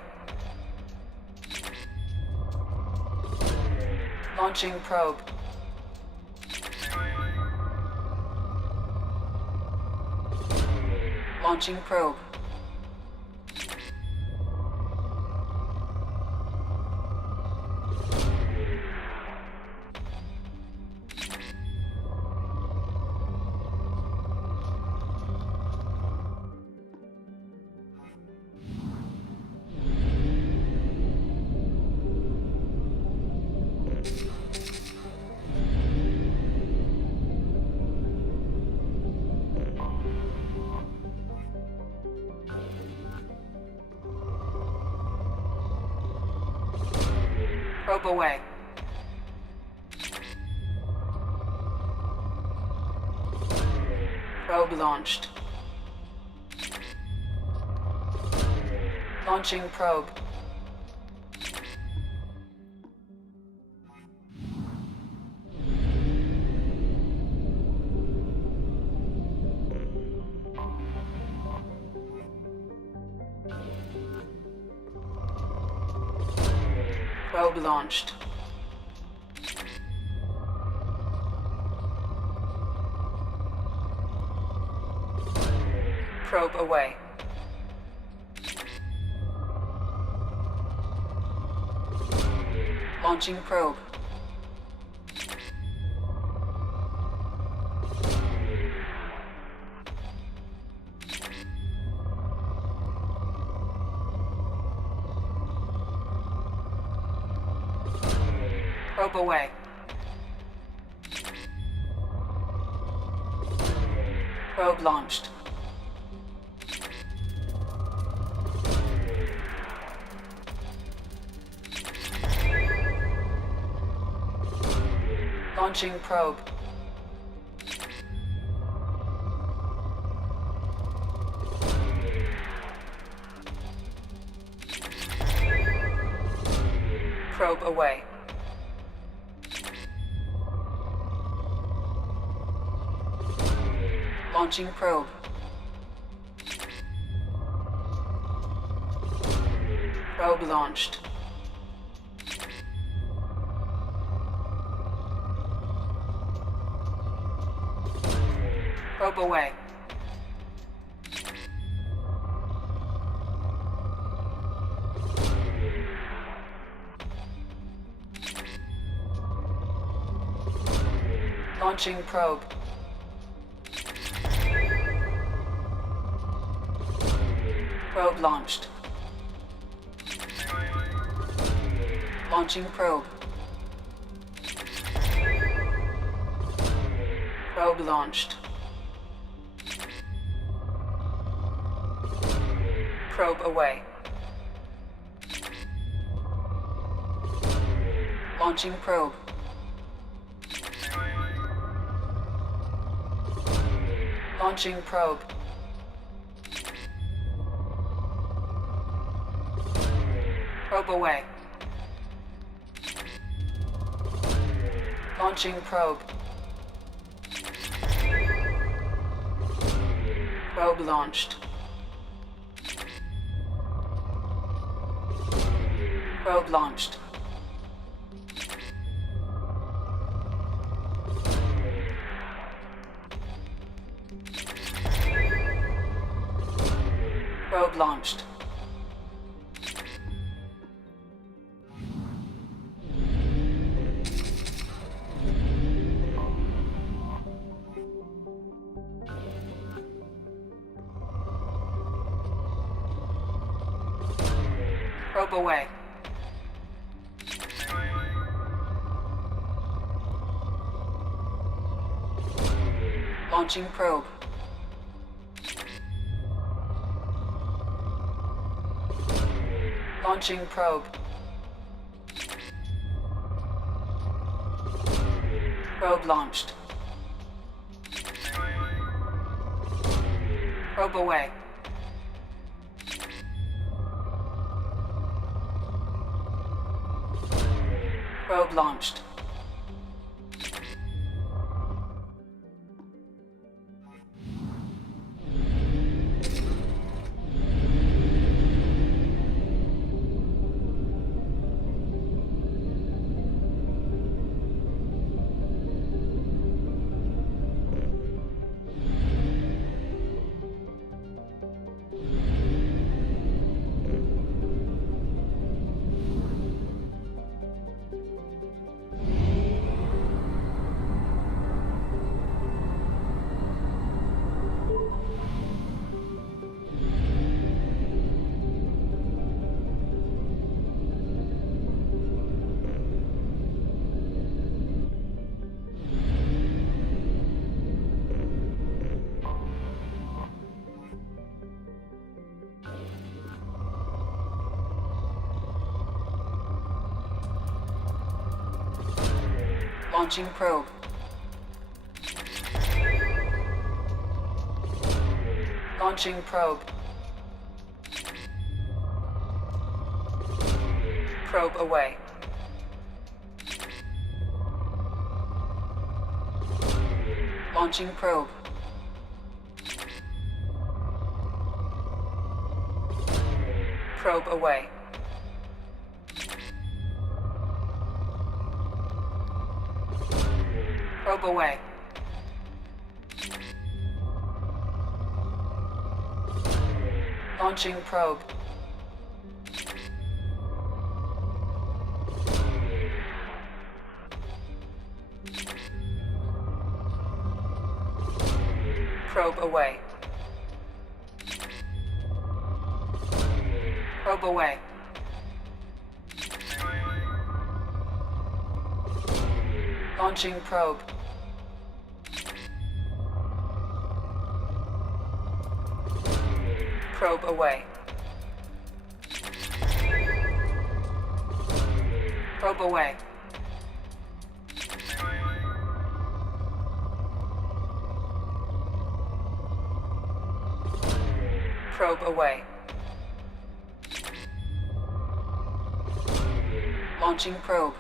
Launching probe. Launching probe. Probe away. Probe launched. Launching probe. Probe launched. Probe away. Launching probe. Probe away. Probe launched. Launching probe. Probe away. Launching probe. Probe launched. Probe away. Launching probe. Probe launched. Launching probe. Probe launched. Probe away. Launching probe. Launching probe. Probe away. Launching probe. Probe launched. Probe launched. Probe launched. Probe away. Launching probe. Launching probe. Probe launched. Probe away. Probe launched. Launching probe. Launching probe. Probe away. Launching probe. Probe away. Probe away. Launching probe. Probe away. Probe away. Launching probe. Probe away. Probe away. Probe away. Launching probe.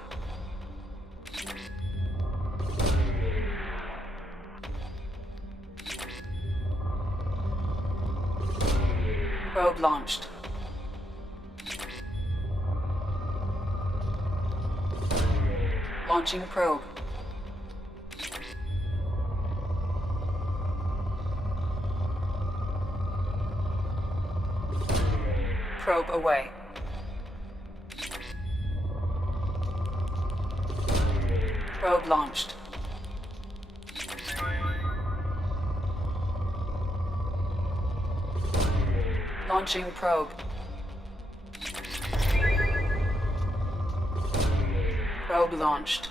Probe launched. Launching probe. Probe away. Probe launched. Launching probe. Probe launched.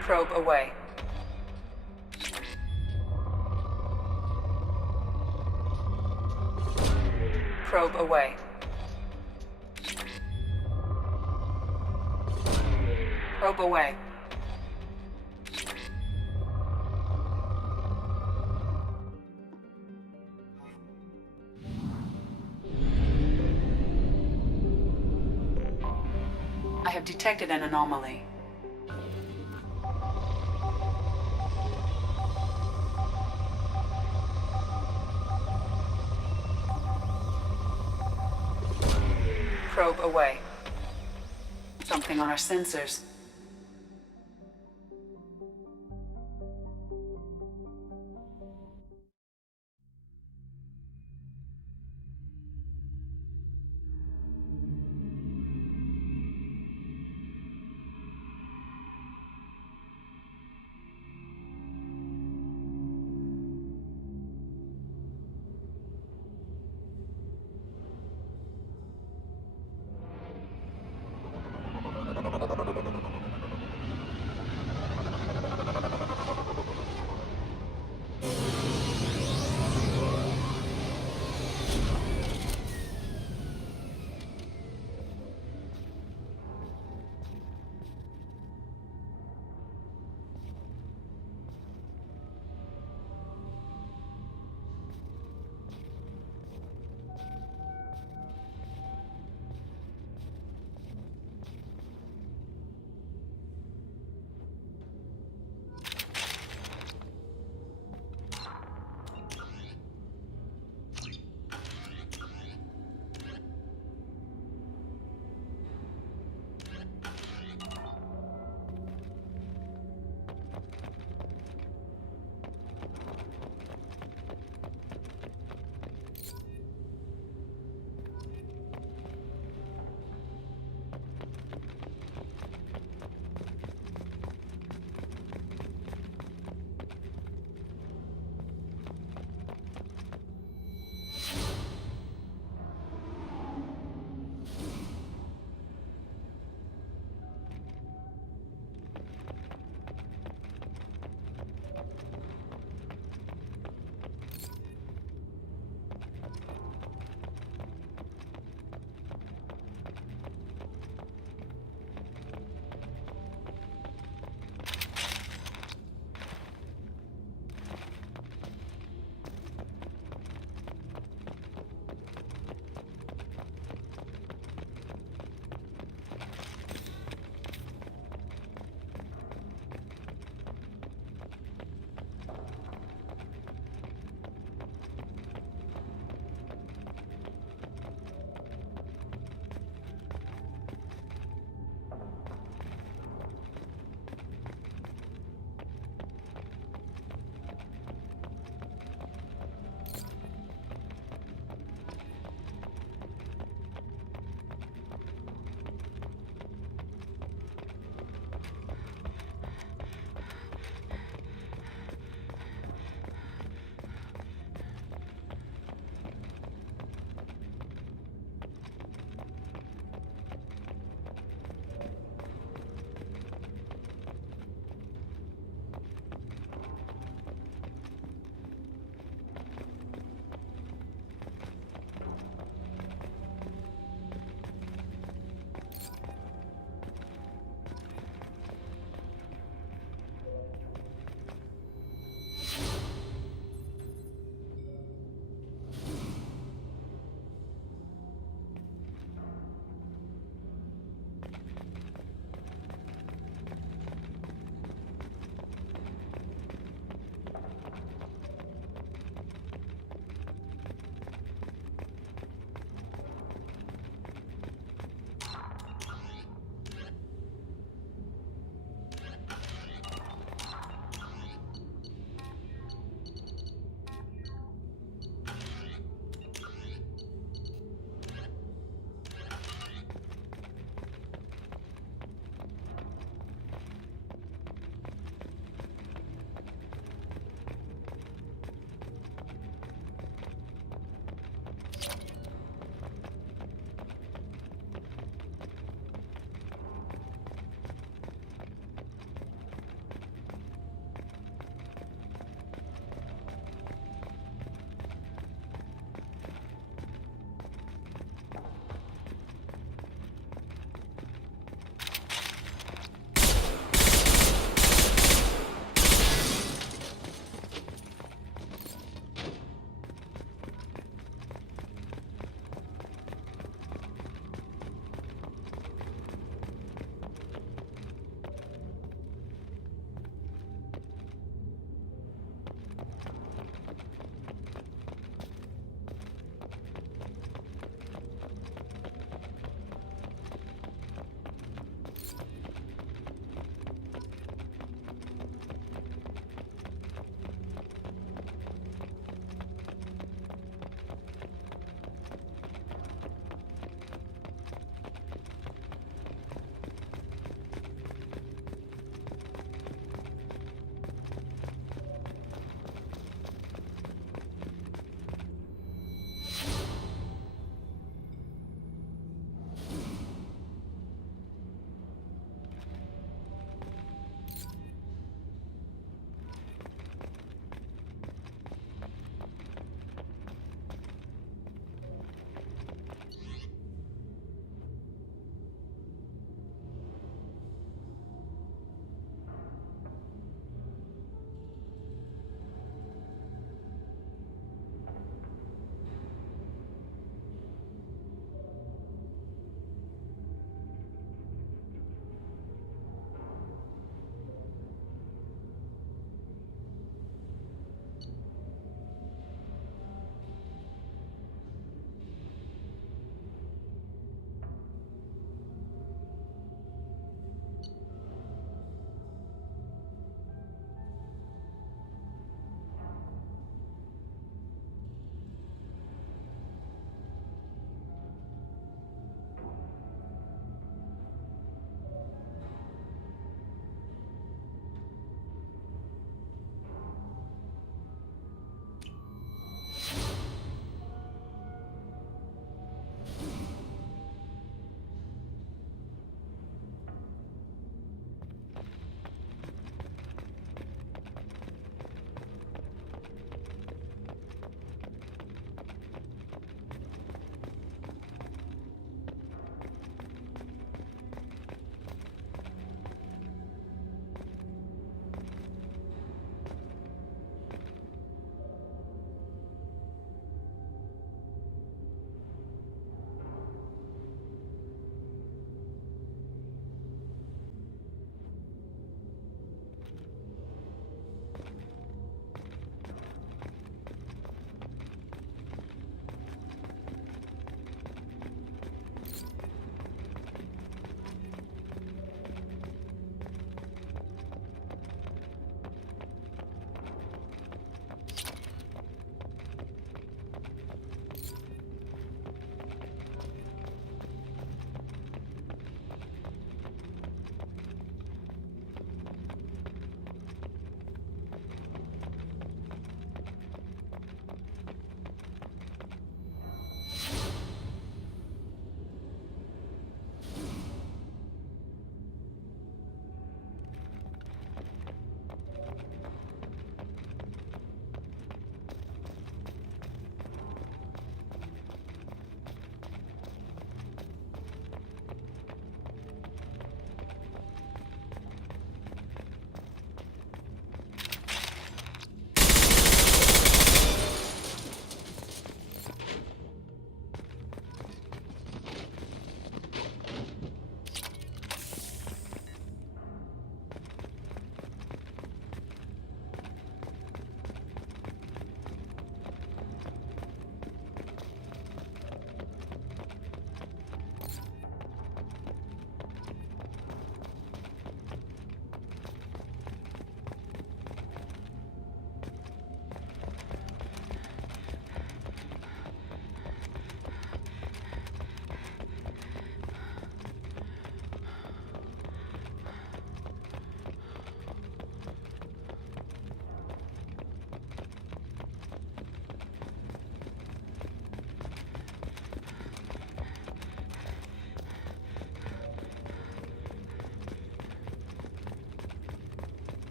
Probe away. Probe away. Probe away. I have detected an anomaly. Probe away. Something on our sensors.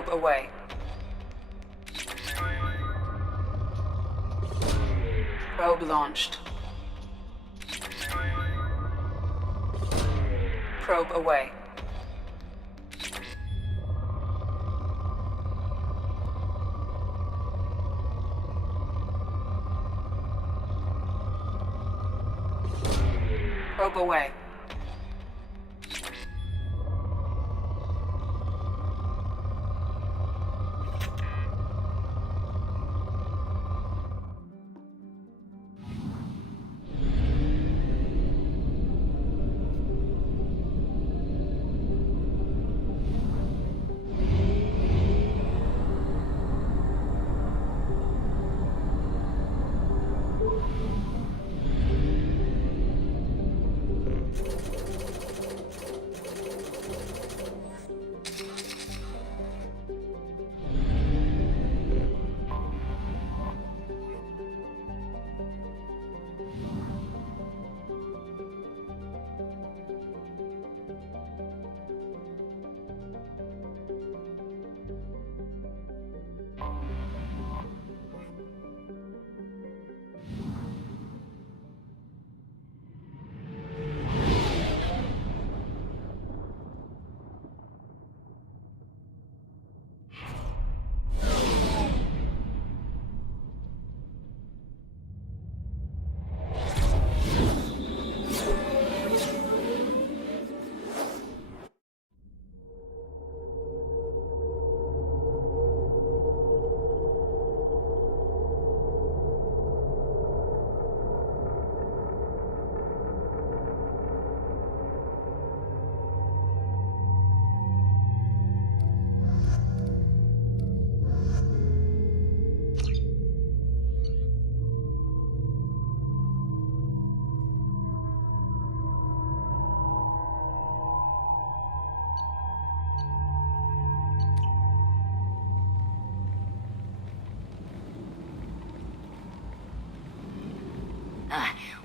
Probe away. Probe launched. Probe away. Probe away.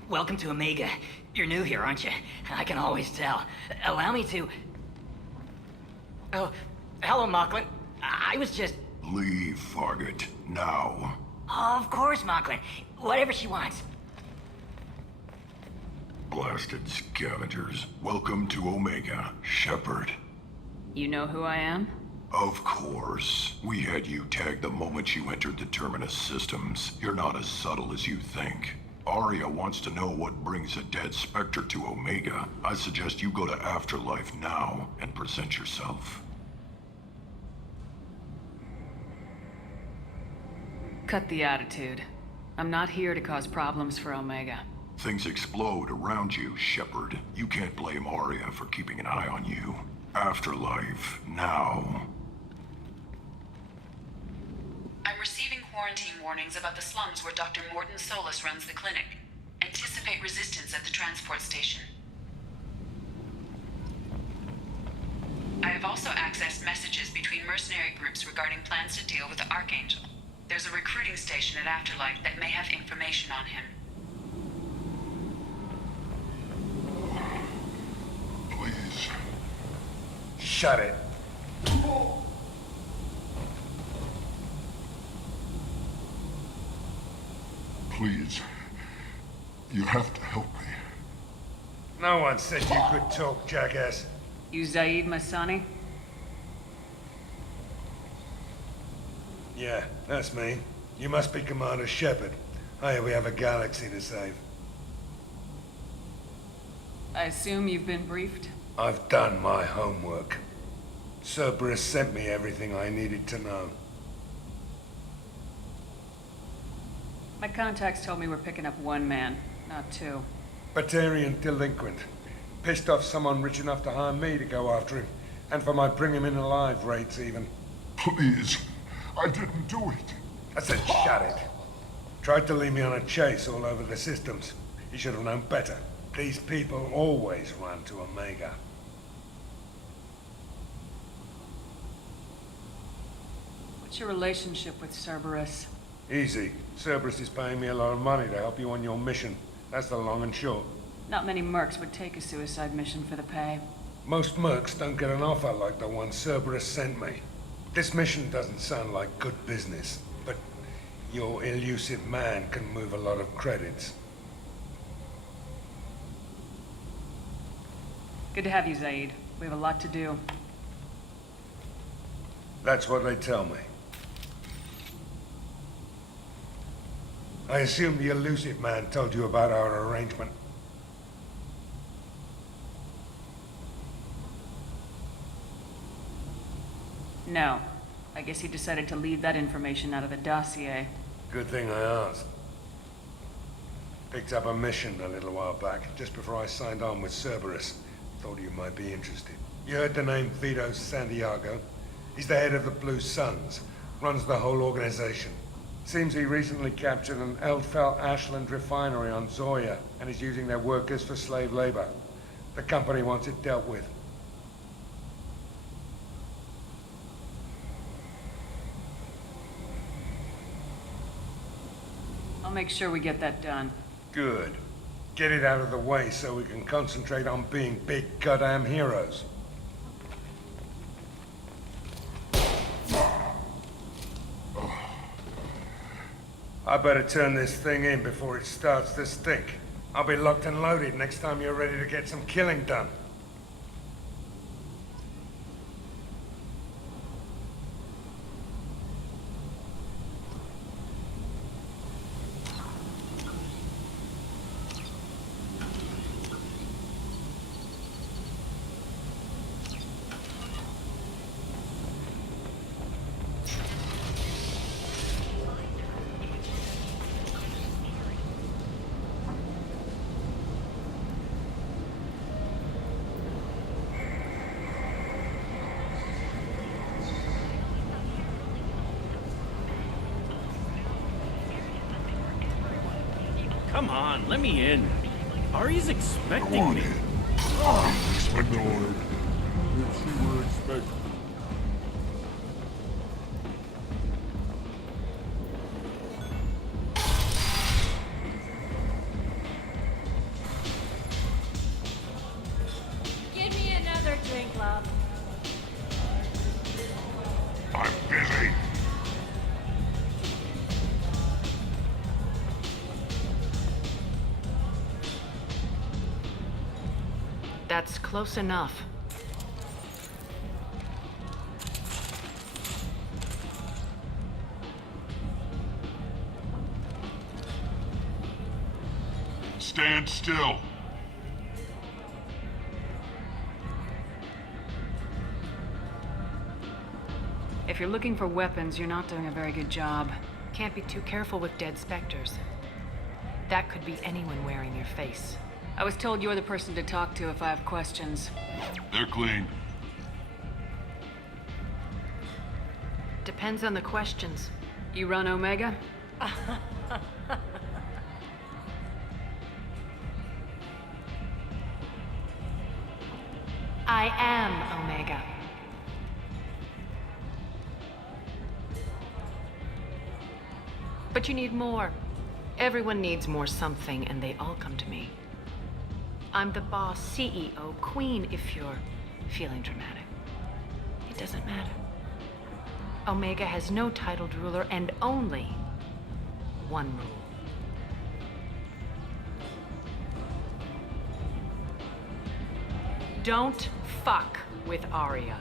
Welcome to Omega. You're new here, aren't you? I can always tell. Allow me to... Oh, hello, Mocklin. I was just... Leave, Fargate. Now. Of course, Mocklin. Whatever she wants. Blasted scavengers. Welcome to Omega, Shepard. You know who I am? Of course. We had you tagged the moment you entered the Terminus systems. You're not as subtle as you think. Arya wants to know what brings a dead Spectre to Omega. I suggest you go to Afterlife now and present yourself. Cut the attitude. I'm not here to cause problems for Omega. Things explode around you, Shepard. You can't blame Arya for keeping an eye on you. Afterlife, now. I'm receiving quarantine warnings about the slums where Dr. Mordin Solus runs the clinic. Anticipate resistance at the transport station. I have also accessed messages between mercenary groups regarding plans to deal with the Archangel. There's a recruiting station at Afterlife that may have information on him. Please. Shut it. Please. You have to help me. No one said you could talk, jackass. You Zaid Masani? Yeah, that's me. You must be Commander Shepard. Hey, we have a galaxy to save. I assume you've been briefed? I've done my homework. Cerberus sent me everything I needed to know. My contacts told me we're picking up one man, not two. Batarian delinquent. Pissed off someone rich enough to hire me to go after him. And for my bring him in alive rates even. Please. I didn't do it. I said shut it. Tried to lead me on a chase all over the systems. He should have known better. These people always run to Omega. What's your relationship with Cerberus? Easy. Cerberus is paying me a lot of money to help you on your mission. That's the long and short. Not many mercs would take a suicide mission for the pay. Most mercs don't get an offer like the one Cerberus sent me. This mission doesn't sound like good business, but your elusive man can move a lot of credits. Good to have you, Zaid. We have a lot to do. That's what they tell me. I assume the elusive man told you about our arrangement. No. I guess he decided to leave that information out of the dossier. Good thing I asked. Picked up a mission a little while back, just before I signed on with Cerberus. Thought you might be interested. You heard the name Vito Santiago? He's the head of the Blue Suns, runs the whole organization. Seems he recently captured an Eldfell Ashland refinery on Zoya and is using their workers for slave labor. The company wants it dealt with. I'll make sure we get that done. Good. Get it out of the way so we can concentrate on being big goddamn heroes. I better turn this thing in before it starts to stink. I'll be locked and loaded next time you're ready to get some killing done. Come on, let me in. Ari's expecting me. It's annoyed. If she were expecting. Give me another drink, love. I'm busy. That's close enough. Stand still. If you're looking for weapons, you're not doing a very good job. Can't be too careful with dead specters. That could be anyone wearing your face. I was told you're the person to talk to if I have questions. They're clean. Depends on the questions. You run Omega? I am Omega. But you need more. Everyone needs more something, and they all come to me. I'm the boss, CEO, queen, if you're feeling dramatic. It doesn't matter. Omega has no titled ruler and only one rule. Don't fuck with Aria.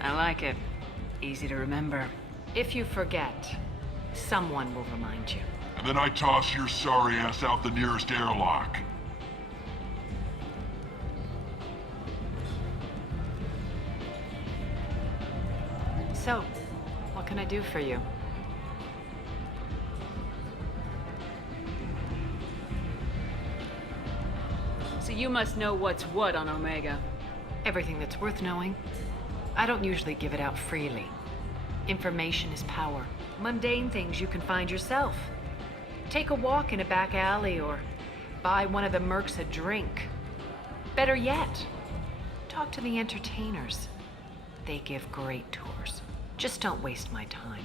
I like it. Easy to remember. If you forget, someone will remind you. And then I toss your sorry ass out the nearest airlock. So, what can I do for you? So you must know what's what on Omega. Everything that's worth knowing. I don't usually give it out freely. Information is power. Mundane things you can find yourself. Take a walk in a back alley or buy one of the mercs a drink. Better yet, talk to the entertainers. They give great tours. Just don't waste my time.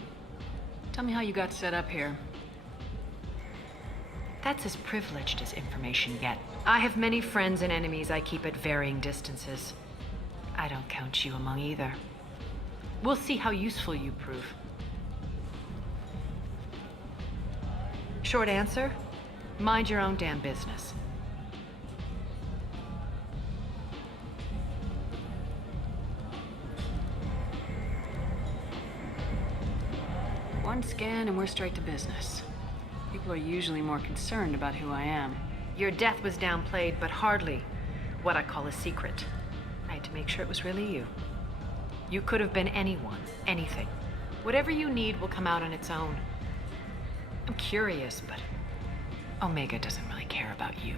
Tell me how you got set up here. That's as privileged as information gets. I have many friends and enemies I keep at varying distances. I don't count you among either. We'll see how useful you prove. Short answer, mind your own damn business. One scan and we're straight to business. People are usually more concerned about who I am. Your death was downplayed, but hardly what I call a secret. I had to make sure it was really you. You could have been anyone, anything. Whatever you need will come out on its own. I'm curious, but Omega doesn't really care about you.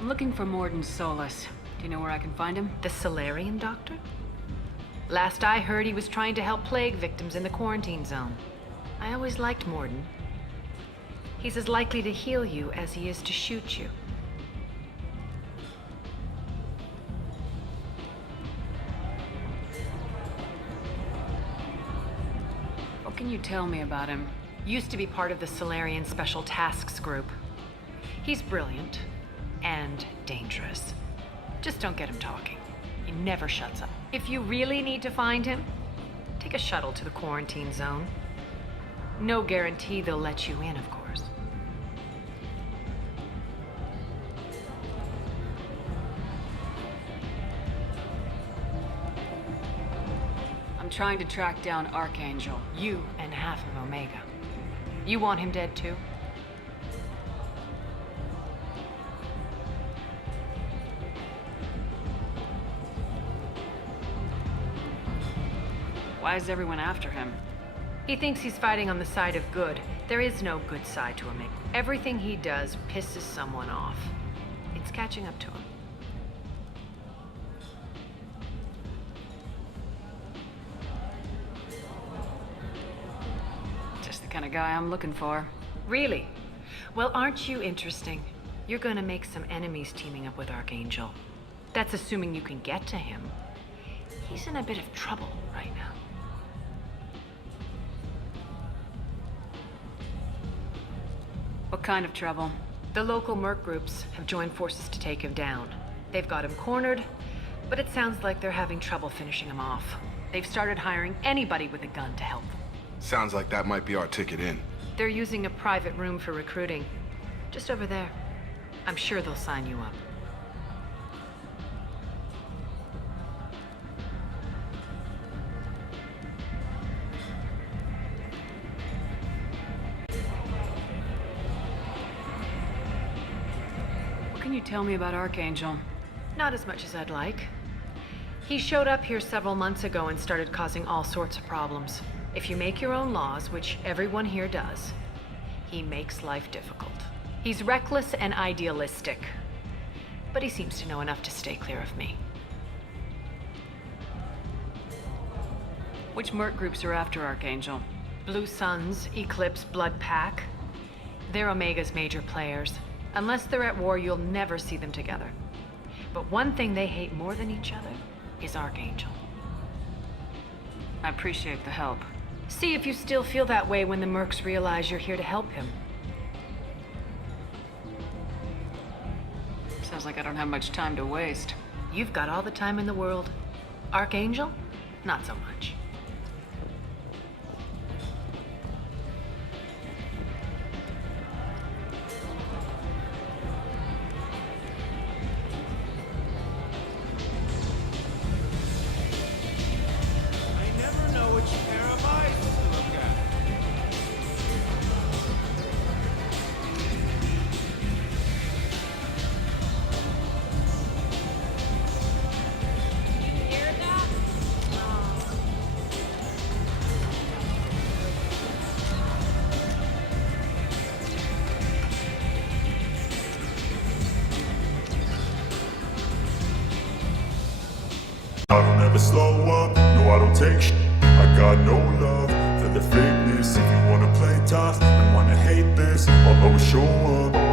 I'm looking for Morden Solus. Do you know where I can find him? The Solarian doctor? Last I heard, he was trying to help plague victims in the quarantine zone. I always liked Morden. He's as likely to heal you as he is to shoot you. What can you tell me about him? Used to be part of the Solarian Special Tasks Group. He's brilliant and dangerous. Just don't get him talking. He never shuts up. If you really need to find him, take a shuttle to the quarantine zone. No guarantee they'll let you in, of course. I'm trying to track down Archangel. You and half of Omega. You want him dead too? Why is everyone after him? He thinks he's fighting on the side of good. There is no good side to Omega. Everything he does pisses someone off. It's catching up to him. Just the kind of guy I'm looking for. Really? Well, aren't you interesting? You're gonna make some enemies teaming up with Archangel. That's assuming you can get to him. He's in a bit of trouble right now. What kind of trouble? The local merc groups have joined forces to take him down. They've got him cornered, but it sounds like they're having trouble finishing him off. They've started hiring anybody with a gun to help them. Sounds like that might be our ticket in. They're using a private room for recruiting. Just over there. I'm sure they'll sign you up. What can you tell me about Archangel? Not as much as I'd like. He showed up here several months ago and started causing all sorts of problems. If you make your own laws, which everyone here does, he makes life difficult. He's reckless and idealistic, but he seems to know enough to stay clear of me. Which merc groups are after Archangel? Blue Suns, Eclipse, Blood Pack. They're Omega's major players. Unless they're at war, you'll never see them together. But one thing they hate more than each other is Archangel. I appreciate the help. See if you still feel that way when the mercs realize you're here to help him. Sounds like I don't have much time to waste. You've got all the time in the world. Archangel? Not so much. I don't ever slow up, no I don't take sh**. I got no love for the fakeness. If you wanna play tough and wanna hate this, I'll always show up.